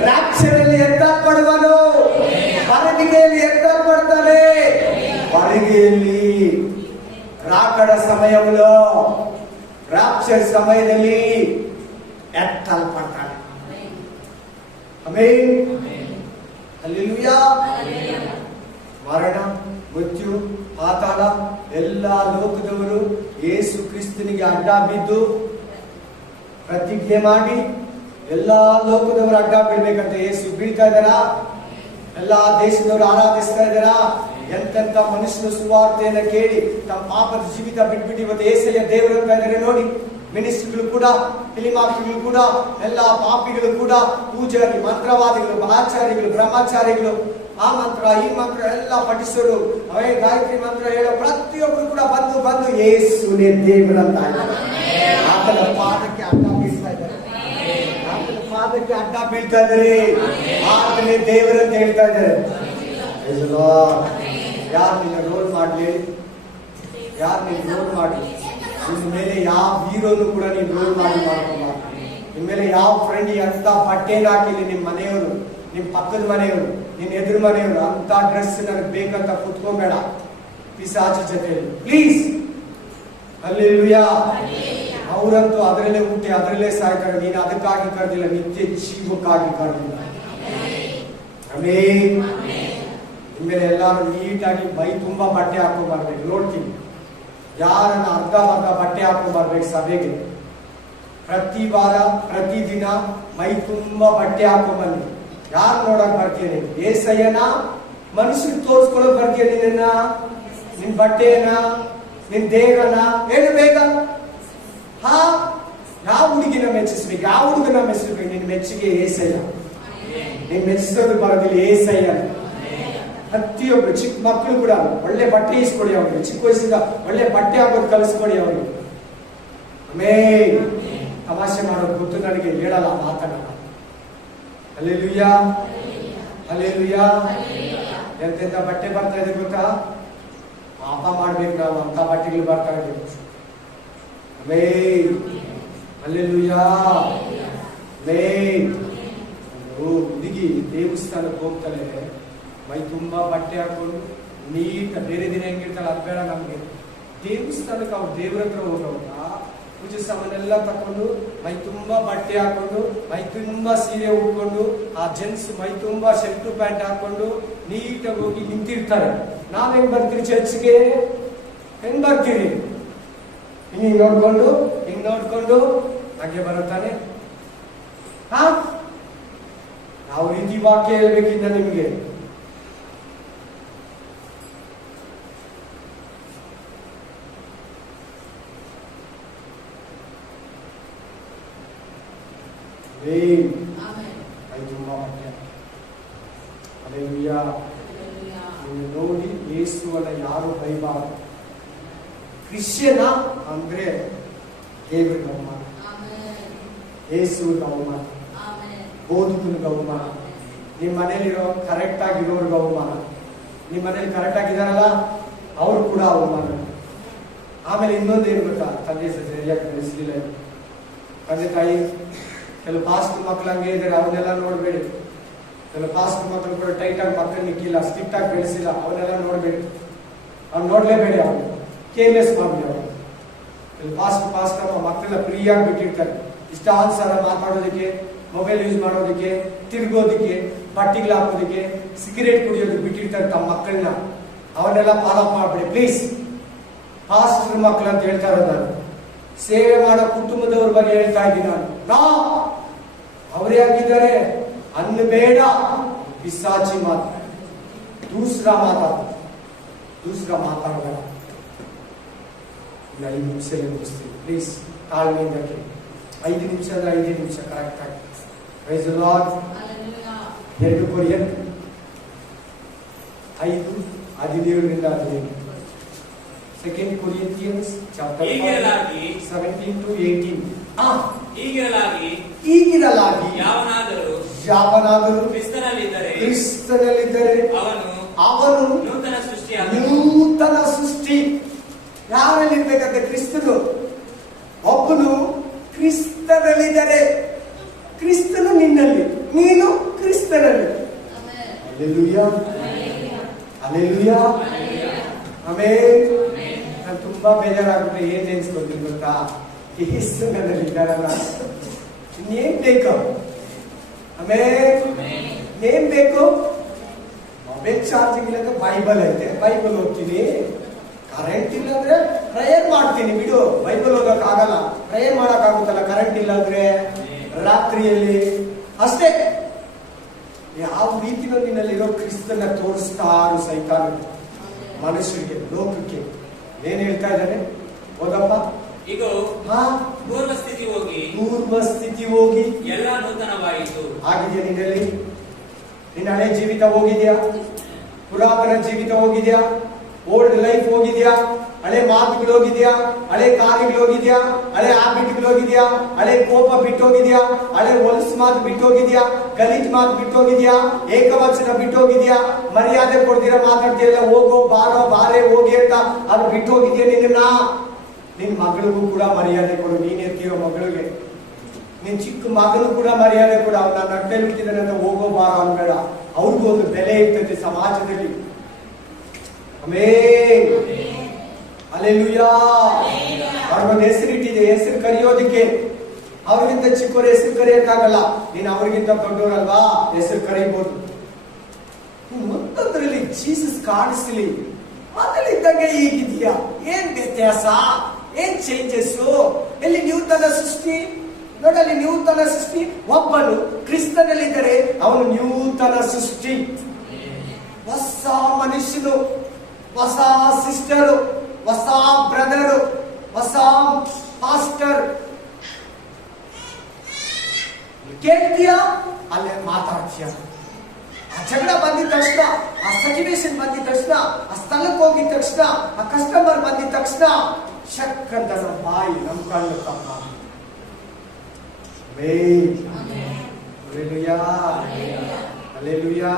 ರಾಕ್ಷರಲ್ಲಿ ಎತ್ತಲ್ಪಡುವನು, ಬರಗಿಗೆಯಲ್ಲಿ ಎತ್ತಲ್ಪಡ್ತಾನೆ. ಬರಗಿಗೆಯಲ್ಲಿ ರಾಕಡ ಸಮಯಗಳು, ರಾಕ್ಷಸ ಸಮಯದಲ್ಲಿ ಎತ್ತಲ್ಪಡ್ತಾನೆ. ಆಮೆನ್. ಹಲ್ಲೆಲೂಯಾ. ಮರಣ, ಮೃತ್ಯು, ಪಾತಾಳ ಎಲ್ಲಾ ಲೋಕದವರು ಯೇಸು ಕ್ರಿಸ್ತನಿಗೆ ಅಡ್ಡ ಬಿದ್ದು ಪ್ರತಿಜ್ಞೆ ಮಾಡಿ ಎಲ್ಲಾ ಲೋಕದವರು ಅಡ್ಡ ಬೀಳ್ಬೇಕಂತ. ಯೇಸು ಬೀಳ್ತಾ ಇದ್ದಾರಾ? ಎಲ್ಲಾ ದೇಶದವರು ಆರಾಧಿಸ್ತಾ ಇದ್ದಾರಾ? ಎಂತೆಂತ ಮನುಷ್ಯನ ಸುವಾರ್ತೆಯನ್ನ ಕೇಳಿ ತಮ್ಮ ಪಾಪದ ಜೀವಿತ ಬಿಟ್ಬಿಟ್ಟು ಇವತ್ತು ಏಸಯ್ಯ ದೇವರು ಅಂತ ಇದ್ದಾರೆ ನೋಡಿ. ಮಿನಿಸ್ಟ್ರಿಗಳು ಕೂಡ, ಫಿಲಿಮಾಕ್ಗಳು ಕೂಡ, ಎಲ್ಲಾ ಪಾಪಿಗಳು ಕೂಡ, ಪೂಜಾರಿ, ಮಂತ್ರವಾದಿಗಳು, ಆಚಾರಿಗಳು, ಬ್ರಹ್ಮಚಾರಿಗಳು, ಆ ಮಂತ್ರ ಈ ಮಂತ್ರ ಎಲ್ಲ ಪಠಿಸೋರು, ಅವೇ ಗಾಯತ್ರಿ ಮಂತ್ರ ಹೇಳೋ ಪ್ರತಿಯೊಬ್ಬರು ಕೂಡ ಬಂದು ಬಂದು ಯೇಸುನೇ ದೇವರಂತ ಆತನ ಪಾದಕ್ಕೆ ಅಡ್ಡ ಬೀಳ್ತಾ ಇದ್ದಾರೆ, ಆತನ ಪಾದಕ್ಕೆ ಅಡ್ಡ ಬೀಳ್ತಾ ಇದ್ದಾರೆ, ಆತನೇ ದೇವರಂತ ಹೇಳ್ತಾ ಇದ್ದಾರೆ. ಯಾರು ನಿನ್ನ ರೋಲ್ ಮಾಡ್ಲಿ? ಯಾರು ನೀನು ರೋಲ್ ಮಾಡ್ಲಿ? ನಿನ್ನ ಮೇಲೆ ಯಾವ ಹೀರೋನು ಕೂಡ ನೀನು ರೋಲ್ ಮಾಡಿ ಮಾಡ್ಕೊಂಡ. ನಿನ್ ಮೇಲೆ ಯಾವ ಫ್ರೆಂಡ್ ಅಂತ ಬಟ್ಟೆನ ಹಾಕಿಲಿ, ನಿಮ್ ಮನೆಯವರು, ನಿಮ್ ಪಕ್ಕದ ಮನೆಯವರು, ನಿನ್ ಎದುರು ಮನೆಯವರು ಅಂತ ಡ್ರೆಸ್ ನನಗೆ ಬೇಕಂತ ಕುತ್ಕೊಂಬೇಡ ಪಿಸಾಚಿ ಜೊತೆಯಲ್ಲಿ, ಪ್ಲೀಸ್. ಹಲ್ಲೆಲೂಯಾ. ಅವರಂತೂ ಅದರಲ್ಲೇ ಹುಟ್ಟಿ ಅದರಲ್ಲೇ ಸಾಯ್ತಾರೆ. ನೀನು ಅದಕ್ಕಾಗಿ ಕರೆದಿಲ್ಲ, ನಿತ್ಯ ಜೀವಕ್ಕಾಗಿ ಕರೆದಿಲ್ಲ. ಆಮೆನ್. ಇನ್ಮೇಲೆ ಎಲ್ಲಾರು ನೀಟಾಗಿ ಮೈ ತುಂಬಾ ಬಟ್ಟೆ ಹಾಕೊಂಡ್ ಬರ್ಬೇಕು. ನೋಡ್ತೀನಿ ಯಾರನ್ನ ಅರ್ಧ ಬಟ್ಟೆ ಹಾಕೊಂಡ್ ಬರ್ಬೇಕು ಸಭೆಗೆ. ಪ್ರತಿ ವಾರ ಪ್ರತಿದಿನ ಮೈ ತುಂಬಾ ಬಟ್ಟೆ ಹಾಕೊಂಡ್ ಬನ್ನಿ. ಯಾರು ನೋಡಕ್ ಬರ್ತೀನಿ? ಏಸಯ್ಯನ ಮನುಷ್ಯರು ತೋರ್ಸ್ಕೊಳಕ್ ಬರ್ತೀಯ? ನಿನ್ನ ನಿನ್ ಬಟ್ಟೆಯನ್ನ, ನಿನ್ ದೇಹನ ಏನು ಬೇಗ? ಯಾವ ಹುಡುಗಿನ ಮೆಚ್ಚಿಸ್ಬೇಕು? ಯಾವ ಹುಡುಗನ ಮೆಚ್ಚಿಸ್ಬೇಕು? ನಿನ್ ಮೆಚ್ಚಿಗೆ ಏಸಯ್ಯ. ನೀನ್ ಮೆಚ್ಚಿಸೋದು ಬರೋದಿಲ್ಲ, ಏಸಯ್ಯ. ಪ್ರತಿಯೊಬ್ರು ಚಿಕ್ಕ ಮಕ್ಕಳು ಕೂಡ ಒಳ್ಳೆ ಬಟ್ಟೆ ಇಸ್ಕೊಡಿ ಅವ್ರಿಗೆ. ಚಿಕ್ಕ ವಯಸ್ಸಿಂದ ಒಳ್ಳೆ ಬಟ್ಟೆ ಹಾಕೋದು ಕಲಿಸ್ಕೊಡಿ ಅವ್ರಿಗೆ. ಆಮೇಲೆ ತಮಾಷೆ ಮಾಡೋದು ಗೊತ್ತು ನನಗೆ, ಹೇಳಲ್ಲ, ಮಾತಾಡಲ್ಲ. Hallelujah, hallelujah. ಎಂತೆಂತ ಬಟ್ಟೆ ಬರ್ತಾ ಇದೆ ಗೊತ್ತಾ? ಪಾಪ ಮಾಡ್ಬೇಕು ನಾವು, ಅಂತ ಬಟ್ಟೆಗಳು ಬರ್ತಾ ಇದೆ. ಆಮೇಲೆ ಹಲ್ಲೆಲೂಯಾ. ಹುಡುಗಿ ದೇವಸ್ಥಾನಕ್ಕೆ ಹೋಗ್ತಾಳೆ, ಮೈ ತುಂಬಾ ಬಟ್ಟೆ ಹಾಕೊಂಡು ನೀಟ್. ಬೇರೆ ದಿನ ಹೆಂಗಿರ್ತಾಳೆ ಅದು ಬೇಡ ನಮ್ಗೆ. ದೇವಸ್ಥಾನಕ್ಕೆ ಅವ್ರು ದೇವ್ರ ಹತ್ರ ಹೋಗೋವಾಗ ಪೂಜೆ ಸಾಮಾನೆಲ್ಲ ತಕೊಂಡು ಮೈ ತುಂಬಾ ಬಟ್ಟೆ ಹಾಕೊಂಡು, ಮೈ ತುಂಬಾ ಸೀರೆ ಉಟ್ಕೊಂಡು, ಆ ಜೆಂಟ್ಸ್ ಮೈ ತುಂಬಾ ಶರ್ಟು ಪ್ಯಾಂಟ್ ಹಾಕೊಂಡು ನೀಟಾಗಿ ಹೋಗಿ ನಿಂತಿರ್ತಾರೆ. ನಾವ್ ಹೆಂಗ್ ಬರ್ತೀರಿ ಚರ್ಚ್ಗೆ? ಹೆಂಗ್ ಬರ್ತೀರಿ? ಹಿಂಗೆ ನೋಡ್ಕೊಂಡು ಹಾಗೆ ಬರುತ್ತಾನೆ. ಯಾವ ರೀತಿ ವಾಕ್ಯ ಹೇಳ್ಬೇಕಿಂದ ನಿಮ್ಗೆ? ತುಂಬಾ ಮುಖ್ಯ. ಹಲ್ಲೆಲೂಯಾ. ನೀವು ನೋಡಿ ಯೇಸುವನ್ನ ಯಾರು ಬೈಬಾರದು. ಕ್ರಿಶ್ಚಿಯನ ಅಂದ್ರೆ ದೇವರಿಗೆ ಅವಮಾನ, ಯೇಸುವಿಗೆ ಅವಮಾನ, ಬೋಧಕನಿಗೆ ಅವಮಾನ, ನಿಮ್ಮ ಮನೇಲಿರೋ ಕರೆಕ್ಟ್ ಆಗಿರೋರ್ಗೆ ಅವಮಾನ, ನಿಮ್ಮ ಮನೇಲಿ ಕರೆಕ್ಟ್ ಆಗಿದಾರಲ್ಲ ಅವ್ರು ಕೂಡ ಅವಮಾನ. ಆಮೇಲೆ ಇನ್ನೊಂದೇನು ಗೊತ್ತಾ, ತಂದೆ ಸರಿಯಾಗಿ ಬೆಳೆಸಲಿಲ್ಲ. ತಂದೆ ತಾಯಿ ಕೆಲವು ಪಾಸ್ಟ್ ಮಕ್ಳು ಹಂಗೆ ಇದ್ದಾರೆ, ಅವನ್ನೆಲ್ಲ ನೋಡ್ಬೇಡಿ. ಕೆಲವು ಪಾಸ್ಟ್ ಮಕ್ಕಳು ಕೂಡ ಟೈಟ್ ಆಗಿ ಮಕ್ಕಳು ನಿಕ್ಕಿಲ್ಲ, ಸ್ಟ್ರಿಕ್ಟ್ ಆಗಿ ಬೆಳೆಸಿಲ್ಲ, ಅವನ್ನೆಲ್ಲ ನೋಡ್ಬೇಡಿ. ಅವ್ನು ನೋಡ್ಲೇಬೇಡಿ, ಅವನು ಕೇರ್ಲೆಸ್ ಮಾಡಲಿ. ಅವರು ಕೆಲವು ಪಾಸ್ಟ್ ನಮ್ಮ ಮಕ್ಕಳೆಲ್ಲ ಫ್ರೀಯಾಗಿ ಬಿಟ್ಟಿರ್ತಾರೆ. ಇಷ್ಟಾನುಸಾರ ಮಾತಾಡೋದಕ್ಕೆ, ಮೊಬೈಲ್ ಯೂಸ್ ಮಾಡೋದಕ್ಕೆ, ತಿರ್ಗೋದಕ್ಕೆ, ಬಟ್ಟೆಗಳು ಹಾಕೋದಕ್ಕೆ, ಸಿಗರೇಟ್ ಕುಡಿಯೋದಕ್ಕೆ ಬಿಟ್ಟಿರ್ತಾರೆ ತಮ್ಮ ಮಕ್ಕಳನ್ನ. ಅವನ್ನೆಲ್ಲ ಫಾಲೋ ಅಪ್ ಮಾಡ್ಬೇಡಿ ಪ್ಲೀಸ್. ಪಾಸ್ಟರ್ ಮಕ್ಕಳು ಅಂತ ಹೇಳ್ತಾ ಇರೋದು ನಾನು. ಸೇವೆ ಮಾಡೋ ಕುಟುಂಬದವ್ರ ಬಗ್ಗೆ ಹೇಳ್ತಾ ಇದ್ದೀನಿ ನಾನು. ಅವರೇ ಆಗಿದ್ದಾರೆ ಅನ್ನಬೇಡ. ಪಿಸಾಚಿ ಮಾತು, ದೂಸರ ಮಾತಾಡಬೇಡ. 5 ನಿಮಿಷ ಮುಗಿಸ್ತೀವಿ ಪ್ಲೀಸ್, ತಾಳ್ಮೆಯಿಂದ ಕೇಳಿ. 5 ನಿಮಿಷ ಅಂದ್ರೆ 5 ನಿಮಿಷ ಕರೆಕ್ಟ್ ಆಗಿ. Praise the Lord. 2 Corinthians 5:17-18. 2 Corinthians chapter 5 17-18. ಹೀಗಿರಲಾಗಿ ಯಾವನಾದರೂ ಕ್ರಿಸ್ತನಲ್ಲಿದ್ದರೆ ಅವನು ನೂತನ ಸೃಷ್ಟಿ. ಯಾರಲ್ಲಿರ್ಬೇಕಂತೆ? ಕ್ರಿಸ್ತನು. ಒಬ್ಬನು ಕ್ರಿಸ್ತನಲ್ಲಿದ್ದರೆ, ಕ್ರಿಸ್ತನು ನಿನ್ನಲ್ಲಿ, ನೀನು ಕ್ರಿಸ್ತನಲ್ಲಿ. Hallelujah, hallelujah, amen. ನಾನು ತುಂಬಾ ಬೇಜಾರಾಗುತ್ತೆ. ಏನ್ ನೆನ್ಸ್ಕೊತೀನಿ ಗೊತ್ತಾ? ಕ್ರಿಸ್ತನಲ್ಲಿ ಇದ್ದಾರಲ್ಲ, ಇನ್ನೇನ್ ಬೇಕು? ಆಮೇನ್, ಏನ್ ಬೇಕು? ಮೊಬೈಲ್ ಚಾರ್ಜಿಂಗ್ ಇಲ್ಲ, ಬೈಬಲ್ ಐತೆ, ಬೈಬಲ್ ಓದ್ತೀನಿ. ಕರೆಂಟ್ ಇಲ್ಲ ಅಂದ್ರೆ ಪ್ರೇಯರ್ ಮಾಡ್ತೀನಿ, ಬಿಡು. ಬೈಬಲ್ ಓದಕ್ ಆಗಲ್ಲ, ಪ್ರೇಯರ್ ಮಾಡಕ್ ಆಗುತ್ತಲ್ಲ ಕರೆಂಟ್ ಇಲ್ಲ ಅಂದ್ರೆ ರಾತ್ರಿಯಲ್ಲಿ ಅಷ್ಟೇ. ಯಾವ ರೀತಿನೂ ನಿನ್ನಲ್ಲಿರೋ ಕ್ರಿಸ್ತನ ತೋರಿಸ್ತಾರು ಸೈತಾನ ಮನುಷ್ಯರಿಗೆ, ಲೋಕಕ್ಕೆ. ಏನ್ ಹೇಳ್ತಾ ಇದ್ದಾನೆ ಓದಪ್ಪ? ಈಗ ಪೂರ್ವ ಸ್ಥಿತಿ ಹೋಗಿ ಎಲ್ಲ ನೂತನವಾಯಿತು. ಆಗಿದೆಯಾ ನಿನ್ನಲ್ಲಿ? ನಿನ್ನ ಹಳೆ ಜೀವಿತ ಹೋಗಿದ್ಯಾ? ಪುರಾತನ ಜೀವಿತ ಹೋಗಿದ್ಯಾ? ಓಲ್ಡ್ ಲೈಫ್ ಹೋಗಿದ್ಯಾ? ಹಳೆ ಮಾತುಗಳು ಹೋಗಿದ್ಯಾ? ಹಳೆ ಕಾರ್ಯಗಳು ಹೋಗಿದ್ಯಾ? ಹಳೆ ಹ್ಯಾಬಿಟ್ಗಳು ಹೋಗಿದ್ಯಾ? ಹಳೆ ಕೋಪ ಬಿಟ್ಟೋಗಿದ್ಯಾ? ಹಳೆ ಹೊಲಸು ಮಾತು ಬಿಟ್ಟೋಗಿದ್ಯಾ? ಗಲೀಜ್ ಮಾತು ಬಿಟ್ಟೋಗಿದ್ಯಾ? ಏಕವಚನ ಬಿಟ್ಟೋಗಿದ್ಯಾ? ಮರ್ಯಾದೆ ಕೊಡ್ತೀರ ಮಾತಾಡ್ತೀಯಲ್ಲ, ಹೋಗೋ ಬಾರೋ ಬಾರೇ ಹೋಗಿ ಅಂತ ಅದು ಬಿಟ್ಟೋಗಿದ್ಯಾ? ನಿನ್ನ ಮಗಳಿಗೂ ಕೂಡ ಮರ್ಯಾದೆ ಕೊಡು. ನೀನ್ ಎತ್ತಿರೋ ಮಗಳಿಗೆ, ನಿನ್ ಚಿಕ್ಕ ಮಗನು ಕೂಡ ಮರ್ಯಾದೆ ಕೊಡು. ಅವ್ನ ನಟ್ಟೆಲ್ಲಿ ಬಿಟ್ಟಿದ್ದಾನೆ ಅಂತ ಹೋಗೋ ಬಾರೋ ಅನ್ಬೇಡ. ಅವ್ರಿಗೂ ಒಂದು ಬೆಲೆ ಇರ್ತದೆ ಸಮಾಜದಲ್ಲಿ. Amen, hallelujah. ಅವ್ರಿಗೊಂದು ಹೆಸರಿಟ್ಟಿದೆ, ಹೆಸರು ಕರೆಯೋದಿಕ್ಕೆ. ಅವ್ರಿಗಿಂತ ಚಿಕ್ಕವ್ರ ಹೆಸರು ಕರೆಯಕ್ಕಾಗಲ್ಲ. ನೀನು ಅವ್ರಿಗಿಂತ ದೊಡ್ಡವರಲ್ವಾ, ಹೆಸರು ಕರೀಬಹುದು. ಮತ್ತೊಂದರಲ್ಲಿ ಜೀಸಸ್ ಕಾಣಿಸ್ಲಿ, ಮೊದಲಿದ್ದಂಗೆ ಈಗಿದೆಯಾ? ಏನ್ ವ್ಯತ್ಯಾಸ? ಏನ್ ಚೇಂಜಸ್? ಎಲ್ಲಿ ನೂತನ ಸೃಷ್ಟಿ? ನೋಡಲ್ಲಿ ನೂತನ ಸೃಷ್ಟಿ. ಒಬ್ಬನು ಕ್ರಿಸ್ತನಲ್ಲಿದ್ದರೆ ಅವನು ನೂತನ ಸೃಷ್ಟಿ. ಹೊಸ ಮನುಷ್ಯನು, ಹೊಸ ಸಿಸ್ಟರು, ಹೊಸ ಬ್ರದರು, ಹೊಸ ಪಾಸ್ಟರ್. ಕೇಳ್ತೀಯ, ಅಲ್ಲೇ ಮಾತಾಡ್ತೀಯ. ಆ ಜಗಳ ಬಂದಿದ ತಕ್ಷಣ, ಆ ಸಿಚುವೇಶನ್ ಬಂದಿದ ತಕ್ಷಣ, ಆ ಸ್ಥಳಕ್ಕೆ ಹೋಗಿದ ತಕ್ಷಣ, ಆ ಕಸ್ಟಮರ್ ಬಂದಿದ ತಕ್ಷಣ ಶಕ್ ಅಂತ ನಮ್ಮ ಬಾಯಿ ನಮ್ಮ ಕಣ್ಣು ತಪ್ಪ. Hallelujah, hallelujah.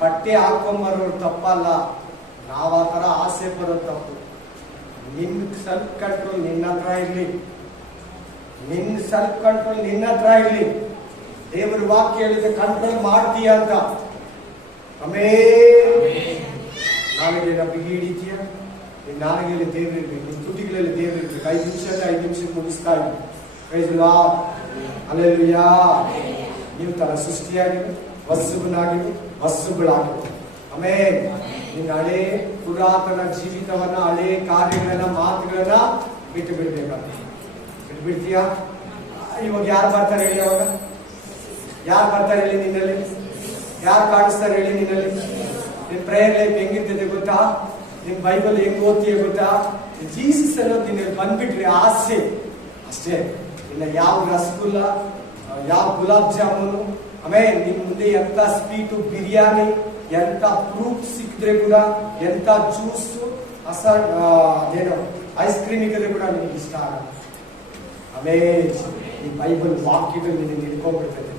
ಬಟ್ಟೆ ಹಾಕೊಂಬರೋರು ತಪ್ಪಲ್ಲ, ನಾವ್ ಆ ತರ ಆಸೆ ಬರೋದು ತಪ್ಪು. ನಿನ್ ಸೆಲ್ಫ್ ಕಂಟ್ರೋಲ್ ನಿನ್ನ ಹತ್ರ ಇರ್ಲಿ, ನಿನ್ನ ಸೆಲ್ಫ್ ಕಂಟ್ರೋಲ್ ನಿನ್ನ ಹತ್ರ ಇರ್ಲಿ. ದೇವರ ವಾಕ್ಯ ಹೇಳಿದ್ರೆ ಕಂಟ್ರೋಲ್ ಮಾಡ್ತೀಯ ಅಂತ. ಆಮೆನ್. ನಾಲಿಗೆನ ಬಿಗಿ ಹಿಡಿತೀಯ, ನಿನ್ನ ನಾಲಿಗೆಯಲ್ಲಿ ದೇವರಿರ್ಬೇಕು, ನಿನ್ನ ತುಟಿಗಳಲ್ಲಿ ದೇವರಿರ್ಬೇಕು. 5 ನಿಮಿಷ ಮುಗಿಸ್ತಾ ಇದ್ದೀನಿ. Praise the lord, hallelujah. ನೀವು ತರ ಸೃಷ್ಟಿಯಾಗಿದೆ, ವಸ್ತುಗಳಾಗಿದೆ, ವಸ್ತುಗಳಾಗಿದೆ. ಆಮೆನ್. ನಿನ್ನ ಹಳೆ ಪುರಾತನ ಜೀವಿತವನ್ನ, ಹಳೆ ಕಾರ್ಯಗಳನ್ನ, ಮಾತುಗಳನ್ನ ಬಿಟ್ಟು ಬಿಡ್ಬೇಕಂತ ಬಿಟ್ಟು ಬಿಡ್ತೀಯಾ? ಇವಾಗ ಯಾರು ಬರ್ತಾರೆ ಹೇಳಿ? ಅವಾಗ ಯಾರು ಬರ್ತಾರೆ ಹೇಳಿ ನಿನ್ನಲ್ಲಿ? ಯಾರು ಕಾಣಿಸ್ತಾರೆ ಹೇಳಿ ನಿನ್ನಲ್ಲಿ? ನಿನ್ ಪ್ರೇಯರ್ ಲೈಫ್ ಹೆಂಗಿರ್ತದೆ ಗೊತ್ತಾ? ನಿನ್ ಬೈಬಲ್ ಹೆಂಗ್ ಓದ್ತೀಯ ಗೊತ್ತಾ? ಜೀಸಸ್ ಅನ್ನೋದು ನಿನ್ನಲ್ಲಿ ಬಂದ್ಬಿಟ್ರೆ ಆಸೆ ಅಷ್ಟೇ. ಇನ್ನ ಯಾವ ರಸಗುಲ್ಲ, ಯಾವ ಗುಲಾಬ್ ಜಾಮೂನು, ಆಮೇಲೆ ನಿಮ್ ಮುಂದೆ ಎಂತ ಸ್ವೀಟು, ಬಿರಿಯಾನಿ, ಎಂತ ಫ್ರೂಟ್ ಸಿಕ್ಕಿದ್ರೆ ಕೂಡ, ಎಂತ ಜ್ಯೂಸ್, ಅದೇನೋ ಐಸ್ ಕ್ರೀಮ್ ಇದ್ರೆ ಕೂಡ ನಿಮ್ಗೆ ಇಷ್ಟ ಆಗಲ್ಲ. ಆಮೇಲೆ ಈ ಬೈಬಲ್ ವಾಕ್ಯಗಳು ನಿನ್ಗೆ ನಿಂತ್ಕೊಂಡ್ಬಿಡ್ತದೆ.